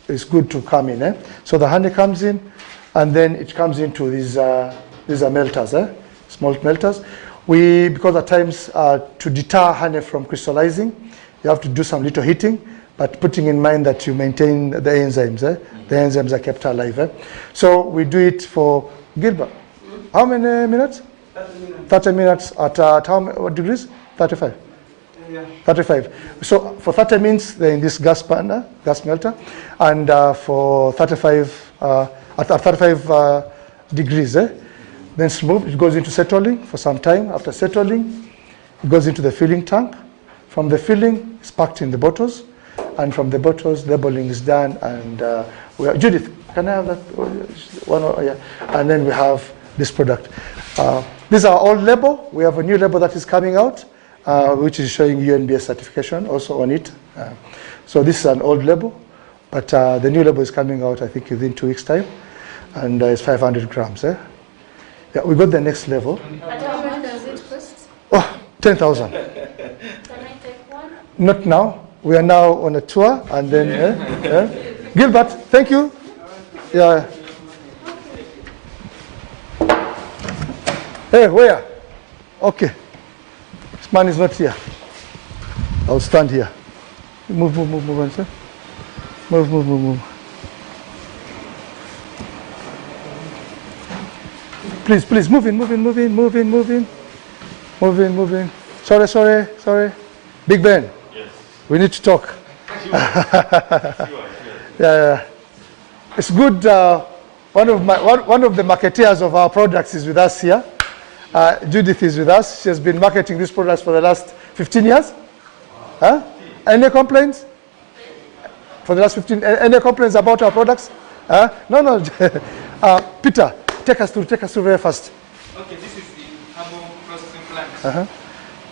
it's good to come in. Eh? So the honey comes in, and then it comes into these are melters, small melters. Because at times to deter honey from crystallizing, you have to do some little heating, but putting in mind that you maintain the enzymes. The enzymes are kept alive. So we do it for Gilbert. How many minutes? 30 minutes at what degrees? 35. Yeah. 35. So for 30 minutes, they're in this gas melter, and for 35 at 35 degrees. Then smooth, it goes into settling for some time. After settling, it goes into the filling tank. From the filling, it's packed in the bottles, and from the bottles, labeling is done. And Judith, can I have that one? Yeah. And then we have this product. These are all label. We have a new label that is coming out, which is showing UNBS certification also on it. So this is an old label, but the new label is coming out, I think, within 2 weeks' time, and it's 500 grams. Yeah, we got the next level. How much does it cost? Oh, 10,000. Can I take one? Not now. We are now on a tour, and then Gilbert, thank you. Yeah. Hey, where? Okay. This man is not here. I'll stand here. Move, answer. Move. Please, move in. Sorry. Big Ben. Yes. We need to talk. Sure. Yeah. It's good. One of the marketeers of our products is with us here. Judith is with us. She has been marketing these products for the last 15 years. Huh? Any complaints? For the last 15, any complaints about our products? No. Peter, take us through very fast. Okay, this is the herbal processing plant.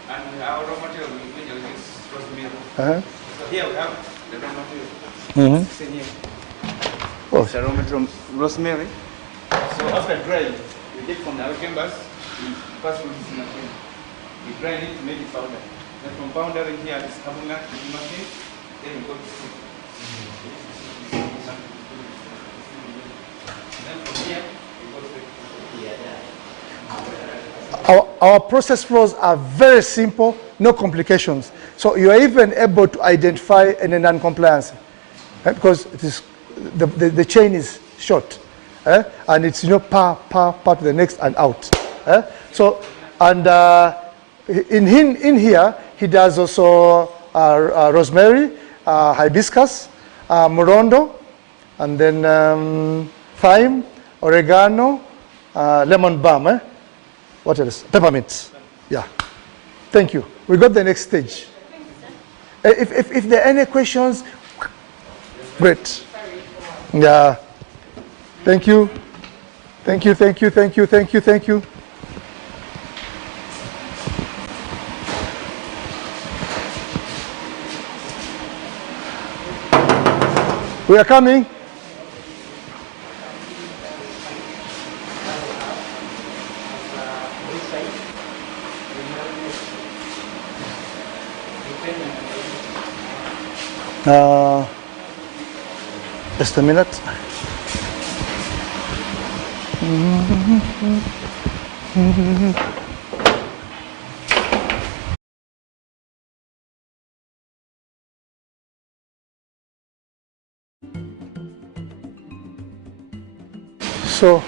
And our raw material we usually use rosemary. So here we have the raw material. It's in here. It's a raw material rosemary. So after drying, we take from the cucumbers, we pass through this machine. We grind it to make it powder. Then from powder in here, this carbon machine, then we go to steam. Then from here, we go to Our process flows are very simple, no complications. So you are even able to identify any non-compliance, because it is the chain is short, and it's part to the next and out. So and in here he does also rosemary, hibiscus, morondo, and then thyme, oregano, lemon balm. What else? Peppermint. Yeah. Thank you. We got the next stage. If there are any questions, great. Yeah. Thank you. Thank you, thank you, thank you, thank you, thank you. We are coming. Just a minute. So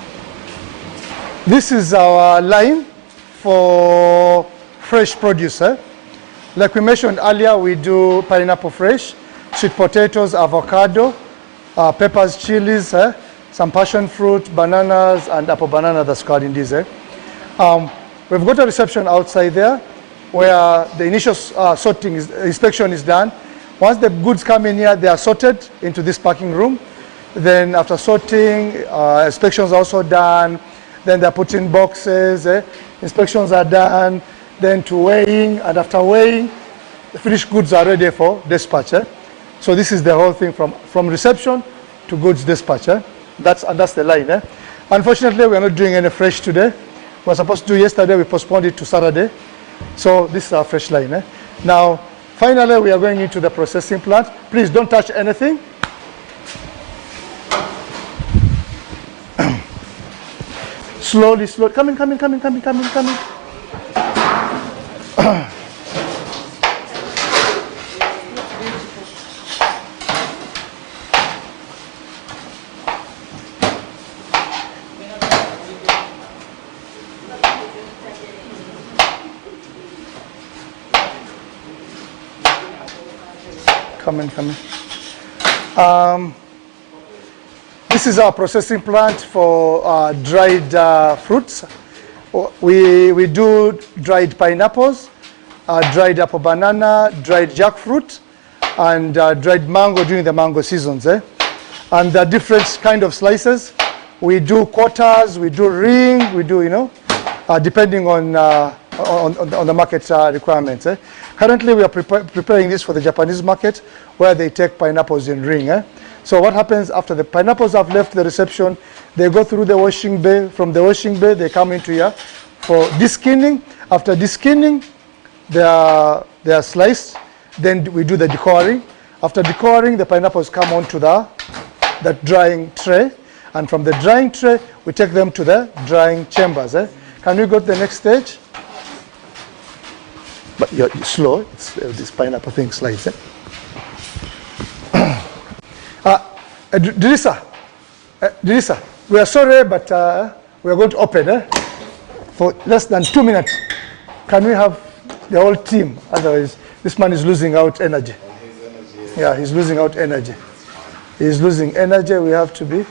this is our line for fresh produce. Like we mentioned earlier, we do pineapple fresh, sweet potatoes, avocado, peppers, chilies, some passion fruit, bananas, and apple banana that's called in this. We've got a reception outside there where the initial inspection is done. Once the goods come in here, they are sorted into this packing room. Then after sorting, inspections are also done. Then they're put in boxes. Inspections are done. Then to weighing, and after weighing, the finished goods are ready for dispatch. So this is the whole thing from reception to goods dispatch. That's the line. Unfortunately, we are not doing any fresh today. We were supposed to do yesterday. We postponed it to Saturday. So this is our fresh line. Now, finally, we are going into the processing plant. Please don't touch anything. Slowly, slowly. Coming. Coming. This is our processing plant for dried fruits. We do dried pineapples, dried apple banana, dried jackfruit, and dried mango during the mango seasons. And there are different kind of slices. We do quarters, we do ring, we do, depending on the market requirements. Currently, we are preparing this for the Japanese market, where they take pineapples in ring. So what happens after the pineapples have left the reception, they go through the washing bay. From the washing bay, they come into here for deskinning. After deskinning, they are sliced. Then we do the decoring. After decoring, the pineapples come onto the drying tray. And from the drying tray, we take them to the drying chambers. Can we go to the next stage? But you're slow. This pineapple thing slides. Dirisa, we are sorry, but we are going to open for less than 2 minutes. Can we have the whole team? Otherwise, this man is losing out energy. Yeah, he's losing out energy. He's losing energy. We have to be.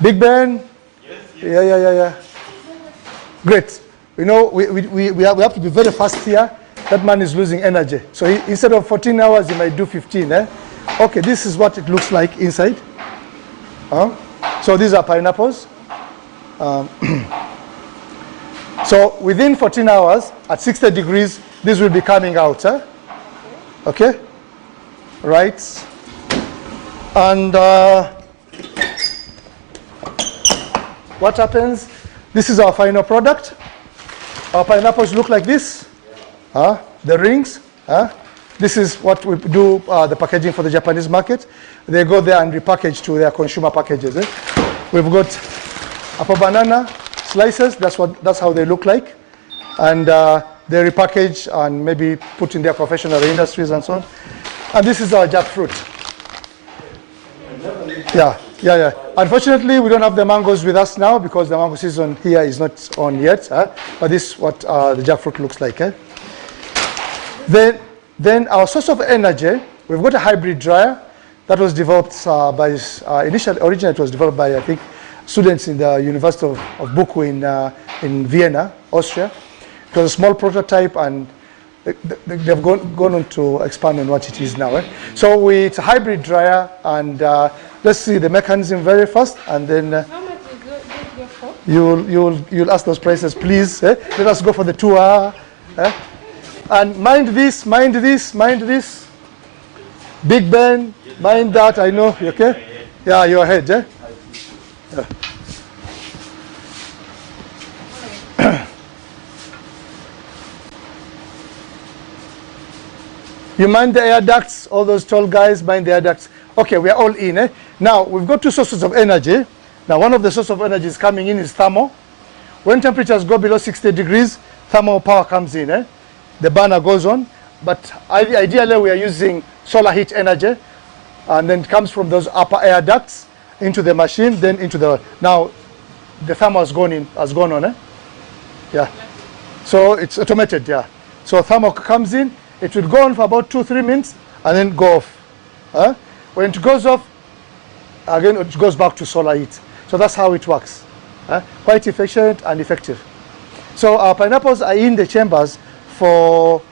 Big Ben? Yeah. Great. We have to be very fast here. That man is losing energy. So instead of 14 hours, he might do 15. Okay, this is what it looks like inside. So these are pineapples. So within 14 hours, at 60 degrees, this will be coming out. Okay? Right. And what happens? This is our final product. Our pineapples look like this. The rings. This is what we do, the packaging for the Japanese market. They go there and repackage to their consumer packages. We've got apple banana slices. That's how they look like. And they repackage and maybe put in their professional industries and so on. And this is our jackfruit. Yeah. Unfortunately, we don't have the mangoes with us now because the mango season here is not on yet. But this is what the jackfruit looks like. Then our source of energy, we've got a hybrid dryer that was developed originally it was developed by, I think, students in the University of Buku in Vienna, Austria. It was a small prototype, and they've gone on to expand on what it is now. So it's a hybrid dryer, and let's see the mechanism very fast, and then How much is your for? you'll ask those prices, please. Let us go for the tour. And mind this. Big Ben, mind that, I know, okay? Yeah, your head, Yeah. You mind the air ducts? All those tall guys mind the air ducts. Okay, we are all in. Now, we've got two sources of energy. Now, one of the sources of energy is coming in is thermal. When temperatures go below 60 degrees, thermal power comes in. The burner goes on. But ideally, we are using solar heat energy. And then it comes from those upper air ducts into the machine, then into the... Now, the thermal has gone on. Yeah. So it's automated, yeah. So thermal comes in. It will go on for about 2-3 minutes and then go off. When it goes off, again, it goes back to solar heat. So that's how it works. Quite efficient and effective. So our pineapples are in the chambers for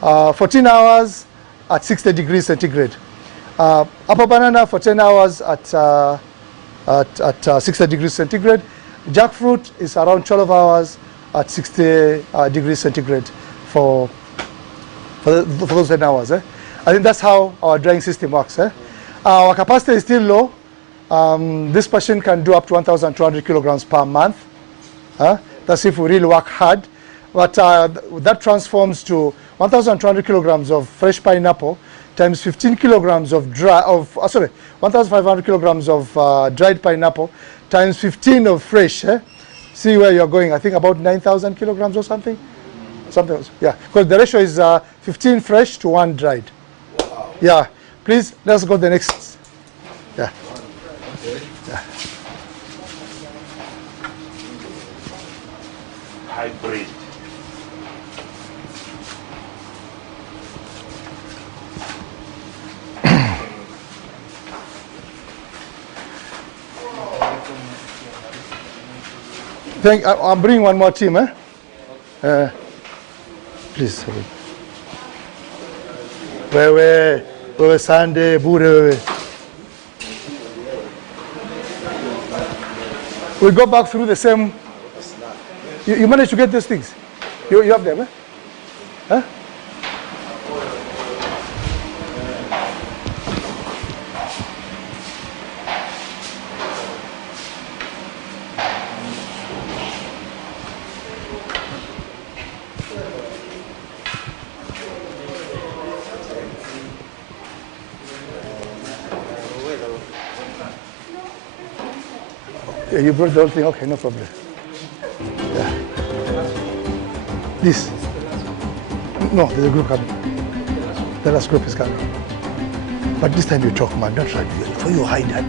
14 hours at 60 degrees centigrade. Apple banana for 10 hours at 60 degrees centigrade. Jackfruit is around 12 hours at 60 degrees centigrade for those 10 hours. I think that's how our drying system works. Our capacity is still low. This machine can do up to 1,200 kilograms per month. That's if we really work hard. But that transforms to 1,200 kilograms of fresh pineapple times 15 kilograms of 1,500 kilograms of dried pineapple times 15 of fresh. See where you're going. I think about 9,000 kilograms or something. Something else. Yeah, because the ratio is 15 fresh to 1 dried. Wow. Yeah, please, let's go to the next. Yeah. Yeah. Hybrid. I'm bringing one more team. Please. Wewe Sunday, Bure. We go back through the same. You managed to get these things? You have them, Huh? Yeah, you brought the whole thing? Okay, no problem. Yeah. This? No, there's a group coming. The last group is coming. But this time you talk, man. Don't try to do it. For you hide that.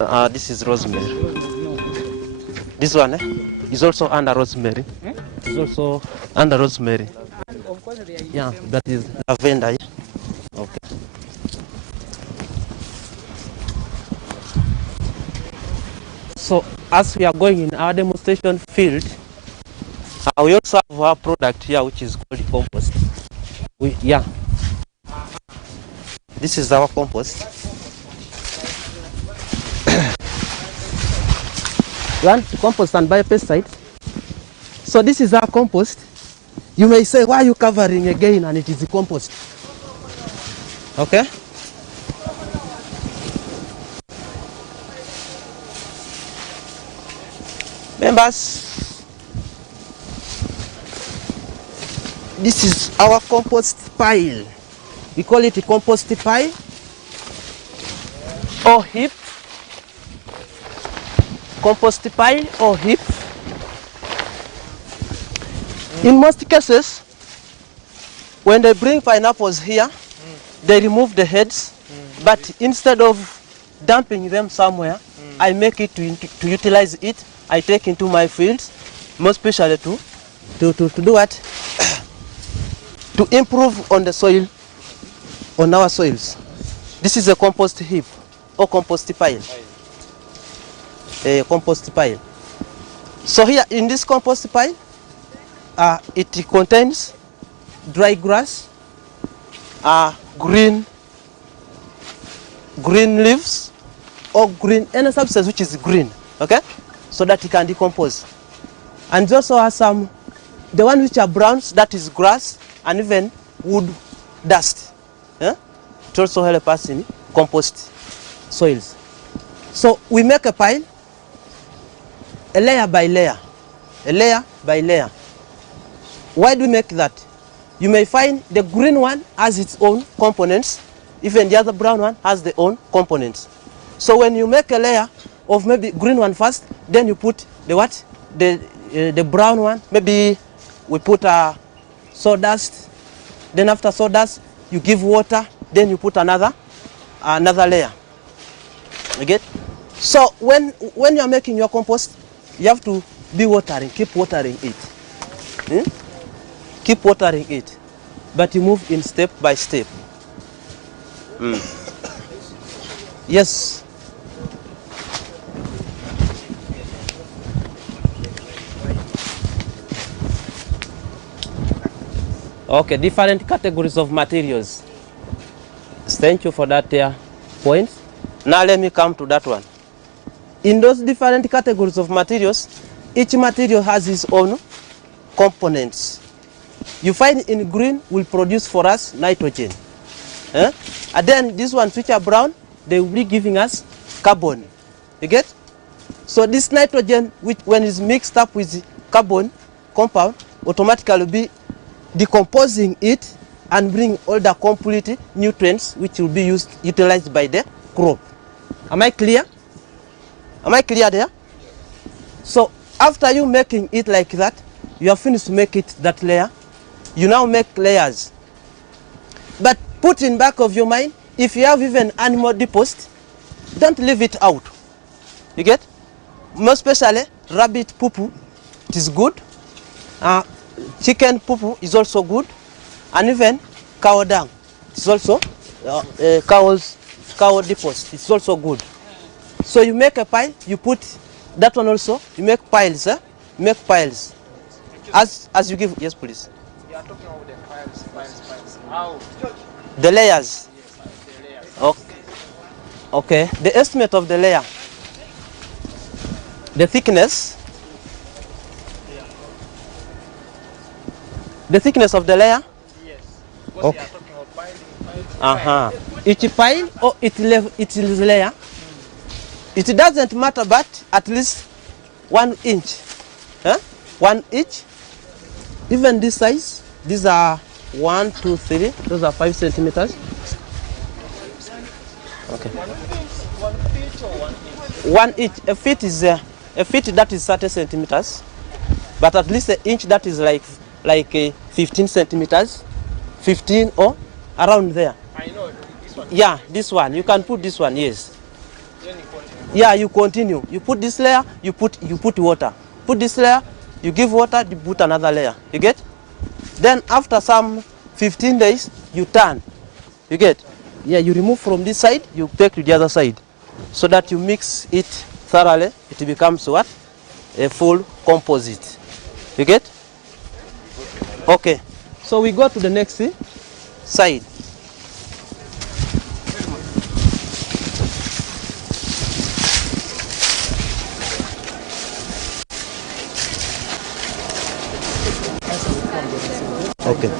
This is rosemary. This one is also under rosemary. It's also under rosemary. Yeah, that is lavender. Okay. So as we are going in our demonstration field, we also have our product here, which is called compost. This is our compost. Compost and biopesticide. So this is our compost. You may say, why are you covering again and it is compost? Okay. Members, this is our compost pile. We call it a compost pile or heap. Compost pile or heap. In most cases, when they bring pineapples here, they remove the heads, but instead of dumping them somewhere, I make it to utilize it. I take into my fields, most especially to do what? To improve on the soil, on our soils. This is a compost heap or compost pile. A compost pile. So here in this compost pile, it contains dry grass, green leaves, or green any substance which is green, okay, so that it can decompose. And it also has some, the one which are browns, that is grass and even wood dust. Yeah? It also helps us in compost soils. So we make a pile, a layer by layer, a layer by layer. Why do we make that? You may find the green one has its own components, even the other brown one has their own components. So when you make a layer of maybe green one first, then you put the what? The brown one, maybe we put sawdust, then after sawdust you give water, then you put another layer. You get? So when you are making your compost, you have to be watering, keep watering it. Keep watering it, but you move in step by step. Yes. Okay, different categories of materials. Thank you for that point. Now let me come to that one. In those different categories of materials, each material has its own components. You find in green will produce for us nitrogen. And then these ones which are brown, they will be giving us carbon. You get? So this nitrogen, which when it's mixed up with carbon compound, automatically will be decomposing it and bring all the complete nutrients which will be utilized by the crop. Am I clear? Am I clear there? So after you making it like that, you have finished to make it that layer. You now make layers. But put in back of your mind, if you have even animal deposit, don't leave it out. You get? Most especially rabbit poo-poo, it is good. Chicken poo-poo is also good. And even cow dung, it's also cow deposit, it's also good. So you make a pile, you put that one also, you make piles, You make piles. As you give, yes please. You are talking about the piles. How? The layers. Okay. Okay. The estimate of the layer. The thickness. The thickness of the layer. Yes. Okay. You are talking about piling. Each pile or its layer. It doesn't matter, but at least 1 inch. 1 inch. Even this size, these are 1, 2, 3. Those are 5 centimeters. Okay. 1 feet or 1 inch? 1 inch. A feet that is 30 centimeters, but at least an inch that is like 15 centimeters, 15 or around there. I know this one. Yeah, this one. You can put this one. Yes. Yeah, you continue. You put this layer, you put water. Put this layer, you give water, you put another layer. You get? Then after some 15 days, you turn. You get? Yeah, you remove from this side, you take to the other side, so that you mix it thoroughly. It becomes what? A full composite. You get? Okay. So we go to the next side. Okay.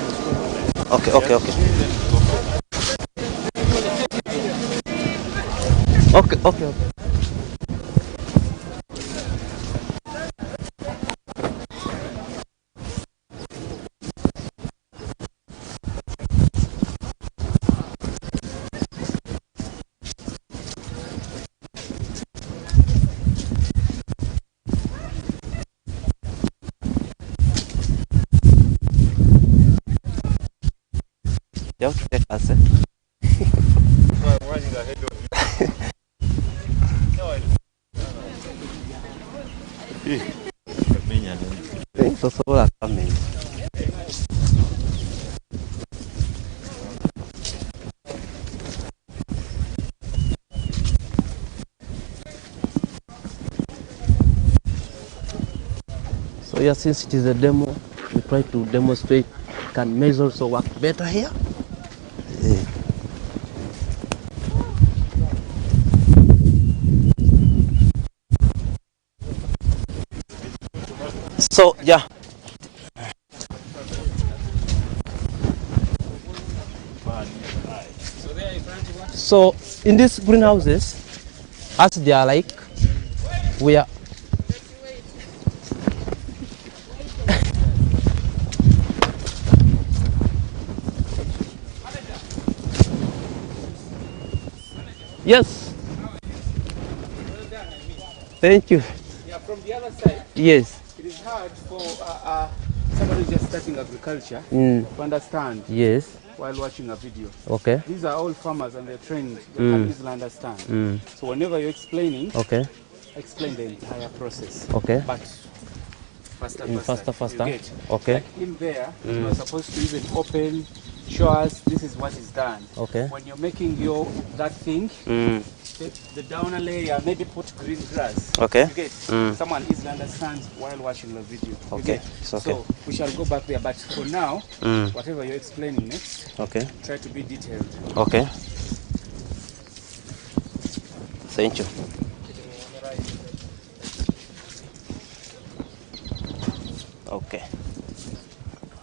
Okay, okay, okay. Okay, okay, okay. You have to take us. So coming. So yeah, since it is a demo, we try to demonstrate can maize also work better here. Yeah. So yeah. So in these greenhouses, as they are like, we are yes. Thank you. Yeah, from the other side. Yes. It is hard for somebody just starting agriculture Mm. to understand. Yes. While watching a video. Okay. These are all farmers and they're trained. They Mm. can easily understand. Mm. So whenever you're explaining, Okay. explain the entire process. Okay. But faster. Faster. You get? Okay. Like in there, Mm. you're supposed to even open, show us this is what is done. Okay. When you're making that thing, Mm. the downer layer, maybe put green grass. Okay. You get? Mm. Someone easily understands while watching the video. You Okay. get? It's okay. So we shall go back there, but for now, Mm. whatever you're explaining next, Okay. try to be detailed. Okay. Thank you. Okay.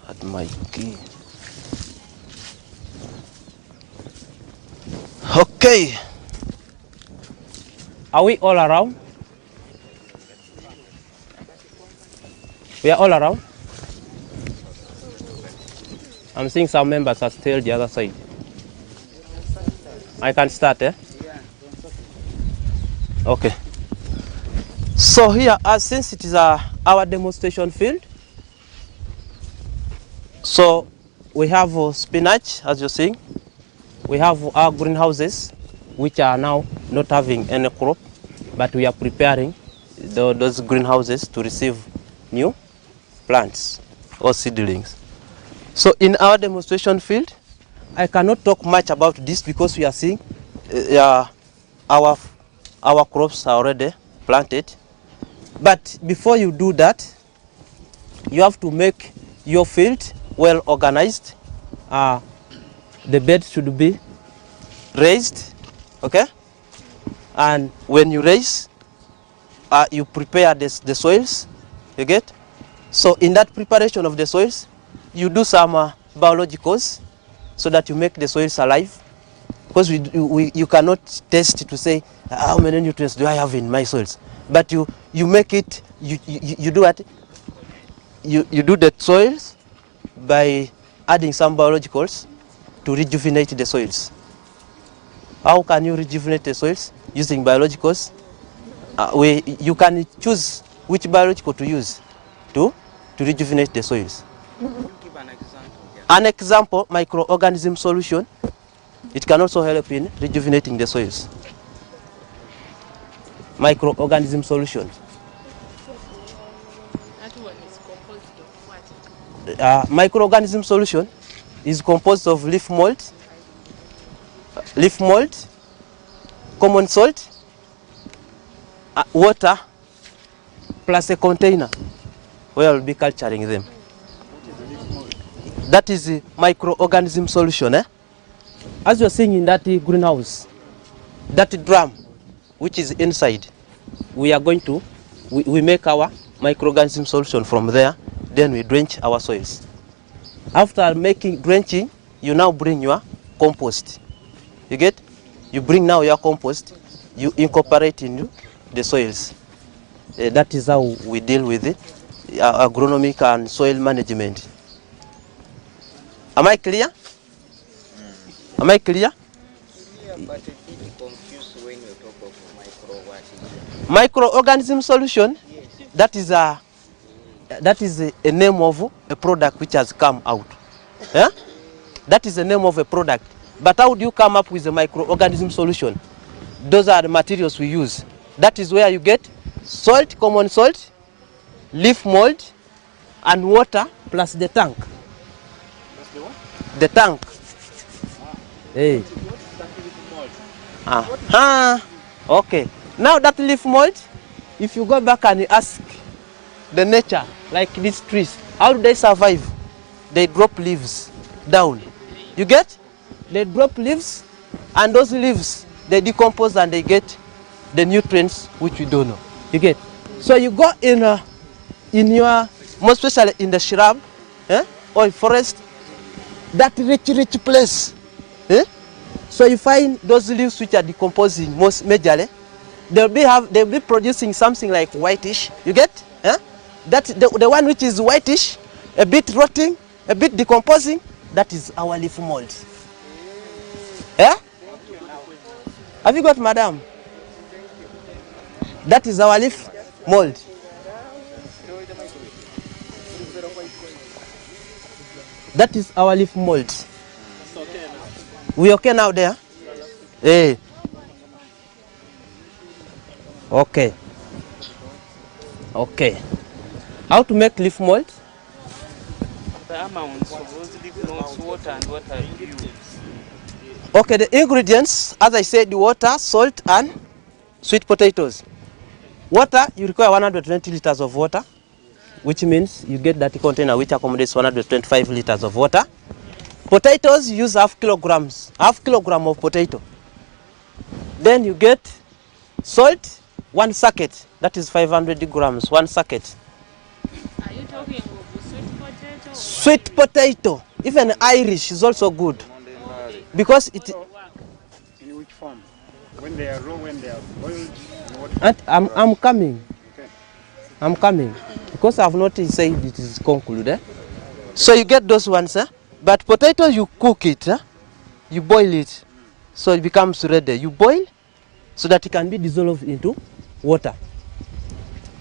At my key. Okay. Are we all around? We are all around? I'm seeing some members are still the other side. I can start, eh? Okay. So here, since it is our demonstration field, so we have spinach, as you're seeing. We have our greenhouses, which are now not having any crop, but we are preparing those greenhouses to receive new plants or seedlings. So in our demonstration field, I cannot talk much about this because we are seeing our crops are already planted. But before you do that, you have to make your field well organized. The bed should be raised, okay? And when you raise, you prepare the soils, you get? So in that preparation of the soils, you do some biologicals so that you make the soils alive. Because you cannot test to say how many nutrients do I have in my soils. But you make it, you do what? You do the soils by adding some biologicals to rejuvenate the soils. How can you rejuvenate the soils? Using biologicals. You can choose which biological to use to rejuvenate the soils. Can you give an example? An example, microorganism solution. It can also help in rejuvenating the soils. microorganism solution. That one is composed of what? Microorganism solution is composed of leaf mold, common salt, water, plus a container where we'll be culturing them. That is the microorganism solution. As you're seeing in that greenhouse, that drum which is inside, we are going to, we make our microorganism solution from there, then we drench our soils. After making drenching, you now bring your compost. You get? You bring now your compost, you incorporate into the soils. That is how we deal with it, agronomic and soil management. Am I clear? Am I clear? Yeah, but a bit confused when you talk of Microorganism solution, yes. That is a name of a product which has come out. Yeah? That is the name of a product. But how do you come up with a microorganism solution? Those are the materials we use. That is where you get salt, common salt, leaf mold, and water plus the tank. The tank. Hey. Okay. Now that leaf mold, if you go back and you ask the nature, like these trees, how do they survive? They drop leaves down. You get? They drop leaves, and those leaves, they decompose and they get the nutrients which we don't know. You get? So you go in your, most especially in the shrub, or forest, that rich place. So you find those leaves which are decomposing most majorly. They'll be producing something like whitish. You get? That the one which is whitish, a bit rotting, a bit decomposing, that is our leaf mold. Yeah? Have you got, madam? That is our leaf mold. That is our leaf mold. We okay now there? Hey. Okay. Okay. How to make leaf mold? The amounts of those leaf molds, water and what are you use? Okay, the ingredients, as I said, water, salt, and sweet potatoes. Water, you require 120 liters of water, which means you get that container which accommodates 125 liters of water. Potatoes, you use half kilogram of potato. Then you get salt, 1 sacket, that is 500 grams, 1 sacket. Are you talking of sweet potato? Sweet potato, even Irish is also good. Because it... In which form? When they are raw, when they are boiled? I'm coming. Okay. I'm coming. Because I've not said it is concluded. So you get those ones, but potatoes you cook it, you boil it, so it becomes ready. You boil so that it can be dissolved into water.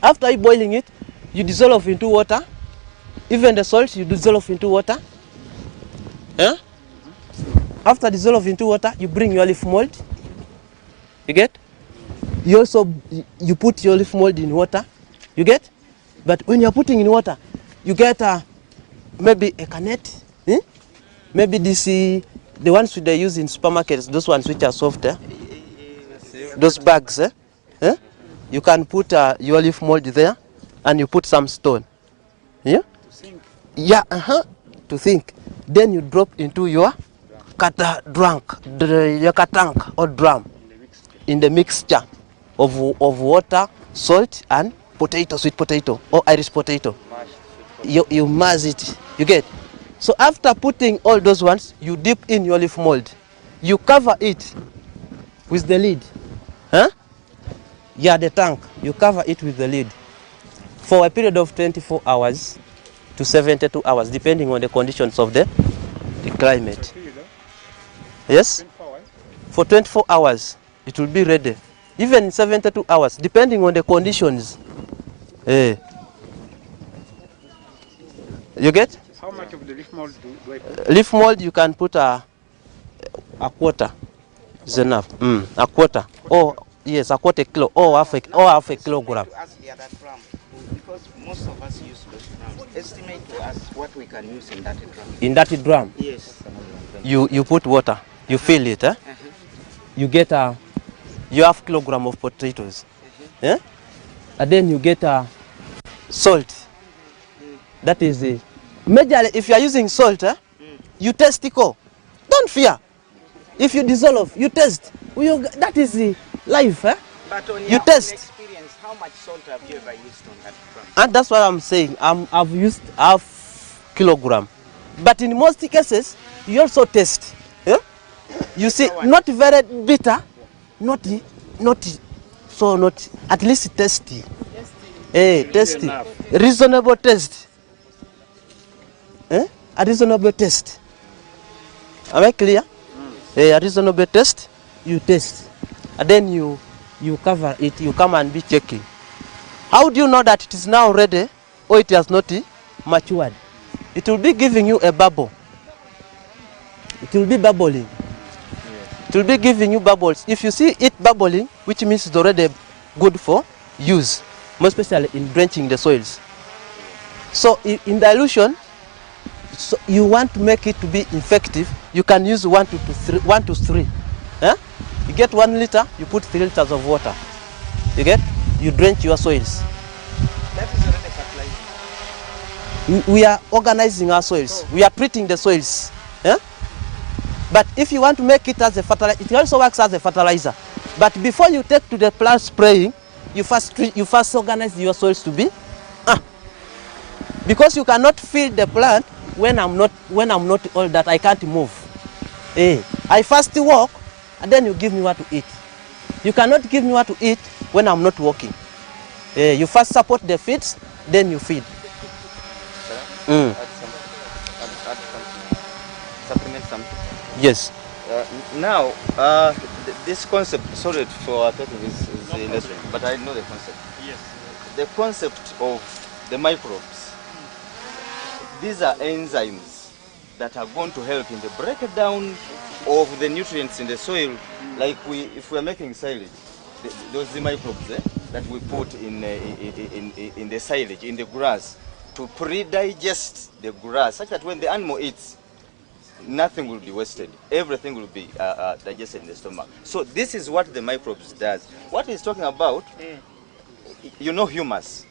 After you boiling it, you dissolve into water. Even the salt you dissolve into water. After dissolve into water, you bring your leaf mold. You get? You also you put your leaf mold in water. You get? But when you're putting in water, you get maybe a canet. Maybe this the ones they use in supermarkets, those ones which are soft. Those bags. You can put your leaf mold there, and you put some stone. Yeah? Yeah. To think. Then you drop into your your tank or drum in the mixture of water, salt, and potato, sweet potato or Irish potato. You mash it. You get? So after putting all those ones, you dip in your leaf mold. You cover it with the lid. Yeah, the tank. You cover it with the lid for a period of 24 hours to 72 hours, depending on the conditions of the climate. Yes? For 24 hours, it will be ready. Even 72 hours, depending on the conditions. You get? How much of the leaf mold do I put? Leaf mold, you can put a quarter. Is enough. A quarter. Or Yes, a quarter kilo or half a kilogram. To us the other drum, because most of us use those drums. Estimate to us what we can use in that drum. In that drum, Yes. you put water, you fill it, you get you have kilogram of potatoes, and then you get salt. That is it. Majorly, if you are using salt, you test equal. Don't fear. If you dissolve, you test. That is the life. But on you your test. experience, how much salt have you ever used on that drum? And that's what I'm saying. I've used half kilogram. But in most cases, you also test. You see, not very bitter, not at least tasty. Tasty. Reasonable taste. A reasonable taste. Am I clear? A reasonable taste, you taste. And then you cover it, you come and be checking. How do you know that it is now ready or it has not matured? It will be giving you a bubble. It will be bubbling. It will be giving you bubbles. If you see it bubbling, which means it's already good for use, most especially in drenching the soils. So in dilution, so you want to make it to be effective, you can use 1 to 3. You get 1 liter, you put 3 liters of water. You drench your soils. That is already fertilizer. We are organizing our soils. We are treating the soils. But if you want to make it as a fertilizer, it also works as a fertilizer. But before you take to the plant spraying, you first organize your soils to be, because you cannot feed the plant when I'm not all that I can't move. I first walk, and then you give me what to eat. You cannot give me what to eat when I'm not walking. You first support the feeds, then you feed. Supplement something. Yes. Now, this concept, sorry for talking is illustrative, but I know the concept. Yes. The concept of the microbes, these are enzymes that are going to help in the breakdown of the nutrients in the soil. Like if we are making silage, those the microbes that we put in the silage, in the grass, to pre-digest the grass, such that when the animal eats, nothing will be wasted. Everything will be digested in the stomach. So this is what the microbes does. What he's talking about, humus.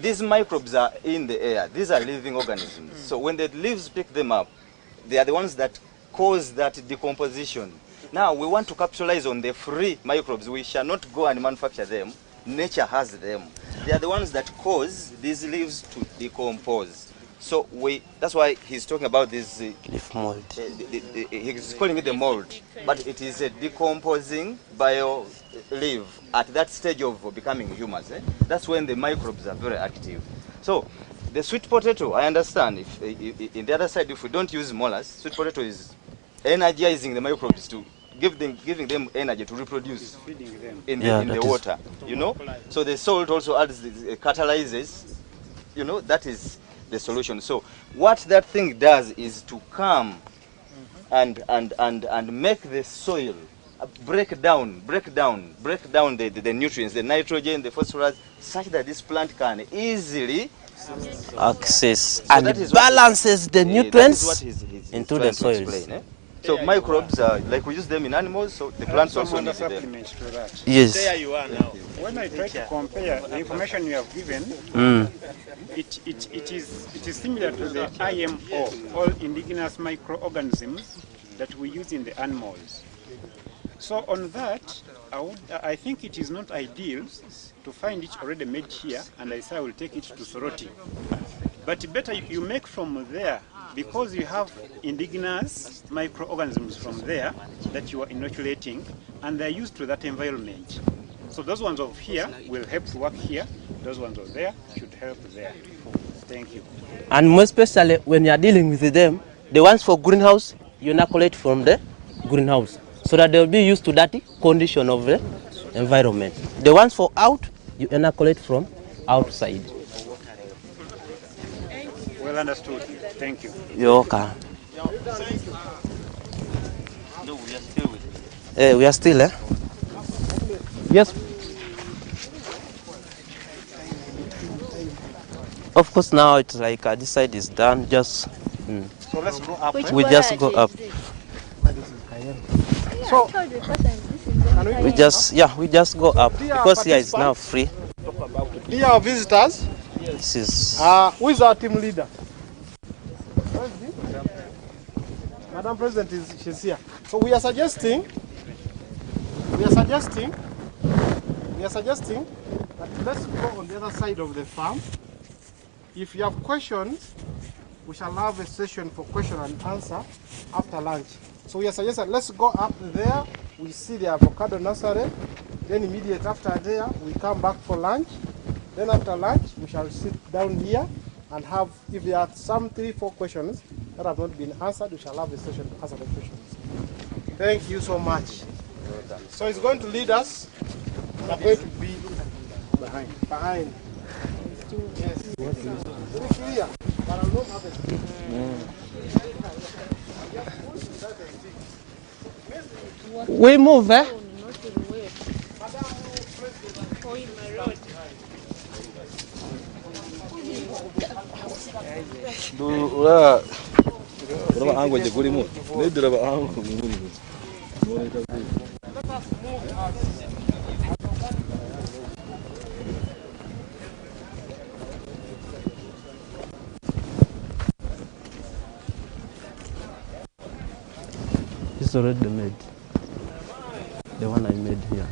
These microbes are in the air. These are living organisms. So when the leaves pick them up, they are the ones that cause that decomposition. Now we want to capitalize on the free microbes. We shall not go and manufacture them. Nature has them. They are the ones that cause these leaves to decompose. So that's why he's talking about this leaf mold. He's calling it the mold, but it is a decomposing bio leaf at that stage of becoming humus. That's when the microbes are very active. So the sweet potato, I understand. If in the other side, if we don't use molars, sweet potato is energizing the microbes to giving them energy to reproduce in the water. So the salt also adds catalyzes. That is the solution. So what that thing does is to come and make the soil break down the nutrients, the nitrogen, the phosphorus, such that this plant can easily access and balances the nutrients into the soils. So microbes, like we use them in animals, so the plants also need them. Yes. There you are now. When I try to compare the information you have given, it is similar to the IMO, all indigenous microorganisms that we use in the animals. So on that, I think it is not ideal to find it already made here, and I say I will take it to Soroti. But better you make from there, because you have indigenous microorganisms from there that you are inoculating, and they're used to that environment. So those ones of here will help to work here, those ones of there should help there. Thank you. And more especially when you are dealing with them, the ones for greenhouse, you inoculate from the greenhouse, so that they will be used to that condition of the environment. The ones for out, you inoculate from outside. Well understood. Thank you. You're welcome. No, we are still with it. We are still, Yes. Of course, now it's like this side is done. Just So let's go up. we just go up. So We just go up dear because here is now free. Dear visitors, This is who is our team leader? Madam President she's here. So we are suggesting that let's go on the other side of the farm. If you have questions, we shall have a session for question and answer after lunch. So we are suggesting let's go up there. We see the avocado nursery. Then immediately after there, we come back for lunch. Then after lunch, we shall sit down here and have, if there are some 3-4 questions that have not been answered, we shall have a session to answer the questions. Thank you so much. So it's going to lead us. We are going to be behind. Yes. It's clear, but I'll not have it. we move, eh? It's already made. The one I made here.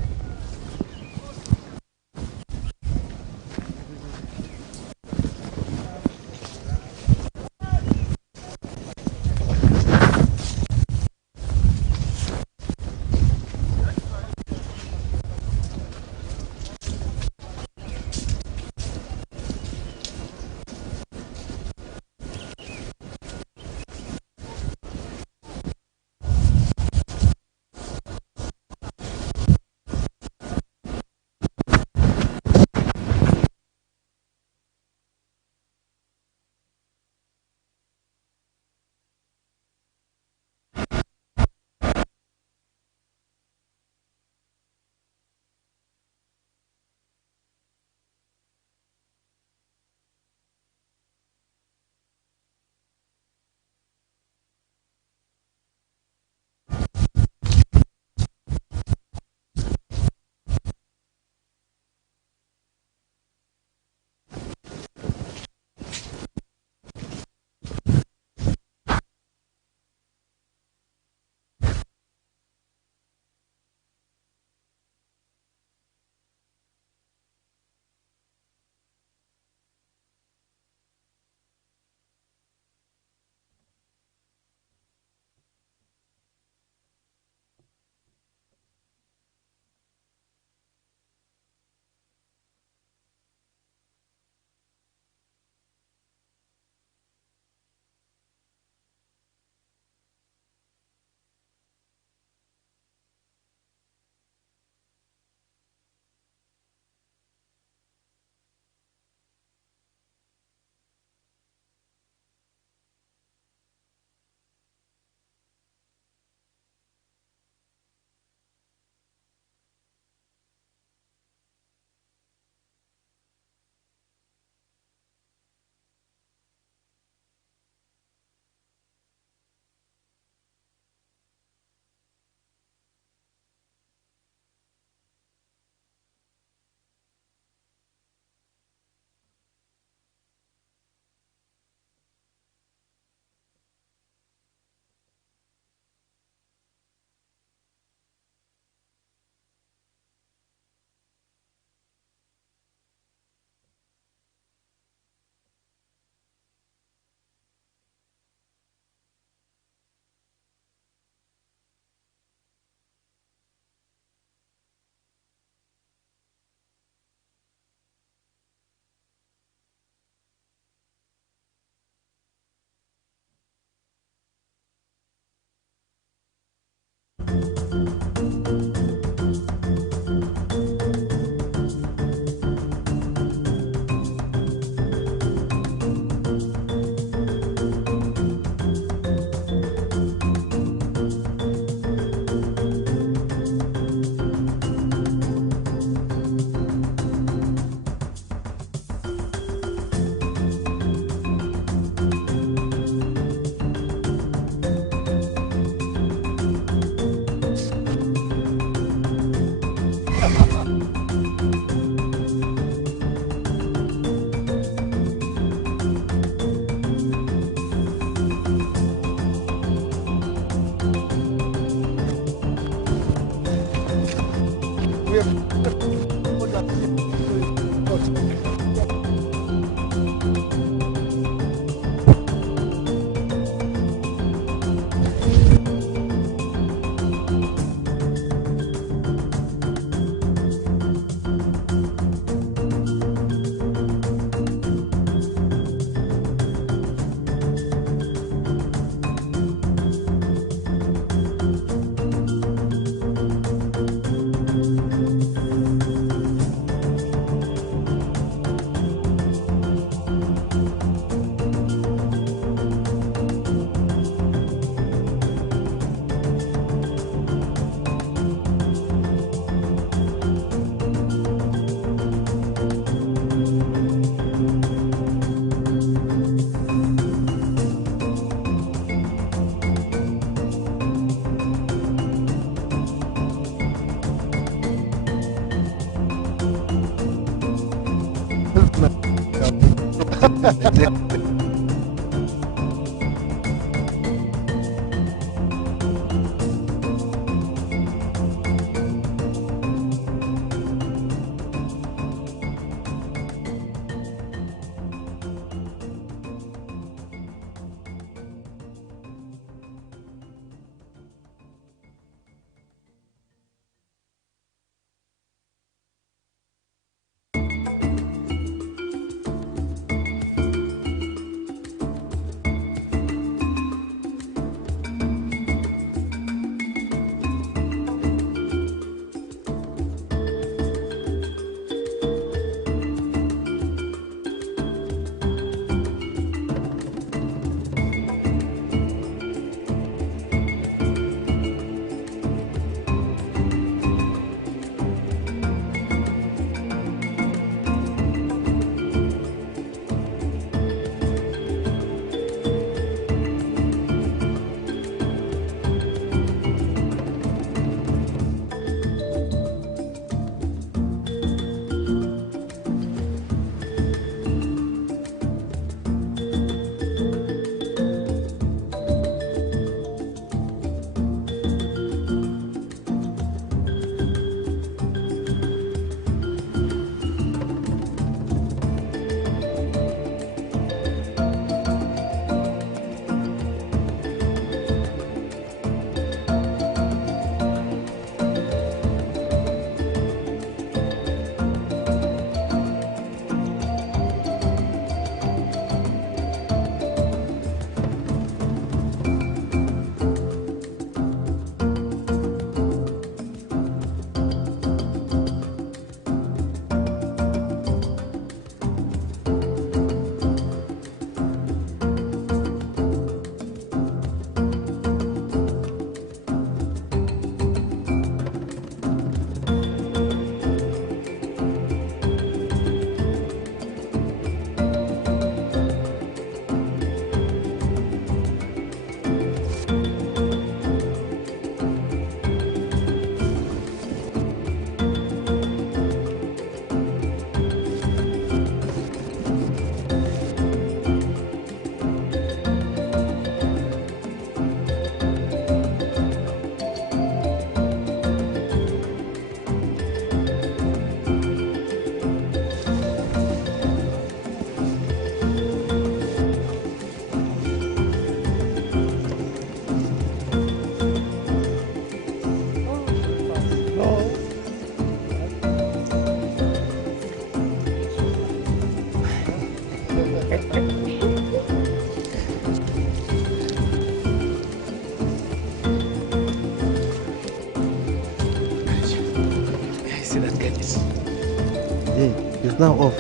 It's now off.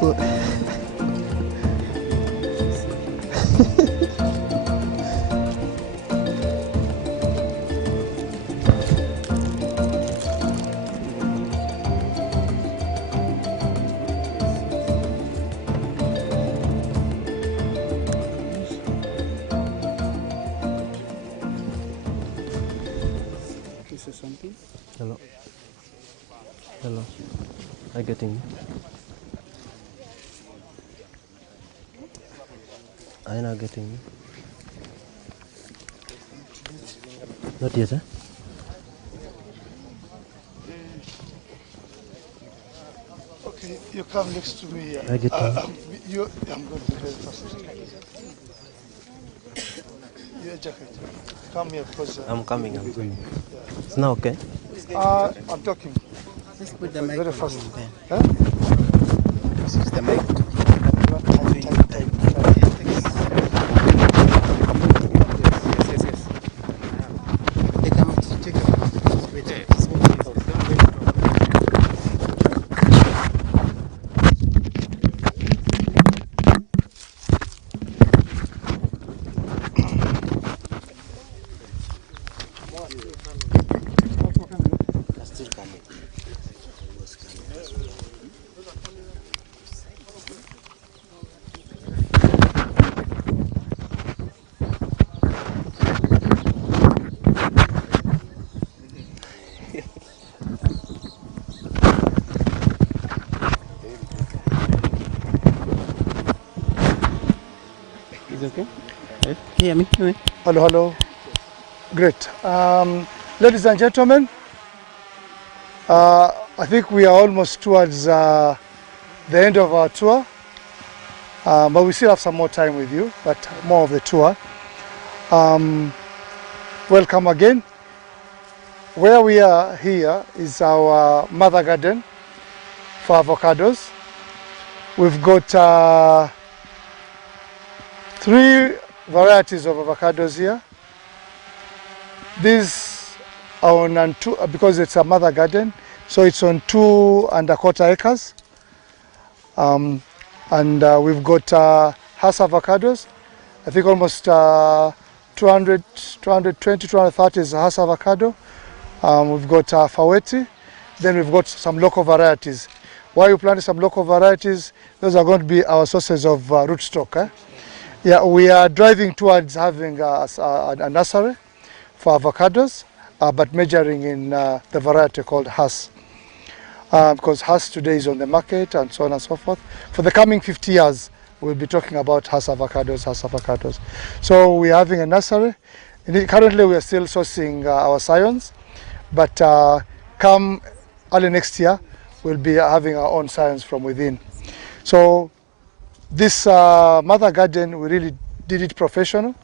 So Is there something? hello. Hello. I getting you. I not getting you. Not yet, eh? You come next to me here. I get I'm going to be very fast. Your jacket. Come here because... I'm coming. Yeah. It's now okay? I'm talking. Just put the mic very on fast. him then. Huh? Switch the mic to Yes. Take a minute. Take a minute. Wait. It's moving. Is it okay? Hear me? Hear me? Hello, hello. Great. Ladies and gentlemen, I think we are almost towards the end of our tour, but we still have some more time with you, but more of the tour. Welcome again. Where we are here is our mother garden for avocados. We've got 3 varieties of avocados here. These are on because it's a mother garden, so it's on 2¼ acres. And we've got Hass avocados. I think almost 220, 230 is Hass avocado. We've got Faweti. Then we've got some local varieties. Why we planted some local varieties? Those are going to be our sources of rootstock. Eh? Yeah, we are driving towards having a nursery for avocados, but majoring in the variety called Hass. Because Hass today is on the market and so on and so forth. For the coming 50 years, we'll be talking about Hass avocados, Hass avocados. So we're having a nursery. Currently, we are still sourcing our scions, but come early next year, we'll be having our own scions from within. So this mother garden, we really did it professional,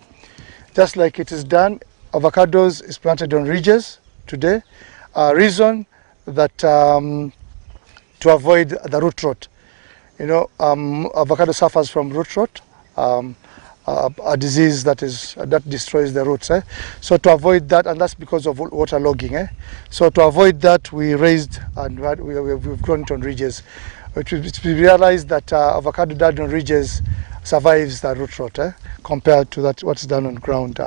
just like it is done. Avocados is planted on ridges today. Reason that to avoid the root rot. You know, avocado suffers from root rot, a disease that destroys the roots. So to avoid that, and that's because of water logging. So to avoid that, we raised and we've grown it on ridges. It's realized that avocado done on ridges survives the root rot compared to that what's done on ground.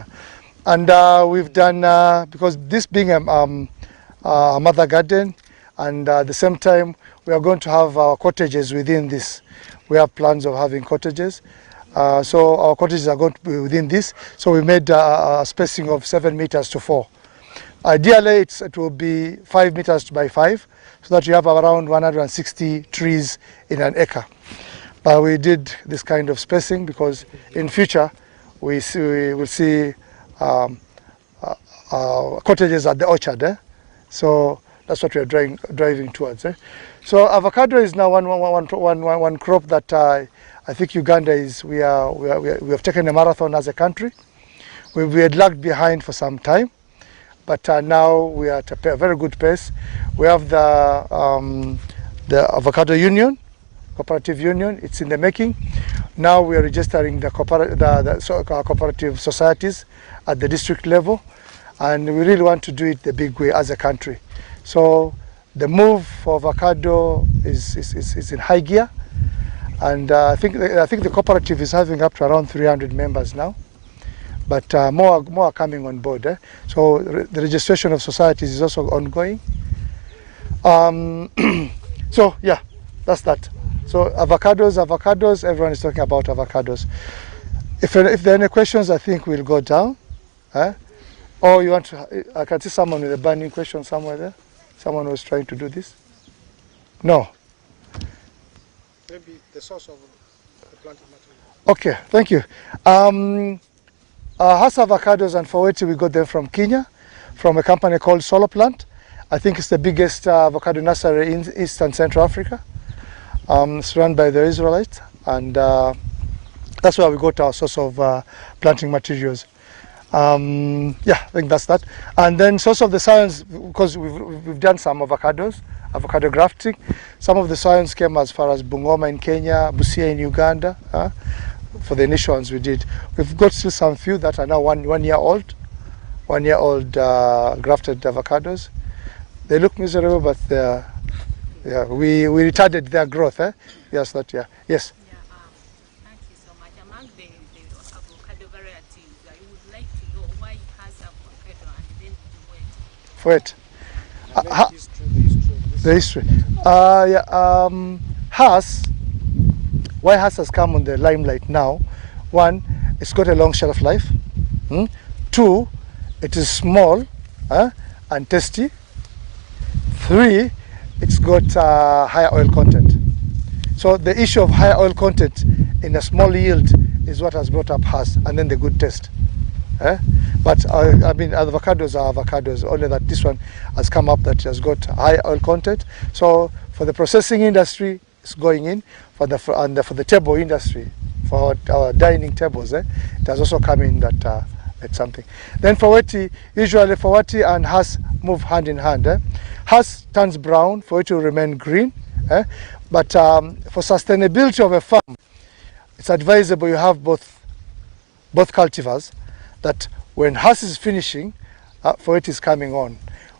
And we've done, because this being a mother garden, and at the same time, we are going to have our cottages within this. We have plans of having cottages. So our cottages are going to be within this. So we made a spacing of 7 meters to 4. Ideally, it will be 5 meters by 5, so that you have around 160 trees in an acre. But we did this kind of spacing because in future, we will see cottages at the orchard. So that's what we are driving towards. So avocado is now one crop that I think Uganda is. We have taken a marathon as a country. We had lagged behind for some time, but now we are at a very good pace. We have the avocado union, cooperative union. It's in the making. Now we are registering the cooperative societies at the district level, and we really want to do it the big way as a country. So the move for avocado is in high gear, and I think the cooperative is having up to around 300 members now, but more are coming on board. So the registration of societies is also ongoing. So yeah, that's that. So avocados, everyone is talking about avocados. If there are any questions, I think we'll go down. Or you want to, I can see someone with a burning question somewhere there. Someone was trying to do this. No. Maybe the source of the planted material. Okay, thank you. Hass avocados and Faweti, we got them from Kenya, from a company called Solar Plant. I think it's the biggest avocado nursery in East and Central Africa. It's run by the Israelites, and that's where we got our source of planting materials. Yeah, I think that's that. And then source of the science, because we've done some avocado grafting. Some of the science came as far as Bungoma in Kenya, Busia in Uganda. For the initial ones we did. We've got still some few that are now one year old grafted avocados. They look miserable, but they're, yeah, we retarded their growth. Yes, that, yeah. Yes. Thank you so much. Among the avocado varieties, I would like to know why has avocado and then wheat. The history. Why has come on the limelight now? One, it's got a long shelf life. Two, it is small and tasty. Three, it's got higher oil content. So the issue of higher oil content in a small yield is what has brought up Hass, and then the good taste. But I mean, avocados are avocados, only that this one has come up that has got high oil content. So for the processing industry, it's going in. For the table industry, for our dining tables, it has also come in that it's something. Then for Weti, usually for Weti and Hass move hand in hand. Hass turns brown, for it to remain green. But for sustainability of a farm, it's advisable you have both cultivars, that when Hass is finishing, for it is coming on.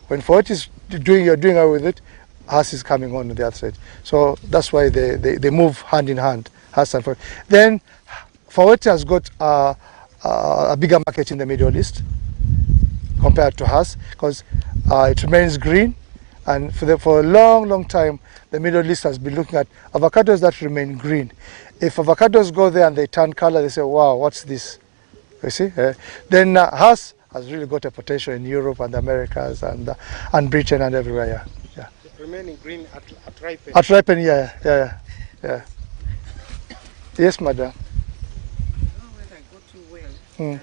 When for it is you're doing away with it, Hass is coming on the other side. So that's why they move hand in hand, Hass and for. Then for it has got a bigger market in the Middle East compared to Hass, because it remains green, and for a long time the Middle East has been looking at avocados that remain green. If avocados go there and they turn color, they say, wow, what's this? You see? Then Hass has really got a potential in Europe and the Americas and Britain and everywhere. Yeah. Remaining green at ripen. At ripen, yeah. Yes, madam. Mm.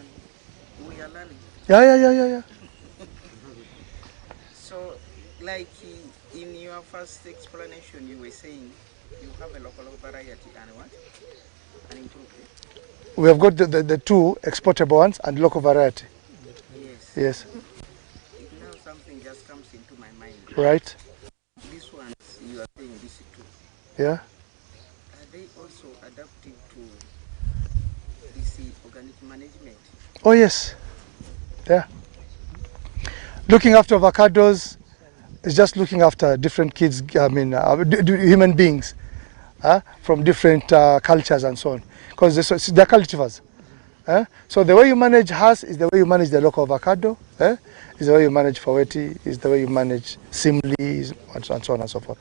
We are learning. Yeah. So, like in your first explanation, you were saying you have a local variety and what? And improved it? We have got the two exportable ones and local variety. Yes. Now something just comes into my mind. Right. These ones, you are saying this too. Yeah. Are they also adapting to this organic management? Oh yes. Yeah. Looking after avocados is just looking after different kids. I mean, human beings from different cultures and so on, because they're cultivars. So the way you manage Hass is the way you manage the local avocado. Is the way you manage Faweti. Is the way you manage Simli, and so on and so forth.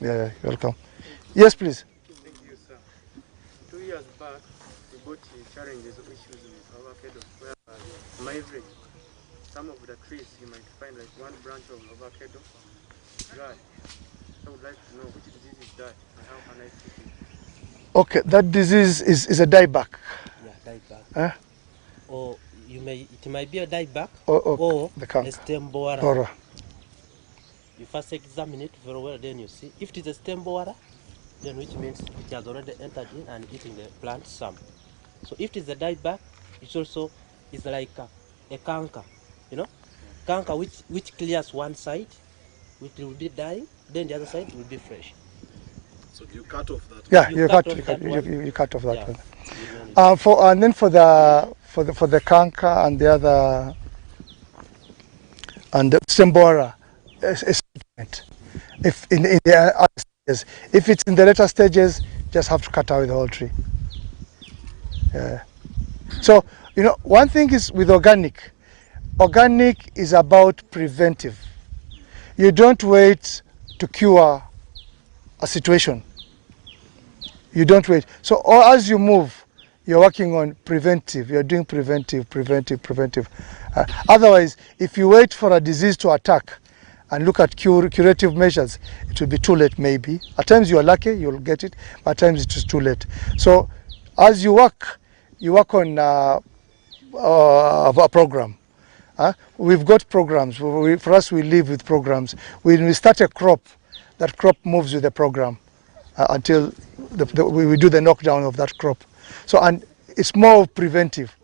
Yeah, you're welcome. Yes, please. Thank you, sir. 2 years back, we got challenges or issues with avocado, whereby on some of the trees you might find like one branch of avocado dry. I would like to know which disease is that and how can I treat it? Okay, that disease is a dieback. Yeah, dieback. Or it might be a dieback or a stem borer. Borer. You first examine it very well, then you see if it is a stem borer, then which means it has already entered in and eating the plant some. So if it is a dieback, it also is like a canker, canker which clears one side, which will be dying, then the other side will be fresh. So you cut off that? Yeah, you cut off that one. And then for the canker and the other and the stem borer, if in the other stages, if it's in the later stages, just have to cut away the whole tree. Yeah. So one thing is with organic. Organic is about preventive. You don't wait to cure a situation. You don't wait. So as you move, you're working on preventive. You're doing preventive. Otherwise, if you wait for a disease to attack and look at curative measures, it will be too late maybe. At times you are lucky, you'll get it, but at times it is too late. So as you work on a program. We've got programs. For us, we live with programs. When we start a crop, that crop moves with the program. until we do the knockdown of that crop. So, and it's more preventive.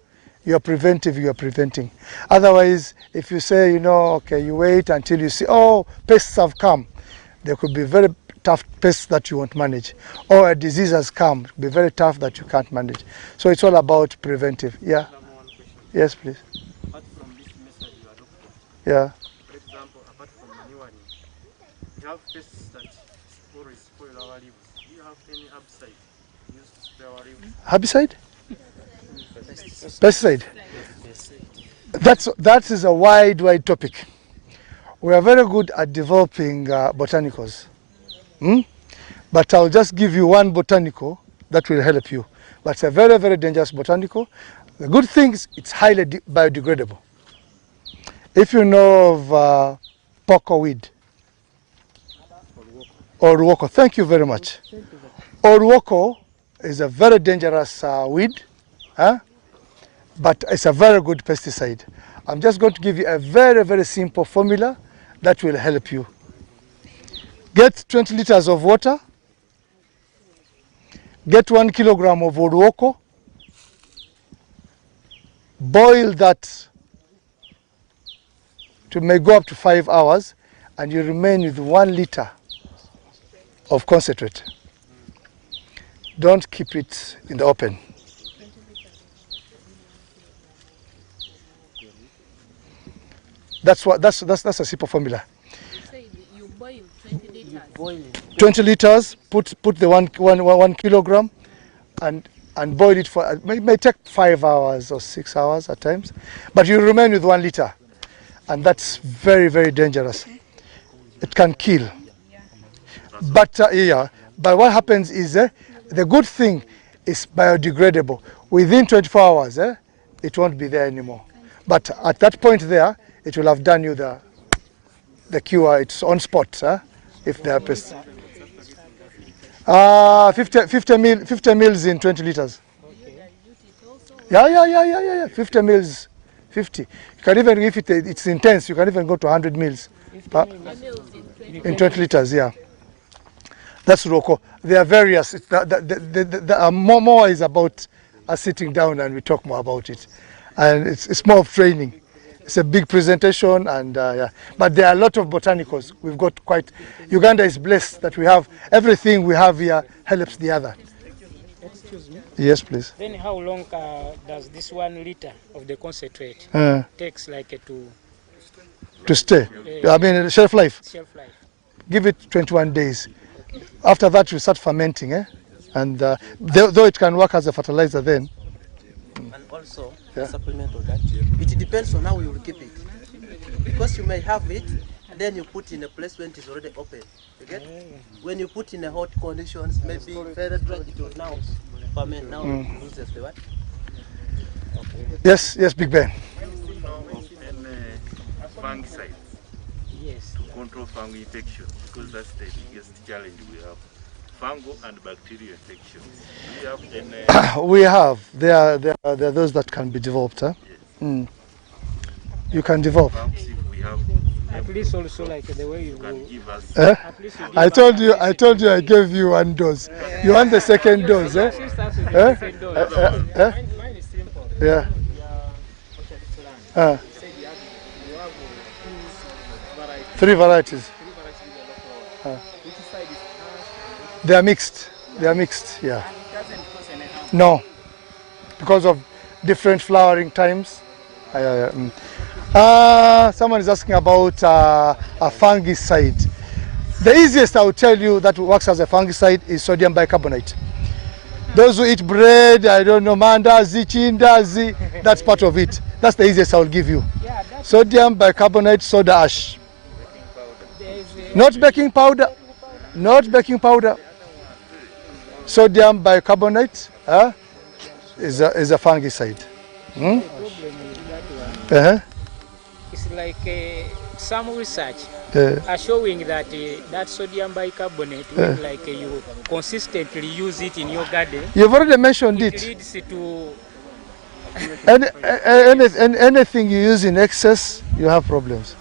You are preventing. Otherwise, if you say, okay, you wait until you see, oh, pests have come, there could be very tough pests that you won't manage. Or a disease has come, be very tough that you can't manage. So it's all about preventive. Yeah. Yes, please. Apart from this method you adopted, yeah. For example, apart from manuring, you have pests that always spoil our leaves. Do you have any herbicide used to spray our leaves? Herbicide? Pesticide? That is a wide topic. We are very good at developing botanicals. But I'll just give you one botanical that will help you. But it's a very, very dangerous botanical. The good thing is it's highly biodegradable. If you know of poco weed, Oruoko, thank you very much. Oruoko is a very dangerous weed, but it's a very good pesticide. I'm just going to give you a very, very simple formula that will help you. Get 20 liters of water, get 1 kilogram of Oruoko, boil that to may go up to 5 hours, and you remain with 1 liter of concentrate. Don't keep it in the open. That's a simple formula. You boil 20 liters. 20 liters, put the 1 kilogram and boil it for, it may take 5 hours or 6 hours at times, but you remain with 1 liter. And that's very, very dangerous. It can kill. But but what happens is the good thing is biodegradable. Within 24 hours, it won't be there anymore. But at that point there, it will have done you the cure. It's on spot, if there are pests. 50 mils in 20 liters. Yeah. 50 mils, 50. You can even, if it's intense, you can even go to 100 mils in 20 liters. Yeah. That's Roko. There are various. The more is about us sitting down and we talk more about it, and it's more of training. It's a big presentation, and but there are a lot of botanicals. We've got Uganda is blessed that we have everything we have here helps the other. Excuse me? Yes, please. Then how long does this 1 liter of the concentrate takes to stay? I mean, shelf life. Shelf life. Give it 21 days. After that, you start fermenting, and though it can work as a fertilizer then. And also, a supplement of that, it depends on how you will keep it. Because you may have it, and then you put in a place when it is already open. You get? When you put in a hot conditions, maybe very dry, it will now ferment, now it loses the what? Yes, Big Ben. Fungicides. Yes. To control fungal infection, because that's the biggest challenge we have. Fungal and bacterial infections. Do we have any? We have. There are those that can be developed. Yes. You can develop. At least also like the way you can give us. I told you I gave you 1 dose. You want the second dose, Mine is simple. Yeah. You have 3 varieties. Which side is They are mixed. Yeah. No, because of different flowering times. Someone is asking about a fungicide. The easiest I will tell you that works as a fungicide is sodium bicarbonate. Those who eat bread, I don't know, mandazi, chindazi, that's part of it. That's the easiest I will give you. Sodium bicarbonate, soda ash. Not baking powder. Sodium bicarbonate is a fungicide. It's like some research are showing that that sodium bicarbonate, like you consistently use it in your garden. You've already mentioned it. It leads to anything you use in excess, you have problems.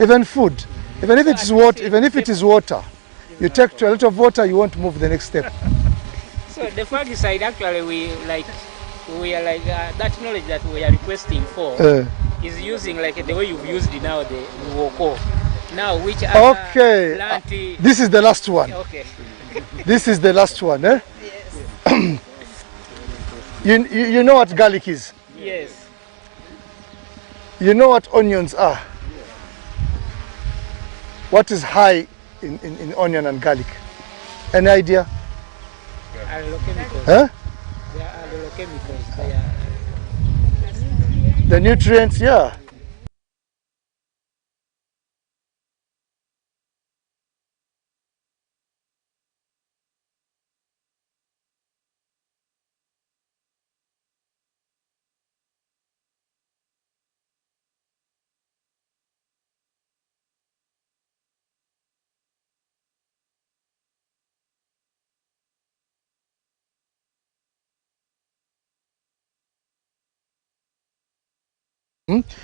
Even food, even if it is water, You take to a lot of water, you won't move the next step. So the fungicide actually we are like that knowledge that we are requesting for is using like the way you've used now the woko. Now which other plant? This is the last one. Okay. This is the last one, eh? Yes. you know what garlic is? Yes. You know what onions are? What is high in onion and garlic? Any idea? Agrochemicals. Huh? They are agrochemicals. The nutrients, yeah.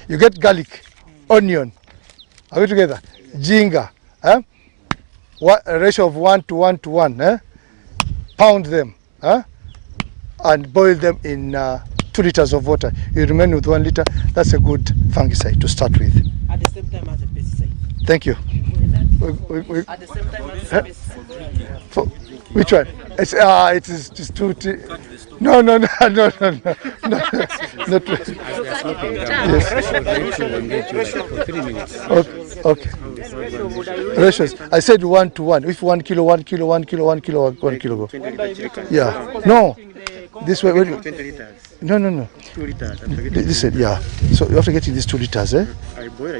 You get garlic, onion, are we together? Ginger, what, a ratio of 1 to 1 to 1, pound them, and boil them in 2 liters of water. You remain with 1 liter. That's a good fungicide to start with. At the same time as a pesticide. Thank you. At the same time as a pesticide. For, which one? It's it's too. No. Not. Yes. Okay. Ratios. I said 1 to 1. If 1 kilo, 1 kilo, 1 kilo, 1 kilo, 1 kilo go. Yeah. No. This way. 20 liters. No. 2 liters. This is, yeah. So after getting these 2 liters,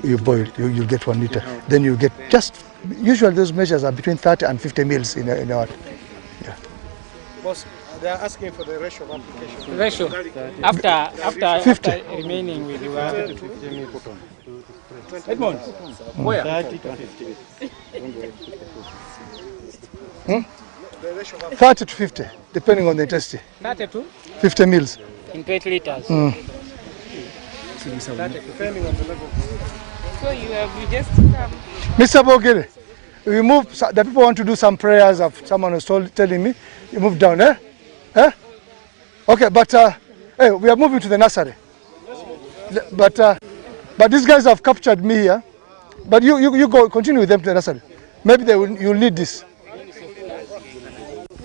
you boil. You'll get 1 liter. Then you get just. Usually those measures are between 30 and 50 mils in our. Yeah. Boss, they are asking for the ratio of application. Ratio after 50. After remaining with you. Edmond, where? 30 to 50. The ratio of 30 to 50, depending on the intensity. 32? 50 mils. In 20 liters. depending on the level. So you just come. Mr. Bogere, we move. The people want to do some prayers. Someone was telling me, you move down, eh? Okay, but hey, we are moving to the nursery. But these guys have captured me here. But you go continue with them to the nursery. Maybe you'll need this.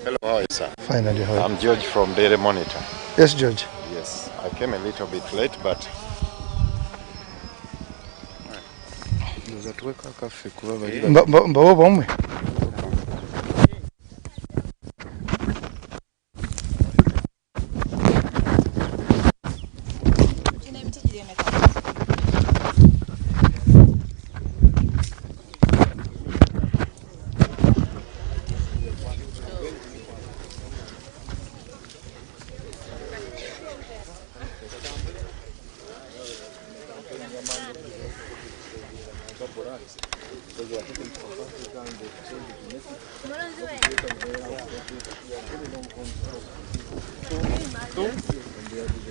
Hello, how are you, sir? Finally, how are you? I'm George from Daily Monitor. Yes, George. Yes, I came a little bit late, but Mbawo bomwe.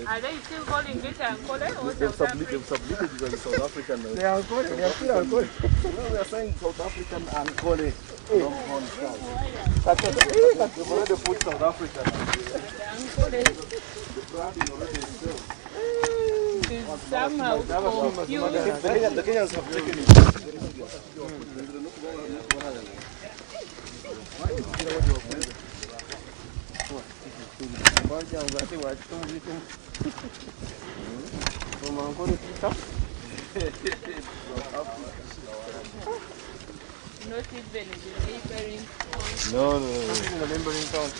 Are they still calling it Ankole or They've submitted it as South African. They are Ankole, they are still Ankole. No, we are saying South African Ankole. They've already put South African. The branding already is still. Somehow confused. The Kenyans have taken it. Not even the neighboring. No. In the neighboring town.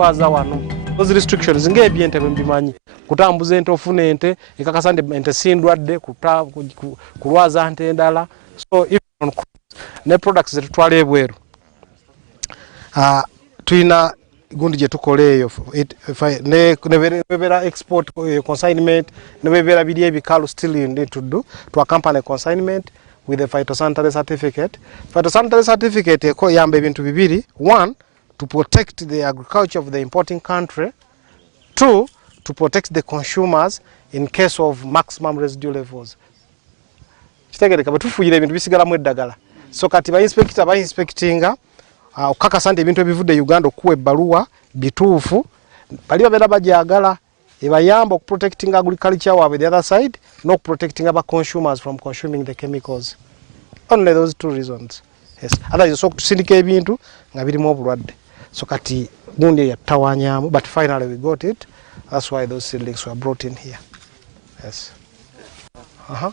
twaza wano. Those restrictions ng'ebyente bimbimanyi. Kutambuza ente ofuna ente, ekakasa ente sindwadde, kulwaza ente endala. So if on ne products zetutwala ebweru. Tuyina gundi gye tukola eyo nebera export consignment nebera biri ebikalu still you need to do to accompany consignment with a phytosanitary certificate. Phytosanitary certificate yamba ebintu bibiri. One, to protect the agriculture of the importing country. Two, to protect the consumers in case of maximum residue levels. Kitegereka batufuuyira ebintu bisigalamu eddagala. So kati ba inspector ba inspectinga okukakasa nti ebintu ebivudde Uganda okuwa ebbaluwa bituufu bali babeera bajagala ebayamba okuprotecting agriculture waabwe the other side n'okuprotecting aba consumers from consuming the chemicals. Only those two reasons. Yes. Otherwise so tusindika ebintu nga birimu obulwadde. So kati gundi yatawanyamu, but finally we got it. That's why those seedlings were brought in here. Yes. Uh-huh.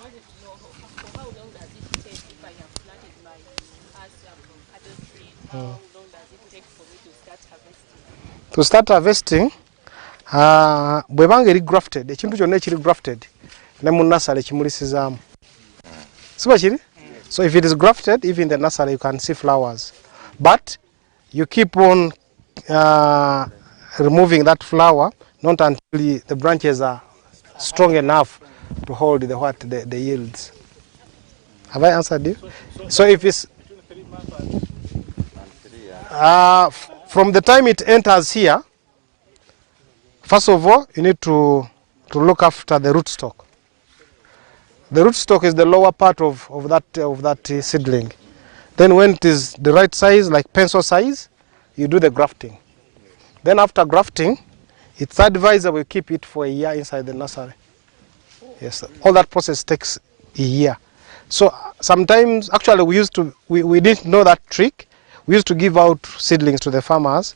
To start harvesting, bwebanga eri grafted, ekintu kyonna ekiri grafted, ne mu nursery kimulisizaamu. Siba kiri? So if it is grafted, even in the nursery you can see flowers. But you keep on removing that flower, not until the branches are strong enough to hold the yields. Have I answered you? So if it's from the time it enters here, first of all, you need to look after the rootstock. The rootstock is the lower part of that seedling. Then when it is the right size, like pencil size, you do the grafting. Then after grafting, it's advisable you keep it for a year inside the nursery. Yes, all that process takes a year. So sometimes, actually, we didn't know that trick. We used to give out seedlings to the farmers,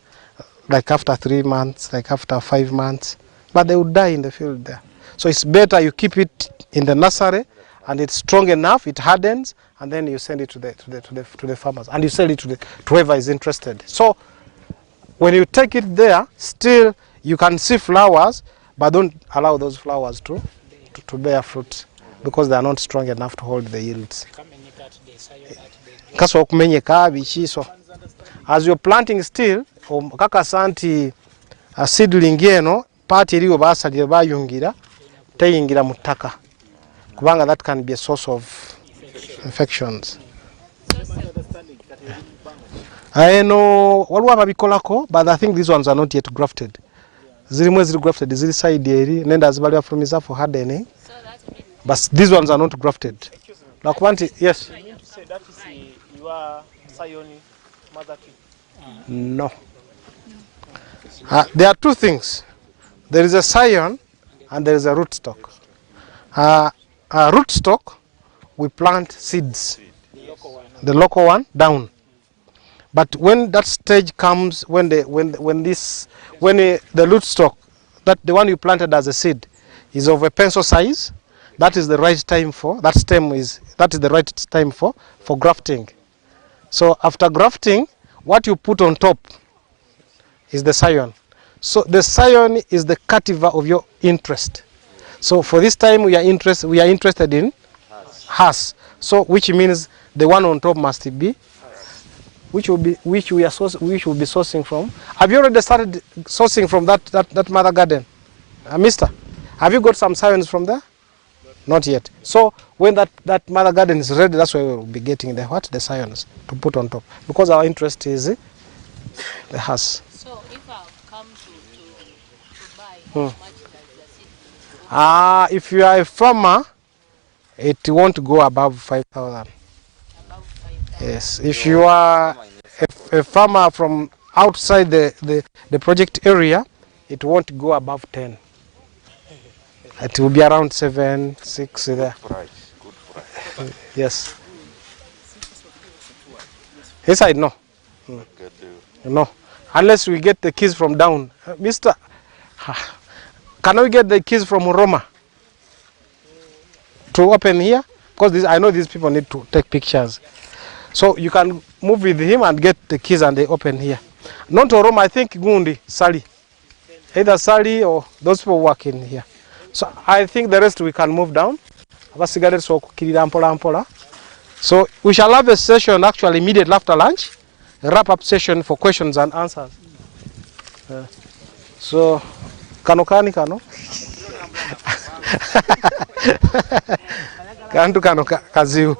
like after 3 months, like after 5 months, but they would die in the field there. So it's better you keep it in the nursery, and it's strong enough, it hardens, and then you send it to the farmers, and you sell it to whoever is interested. So when you take it there, still you can see flowers, but don't allow those flowers to bear fruit, because they are not strong enough to hold the yields. So as you're planting still, kakasa nti seedling eno part eriyo basalire bayungira teyingira mu ttaka, kubanga that can be a source of infections. I know waliwo ababikolako, but I think these ones are not yet grafted. Zirimu eziri grafted ziri side eri nenda zibali afulumiza for hardening, but these ones are not grafted. Yes. That is your scion mother tree. No. There are two things. There is a scion and there is a rootstock. Rootstock, we plant seeds, the local one down. But when that stage comes, when the rootstock, that the one you planted as a seed, is of a pencil size, that is the right time for the right time for grafting. So after grafting, what you put on top is the scion. So the scion is the cultivar of your interest. So for this time we are interested in Hass. So which means the one on top must be which will be sourcing from. Have you already started sourcing from that mother garden, Mister? Have you got some scions from there? Not yet. So when that mother garden is ready, that's where we will be getting the scions to put on top, because our interest is the Hass. So if I come to buy, how much does the seed? If you are a farmer, it won't go above 5,000. Yes. If you are a farmer from outside the project area, it won't go above 10. It will be around 7, 6 there. Yes. Inside, no. No. Unless we get the keys from down. Mister, can we get the keys from Roma to open here? Because I know these people need to take pictures. So you can move with him and get the keys and they open here. Not Oroma, I think Gundi, Sali. Either Sali or those people working here. So I think the rest we can move down. So we shall have a session actually immediately after lunch, a wrap-up session for questions and answers. So, kano. Kantu kano kaziu.